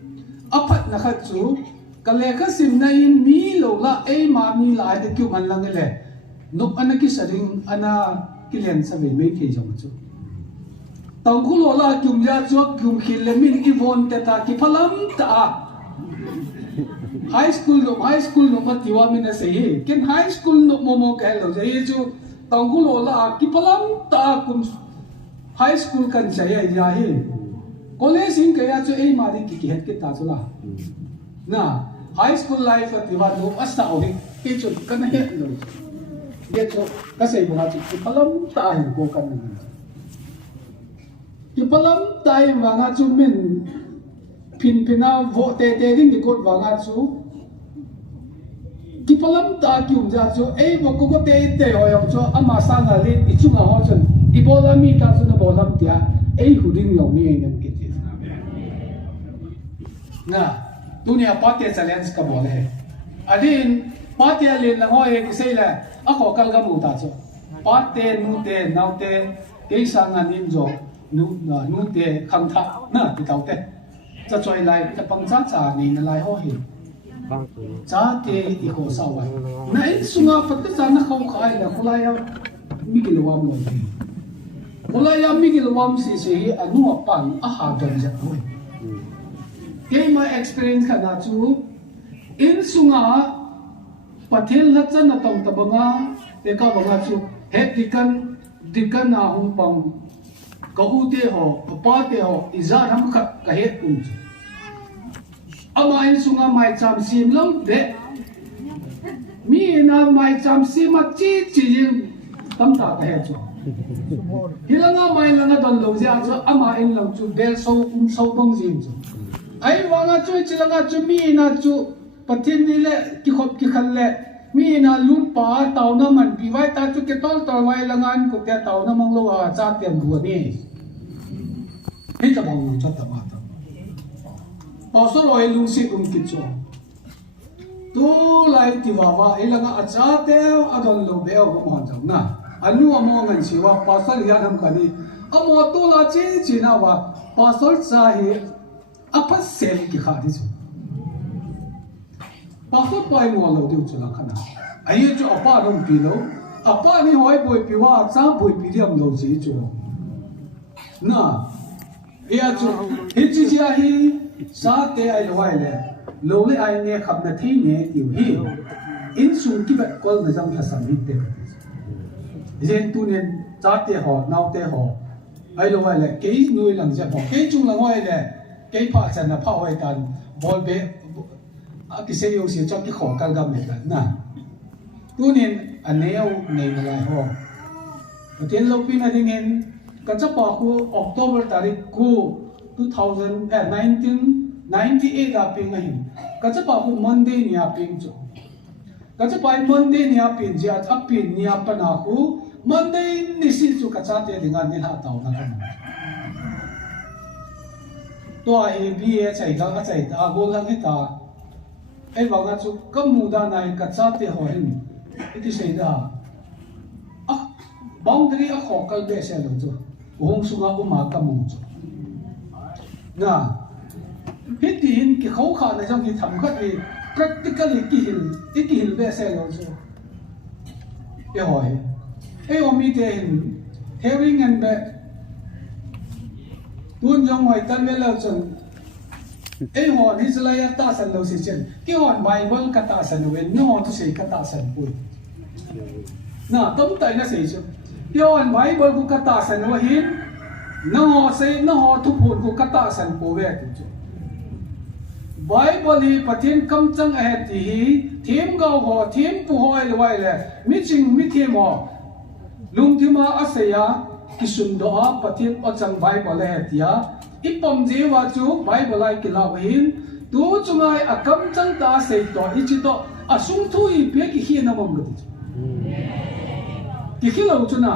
apat na khat chu kaleka sim na in mi lo la e ma mi la de kyu man lang le nup anaki saring ana kilen sa ve me ke jong chu tong khu lo la kyum ja chu kyum khil le min i von te ta ki phalam ta high school no ma tiwa min na sei ken high school no mo ka lo je chu tong khu lo la ki phalam ta kum high school kan sai ai ya hi college in ka ya chu e ma di ki het ke ta chu la na high school life at diwa no asta o hi ke chu kan he lo ye chu ka sei bu ha chu ki phalam ta hi ko kan ni ki phalam ta hi wa nga chu min pin vo te ding ki kot wa nga chu ki phalam ta ki ja chu e mo ko te ho yong chu ama sa nga le I chu nga ho chun I bola mi ta chu na bolam tia e hu ding yong mi ngam ki ti na dunia pate challenge ka bole adin pate le la ho e ki sei la a ko kal ga mu ta chu pate nu te nau te ke sa nga nin jo nu te khang tha na ti tau te cha choi lai ta pang cha ni na lai ho hi cha te I ko sa wa na in sunga pat cha na khau khai la khulai ya mi ki lo wam lo ti khulai ya mi ki lo wam si anu pan a ha don ja ho ke ma experience kana chu in sunga pathil la chan na tong ta banga te ka banga chu he dikan na hum pang ka u te ho pa te ho iza ram kha ka he kum ama in sunga mai cham sim long de mi na mai cham sim ma chi jing tam ta ka he chu hilanga mai langa don lo ja chu ama in long chu bel so bang jing chu ai wanga chu chilanga chu mi na chu pathin ni le ki khop ki khal le mi na lut pa taw na man pi wai ta chu ke tol wai langan ku te taw na mang lo a cha tem bu ni hi ta bang cha ta ma ta pa so lo lu si ki chu tu lai ti wa ilanga a cha te adon lo be o ma ta na anu amo ngan si wa pa sa ya nam ka ni amo tu la chi na wa pa so cha hi apa sel ki kha di chu pa so pai mo lo di chu la khana ai chu apa dong pi lo apa ni hoi boi pi wa cha boi pi riam lo ji chu na ya chu hi chi chi hi sa te ai lo ai le lo le ai ne khap na thi ne ti hi in sung ki ba kol na jam tha sam hi te jen tu ne cha te ho nau te ho ai lo ai le ke nui lang ja ho ke chung lang ai le cái pha chân là pha hoài tan bol be cái xe yêu xe cho cái khó căng gầm này na tu nên anh neo này là lại ho tiền lâu pin này nên cái chấp bảo cu October tarikh cu 1998 đã pin ngay cái chấp bảo cu Monday nia pin cho cái chấp bảo Monday nia pin giờ áp pin nia pan aku Monday nisi cho cái chấp tiền dengan ni hạt tàu na kan tua e bia chai ga chai ta gol lang hita e wanga chu kamuda nai ka cha te ho hin iti sei da a boundary a khokal be se lo chu hong sunga uma ka mu chu na hiti hin ki khau kha na jang ki tham khat ni practically ki hil be se lo chu e hoi e omi te hin hearing and back tuôn trong ngoài tân với lâu chừng ấy họ đi chơi lại ta sân lâu xí chân cái họ Bible cái ta sân lâu nó họ tu sĩ cái ta sân bùi na tóm tay nó xí chân cái họ Bible của cái ta sân lâu hiến nó họ thu hồn của cái ta sân bùi về tu Bible hi pathin kam chang a thì thiêm gạo họ thiêm pu hoi loi le mi ching mi thiêm họ lung thima asaya kisum doa pathin ochang Bible le tia ipom jewa chu Bible ai kilaw hin tu chungai akam chang ta sei to ichito asung thui pe ki hi na mom gati ki khilaw chuna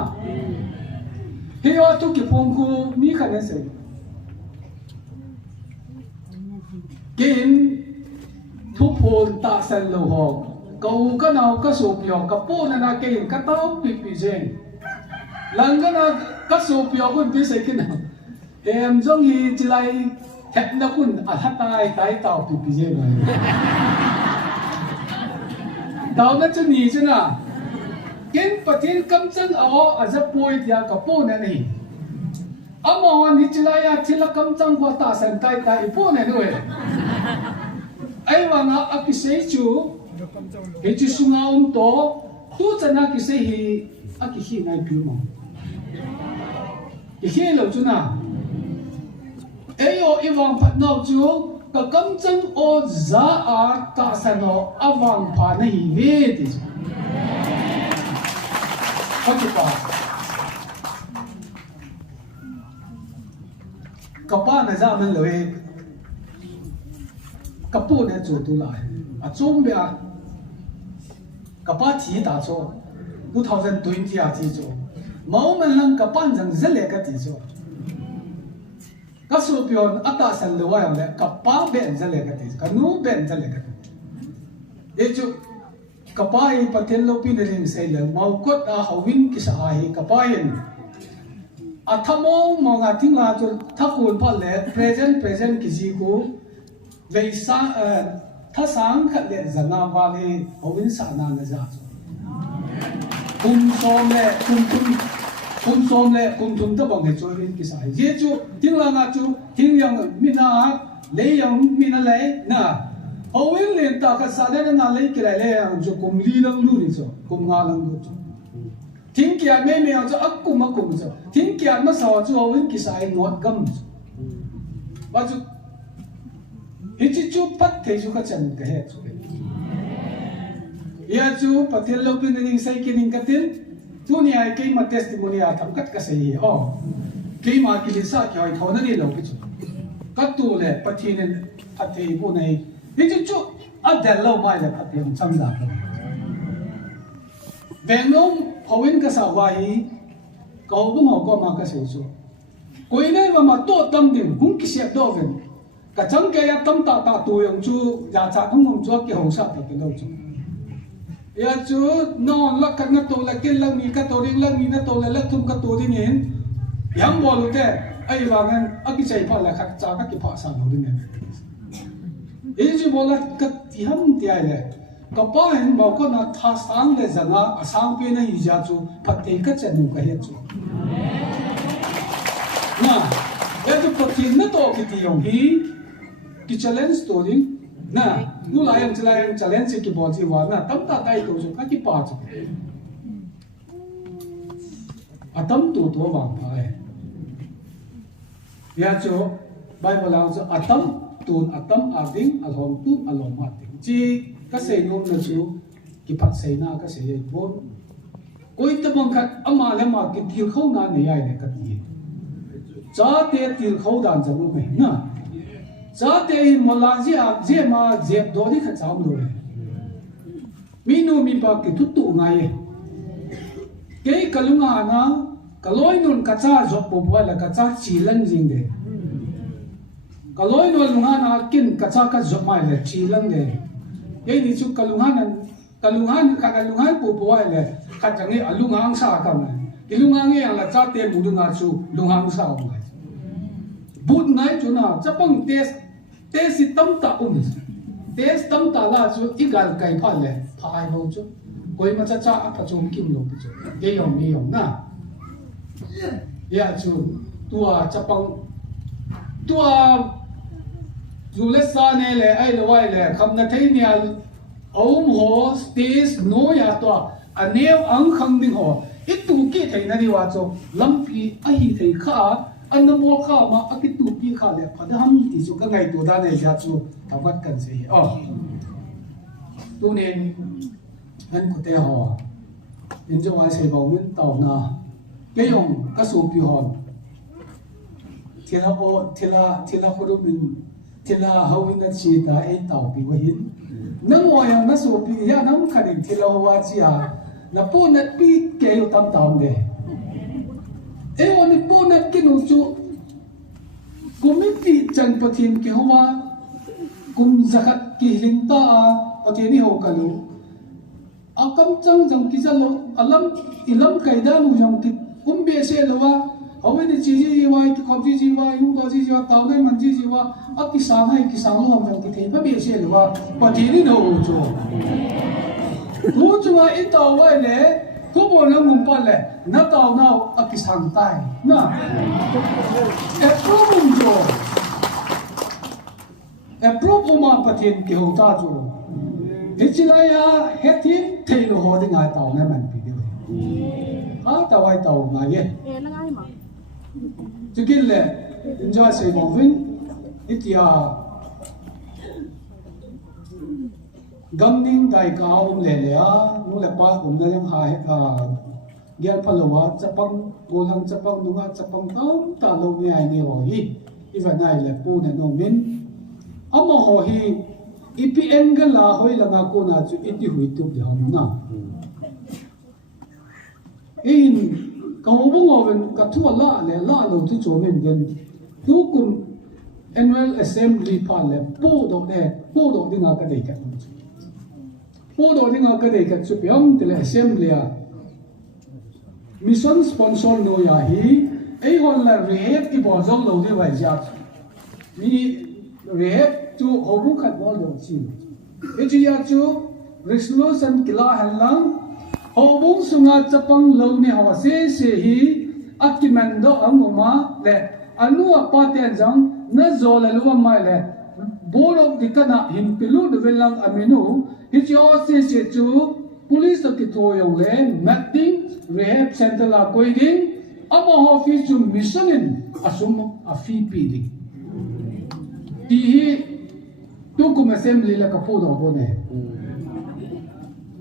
he wa tu ki pom ku mi khanen sei ken thu phol ta san lo ho kau ka naw ka so pyo ka po na na ken ka taw pi pi jen lang ka na ka so pyo ko pi se kin em jong hi chilai hẹp nó cũng hát tai tàu bị gì rồi tàu nó chân nhỉ chứ nào kiến bát thiên cắm chân ở giáp bôi thì cả bộ này amon ni chilaya chila kamchang ko ta san tai ipo ne no ai wa nga akisei chu ke chu sunga to tu chana ki sei hi aki ngai pi mo hi lo chu na ayo iwang phat no chu ka kamchang o za a ta san no awang pha na hi ve ti kapa na za man loe kapu ne chu tu lai a chom bia kapa thi ta cho 2020 a thi cho mau man lang kapan jang zele ka ti cho ka so pion ata san lo wa le kapa ben zele ka ti ka nu ben zele ka e chu kapa i patel lo pin ring sei le mau kot a hawin ki sa hi kapa yin athamo monga tingla chu thakul pha le present kiji ko veisa tha sang khat le zana wa le hawin sa na na ja kum som le kum thum ta bang he chu rin ki sa ye chu tingla na chu ting yang mina le yang mina le na hawin le ta ka sa le na le ki le yang chu kum li lang lu ni chu kum nga lang lu chu tiếng kia mẹ mẹ cho ác cùng mà cùng cho tiếng kia mà sao cho ông kia sai ngọt gầm và chú hết chú bắt thấy chú cái chân cái hết chú ya chú bắt thấy lâu bên này sai kia nên cái tin chú này cái mà testimony à thắm cắt cái sai cái mà cái lý sa cái thầu nó đi lâu cái chú cắt tu lệ bắt thấy nên bắt thấy bộ này hết chú ở đây lâu mai là bắt thấy ông chăm là vẹn ông hawin ka sa wahi kau bu mau ko ma ka se so koi nei wa ma to tam din gung ki se do ven ka chang ke ya tam ta tu yong chu ya cha thong mong chu ki hong sa ta ke do chu ya chu non la ka na to la ke la mi ka to ring la mi na to la thum ka to ding en yam bo lu te ai wa ngan a ki chai pha la kha cha ka ki pha sa lo ding en e ji bo la ka ti ham ti ai le kapa hen bao ko na tha sang le zanga asang pe na hi ja chu phatte ka chanu ka he chu na ya chu pathin na to ki ti yong hi ki challenge story na nu la yang challenge ki bo ji wa na tam ta dai to chu ka ki pa chu atam tu to wang pha e ya chu bible lang chu atam tun atam ading alhom tu alom ating chi ka sei nom na chu ki phat sei na ka sei ei bon koi ta bang khat ama le ma ki til khau na ne ai ne ka ti cha te til khau dan jang lu me na cha te mola ji a je ma je do di kha cham lo mi nu mi pa ki tu tu ngai ke kalunga na kaloi nun ka cha jo po bo la ka cha chi lang jing de kaloi nun lunga na kin ka cha ka jo mai le chi lang de cái này chú kalungan po po ai le kat jang ni alungang sa ka ma ilungang ye la cha te bu nga chu lungang sa ma but ngai chu na chapang test si tam ta test tam ta la chu igal kai pha le phai ho chu koi ma cha pa chom kim lo chu ye yom mi yom na ya chu tua chapang tua dù lết xa nè lệ ai là ai lệ không na thấy nhà ông họ stage nói à to anh em ăn không đi họ ít tu kia thấy na đi vào cho lắm khi ai thấy khá anh nó mua khá mà anh cái tu kia khá lệ phải ham thì chúng cái ngày tu đa này ra cho thằng bắt cần gì tu nên anh có thể họ nên cho ai sẽ bảo mình tàu na cái ông cái số bị hòn thì là có được mình thì là hầu như chỉ ta ấy tàu bị quay hin nâng ngoài nó số bị ya nắm khả định thì là hoa chi à là po nét bị kéo tam tam đấy ấy ông po nét cái nụ chú cũng biết bị chân bát thiên cái hoa cũng zakat cái hình ta bát thiên đi học cái lú cắm trăng trăng cái sao lú ilam cái đó lú trong cái bia xe lú hầu như chỉ gì vậy thì không chỉ vậy yung đó chỉ vậy tao này mình chỉ vậy cái sáng hay cái sáng lúc hôm cái thế phải biết gì là và thì đi đâu chứ lúc chúng ta ít tao vậy nè có bộ nó ngùng pa lệ nó tao nào cái sáng tai na problem chứ problem mà phát hiện cái hậu ta chứ thế chỉ là hết thì thấy nó họ đi ngay tàu này mình bị điều tàu ai tàu ngay vậy chứ cái lệ enjoy say mong vinh ít gam ning dai ka le le nu le pa na yang hai gyal phalowa chapang polang chapang dunga chapang tam ta lo ni ai ni ho hi even ai le pu ne no min ama ho hi ipi engala hoi langa ko na chu iti hui tu de hom na in ka ho bo ngoven ka thu la le la lo tu cho men gen tu kum annual assembly pa le po do dinga ka dei ka po do dinga ka dei ka chu piam tele assembly a mission sponsor no ya hi ei hon la rehep ki bo jong lo de wai ja mi rehep tu hobu khat bol do chi e chi ya chu resolution kila halang hobung sunga chapang lo ni hawa se hi akiman do angoma le anu apa te jang na zo la lu mai le board of dikana him pilu de velang amenu hi cho se chu police to to yong le mapping rehab center la koiding ama office chu mission in asum a fee pidi ti hi tu kum assembly la ka po do bo ne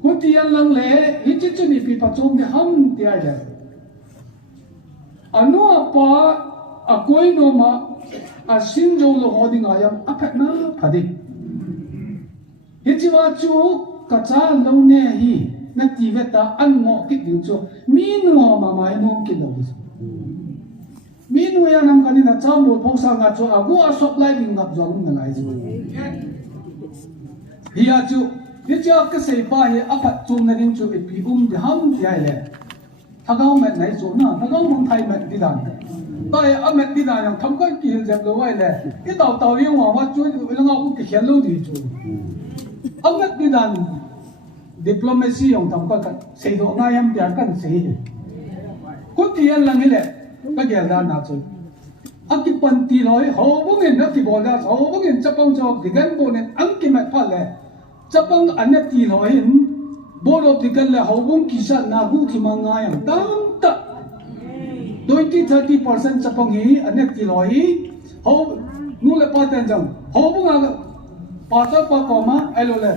ko ti yan lang le hi chi chu ni pi pa chom de ham ti ai le anu apa a koi no ma a sin jo lo hoding ayam apet na phadi hi chi wa chu ka cha lo ne hi na ti ve ta an ngo ki ding chu mi no ma mai mom ki lo dis mi no ya nam kan na cha mo phok sa nga chu a go a sok lai ding ngap jong na lai chu hi a chu hi cha ka sei pa hi apet chum na ding chu e pi de ham ti ai le thagao met nai chu na thagao mong thai met di dan tại amet đi nào yang tham quan kỳ dẹp lâu vậy nè cái tàu yêu hoàng chuối nó ngọc cũng cái khéo lâu đi chuối amet đi nào diplomacy yang tham quan xây độ ngay em tiền cần xây cốt tiền là cái này cái gì ra nào chuối cái phần tiền nói hậu bung in nó thì bỏ ra hậu bung in chấp bông cho thì cái bộ này ăn cái mặt phải nè chấp bông anh ấy tiền nói bộ đồ thì cái là hậu bung kỳ sản nào cũng thì mang ngay yang tam ta 20-30% sapang hi anek kiloi ho nu le pa ten jang ho bu nga pa ta pa ko ma elo le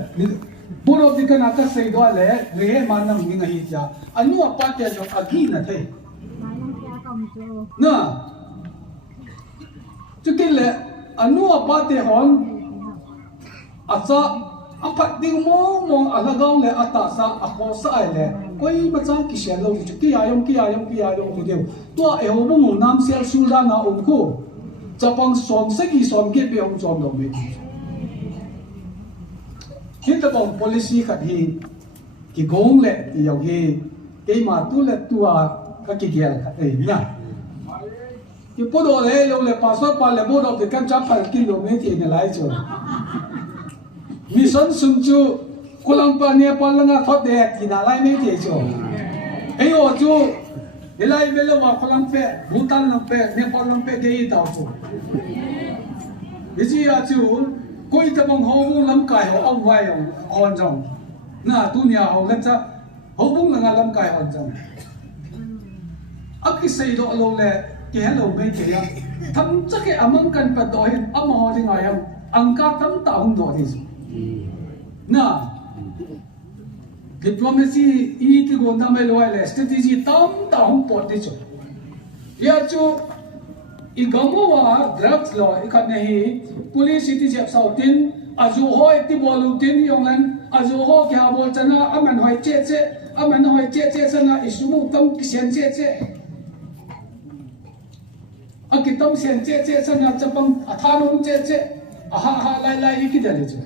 buro dikan aka sei do le re manam ni nga hi ja anu pa te jo agi na the na chukin le anu pa te hon asa apat ding mo alagaw le ata sa ako sa le koi macam kisah lo tu kia ayam tu dia tu ehok mo nam sel sudah na umku Japang som segi som ke pe om som lo me kita bang polisi kat hi ki gong le ti yau hi ke ma tu le tua ka ki gel kat na ki podo le lo le paswa pa le mo do ke kan cha pal kilometer ne lai cho mission sum chu kulang pa ne pa langa thot de ki na lai me te cho ei o chu elai velo wa kulang pe bhutan lang pe nepal lang pe ge tao chu ji ya chu koi ta bang ho bung lam kai ho ong wai on jong na tu nia ho len cha ho bung langa lam kai on jong aki sei do lo le ke hello me ke ya tham cha ke amang kan pa do hin am ho ding ayam angka tam ta hung do hi na diplomacy itu guna meluai le strategi tam tahun pot di tu. Ya tu igamu wa drugs law ikat nahi police itu jap sautin azuho itu bolutin yonglan azuho kya bol chana aman hoi che sana isumu tam kisian che akitam sian che sana capang athanum che aha lai ikidale tu.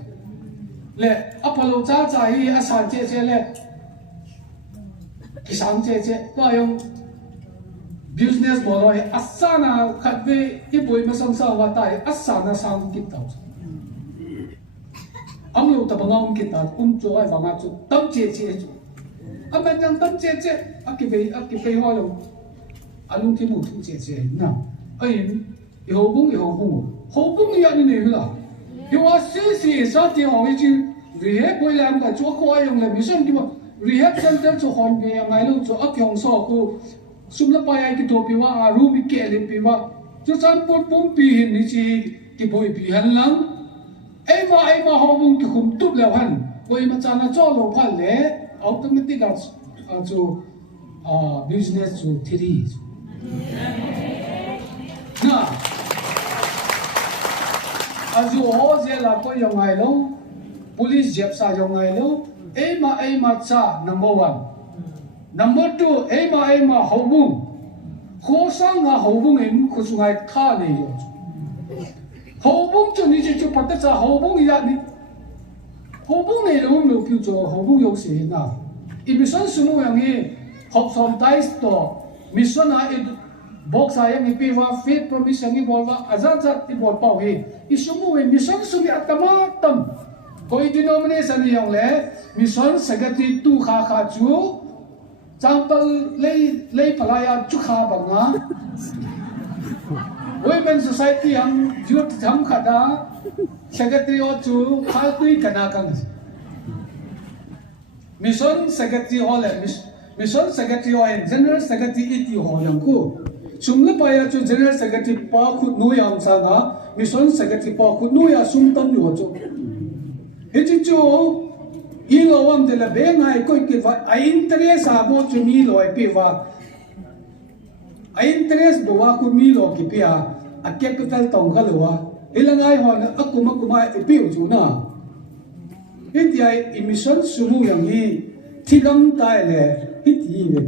Le apalo cha hi asan che le kisang che to yung business mo lo asana khatve ipoi ma sang sa wa tai asana sang kit tau ang lu ta bangam kita cho ai banga chu tam che chu amen jang tam che akibe ho lo alung ti mu tu che na ai ho bung ya ni ne la yo a si sa ti ho wi chu rehab koi lam ka chu ko ai yong la mission ki ma rehab center chu hon be yang ai lo chu akyong so ku sumla pa ai ki to pi wa ru mi ke le pi wa chu san put pum pi hin ni chi ki boi pi han lang ai ma ho bung ki khum tup la han koi ma cha na cho lo phan le automatic a chu business chu thiri na azu ho je la ko yong ai lo police jeb sa yong ai lo ai ma cha number 1 number 2 ai ma ho bung kho sang nga ho bung em khu su ngai tha ne yo ho bung chu ni chu pat ta cha ho bung ya ni ho bung ne lo lo pyu cho ho bung yo se na i mission su no yang e hop som tai sto mission a box a yang pi wa faith promise yang bol wa azan chat ti bol pau he i su mu e mission su ni atama tam koi denomination ni yang le mission secretary tu kha chu champal lei palaya chu kha banga women society yang youth tham khada secretary o chu khal tui kana kang mission secretary hole mission secretary o general secretary iti ho yang ku sumle pa ya chu general secretary pa khut nu yang sa na mission secretary pa khut nu ya sum tam yo chu he chu i lo wam de la be ngai ko ki va a interest a bo chu mi lo e pi va a interest do wa ku mi lo ki pi a capital tong ka lo wa ilangai ho na akuma e pi chu na hiti ai emission sumu yang hi thigam tai le hiti le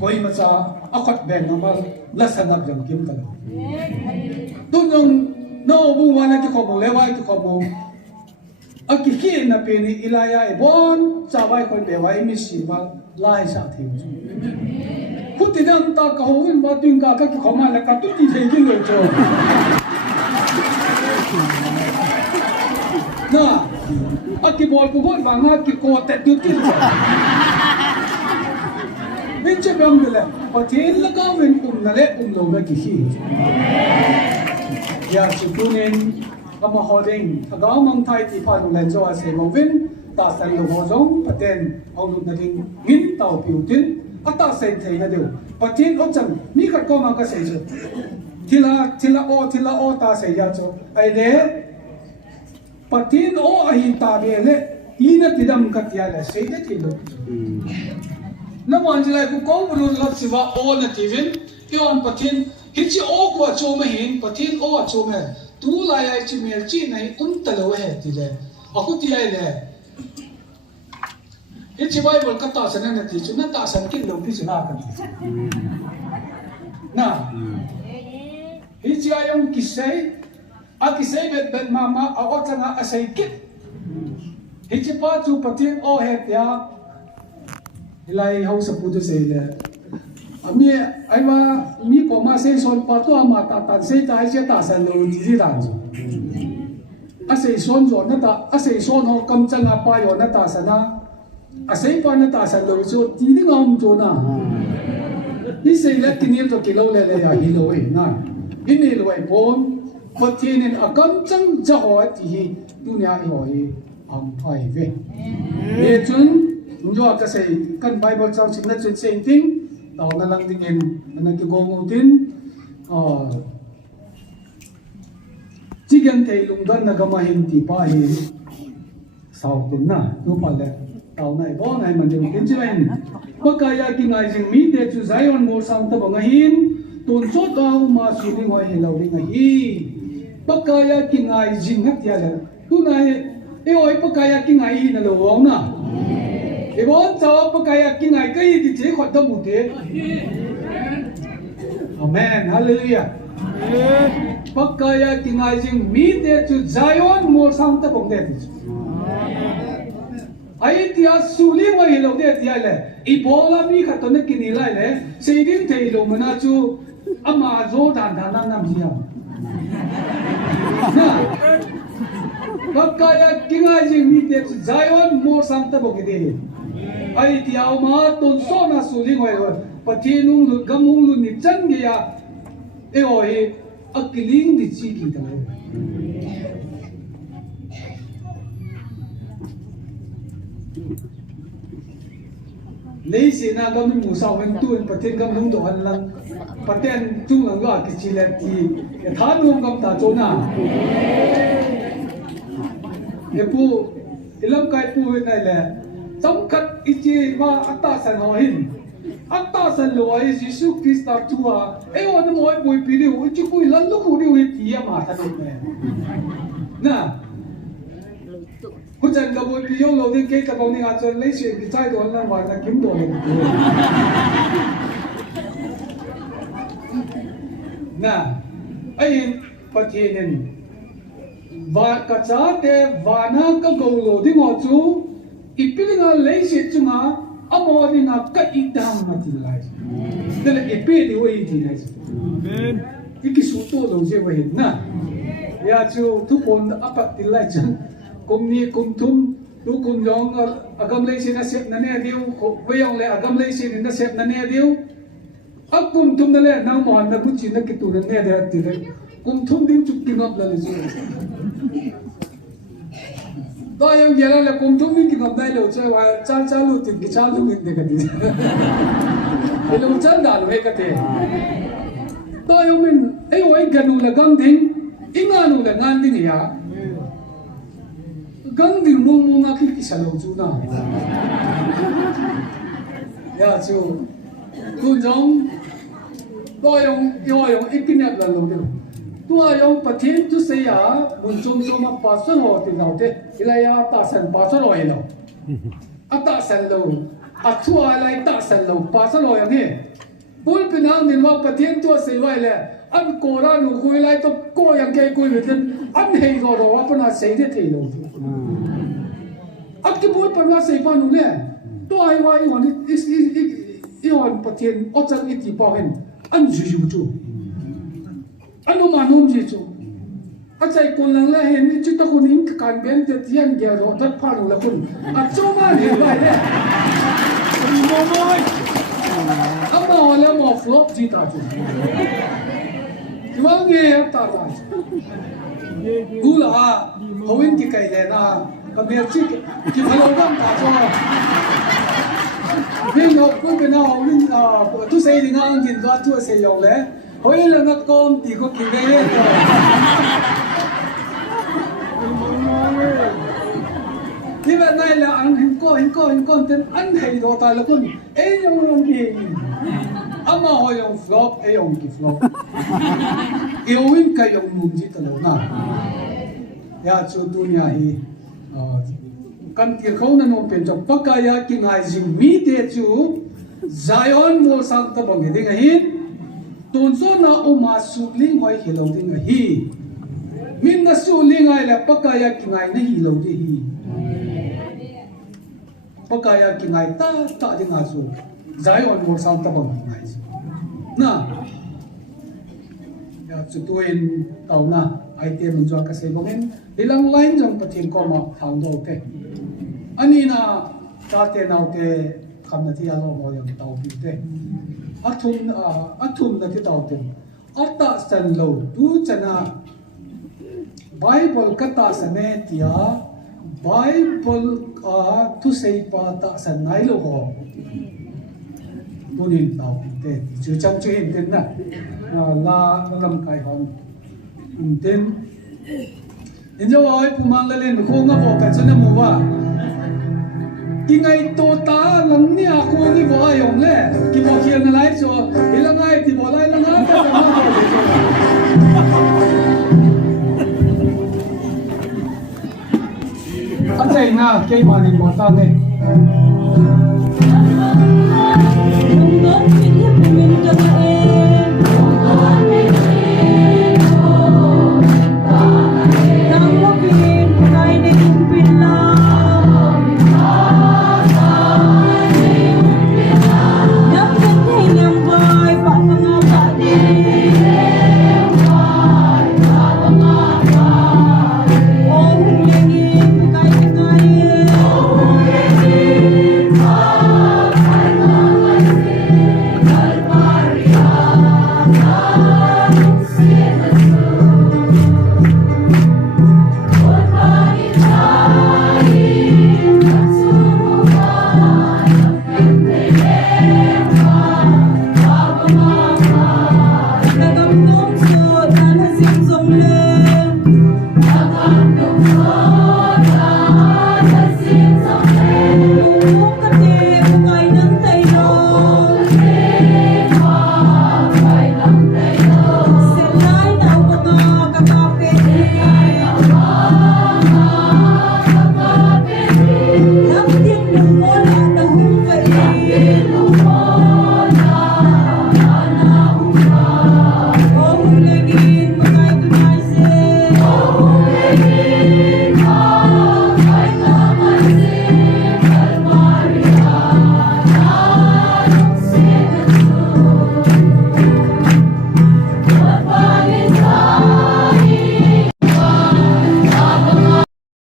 koi ma cha akot ben ma la sanap jam kim ta tu nong no bu wa na ki ko bo le wa ki ko bo aki ki na pe ni ilaya e bon cha bai ko be wa mi si ma lai sa thi puti nam ta ka ho in ba tin ka ki ko ma la ka tu ti the ki lo cho na aki bol ku bon ba nga ki ko te tu ti min che bam de le pa tin la ka wen na le lo ba ki hi ya chu tu nen kama holding agaw mang thai ti pha lu len zo a se mo vin ta san lo ho zong paten au lu na ding min tau piu tin ata sen thei na deu patin o chang mi khat ko ma ka se chu thila o ta se ya chu ai le patin o a hi ta be le ina tidam ka tia le se de ti lo na man jilai ku ko bu lu siwa o na ti vin ti on patin hi chi o ko chu ma hin patin o chu me tu la ya chi mer chi nai ta lo he ti le a ku ti ai le hi chi bible ka ta san na ti chu na ta san kin lo pi chu na ka na hi chi ayong kisai a kisai bet mama a o changa a sai kit hi chi pa chu patin o he tia ilai hau sa pu tu se le ami ai ma mi po ma se son pa to ma ta se ta se ta san lo ji dan ji a se son zo na ta a se son ho kam changa pa yo na ta sana a se pa na ta san lo zo ti ni ngam zo na ni se le ti ni to ki lo le ya hi lo e na ini lo e pon patin en a kam chang ja ho ti hi dunia i ho i am thai ve e chun njo ka se kan bible chang sin na chun same thing tao na lang tingin na nagkagong utin chigan kay lungdan na gamahin ti pahin sao tin na tu pala tao na ibo na man din tin chirain pagkaya kingay jing mi de chu Zion mo sang ta bangahin tun so tao ma suni ngoi helaw ring hi pagkaya kingay jing hat ya la tu na e oi pagkaya kingay na lo na Ibon cháu bác cái kinh ngày cái thì chế khỏi tâm một thế. Amen, hallelujah. Bác cái kinh ngày riêng mi để chú Zion mua sang ta bồng đẹp. Ai thì à xử lý ngoài lâu đẹp thì ai lệ. Ibola mi katone kinilai le seidin te lo mana chu ama zo dan dan nam siam na bakaya kingai jing mi te Zion mo sam ta bokide ai tiao ma ton so na su ling wai patinung lu gamung lu ni chan ge ya e oi akiling di chi ki ta lấy gì na gam ni musa wen tuan paten gam nung do han lang paten chung lang ga ki chi le ti tha nung gam ta cho na e pu ilam kai pu wen nai le cham khat ichi ma atta san ho hin atta san lo ai jisu krista tua e on mo ai pui pi ni u chi pui lan lu ku ni we ti ya ma tha ne naผู้จัดกับวันพิโยเราได้เกี่ยวกับวันนี้อาจารย์เลี้ยงเสียงใจโดนนั่งวันนักขิมโดนเลยน่ะไอ้ประเทศนี้ว่ากระจาเตวานาก็กงโลที่งอจูอีพิลิงาเลี้ยงเสียจุงาอโมดิงาก็อีดามมาที่ไรแต่ละอีพิลิวอีที่ไหนอีกิสุโตเราเจ้าเห็นน่ะยาจูทุกคนอัปติไลจังcùng ni cùng thum tu cùng yong agam lei sin asep na ne diu weyong le agam lei sin na sep na ne diu akum thum na le na mo na bu chi na ki tu na ne de ti le kum thum din chuk ki ngap la le ju to yong yela le kum thum din ki ngap dai lo che wa cha lu tin ki cha lu min de ka di e lo chan da lo he ka te to yong min e oi ganu la gam ding inganu la ngan ding ya gang ding mong mong akil kisalo juna ya chu tu jong to yong ikinap la lo de tu ayong pathin tu se ya mun chung chung ma pa so ho ti nau te ilaya ta san pa so lo ilo ata san lo athu alai ta san lo pa so lo yang he bul pinang din wa pathin tu se wai le an ko ra nu khui lai to ko yang ke khui mit an hei ro ro wa pa na se de the lo Aki buat pernah saya nu le, tu ai wai wan iwan patien otak iti pahen an juju tu, anu manum jitu, acai kon lang le hen itu tak kuning kan ben tetian dia ro tak paru la kun, acoma le wai le, momoi, apa wala mo flop jita tu, iwang ye tak tak, gula hawin kikai le na. Kami cik kita lakukan tak Bin aku kena awin tu saya dengan angin tu saya yang le, hoi lengat kom tiga kiri le. Tiba naik le angin ko ten anhai do ta lakun, yang orang ki, ama hoi yang flop, yang ki flop. Iowin kay yang mumji talaga. Ya cu dunia hi. Kan tir khâu na nom pen chok pakaya ki ngai jing mi te chu Zion mo sang ta bang ding a hin ton so na o ma su ling hoi hi lo ding a hi min na su ling ai la pakaya ki ngai na hi lo de hi pakaya ki ngai ta ding a su Zion mo sang ta bang ngai na ya chu tuin tau na ai te mun jo ka se bangin ilang line jong pathin ko ma thang do te ani na ta te nau te kham na ti alo mo yang tau pi te athum na ti tau te atta san lo tu chana bible ka ta sa ne tia bible tu sei pa ta san nai lo ho tunin tau pi te chu chang chu hin ten na la lam kai hon ten injo ai pumang la len ko nga bo ka chana mo wa kingai to ta lang ni a ko ni bo ayong le ki bo khian na lai so ilangai ti bo lai lang ta ma ko achai na ke ma ni mo ta ne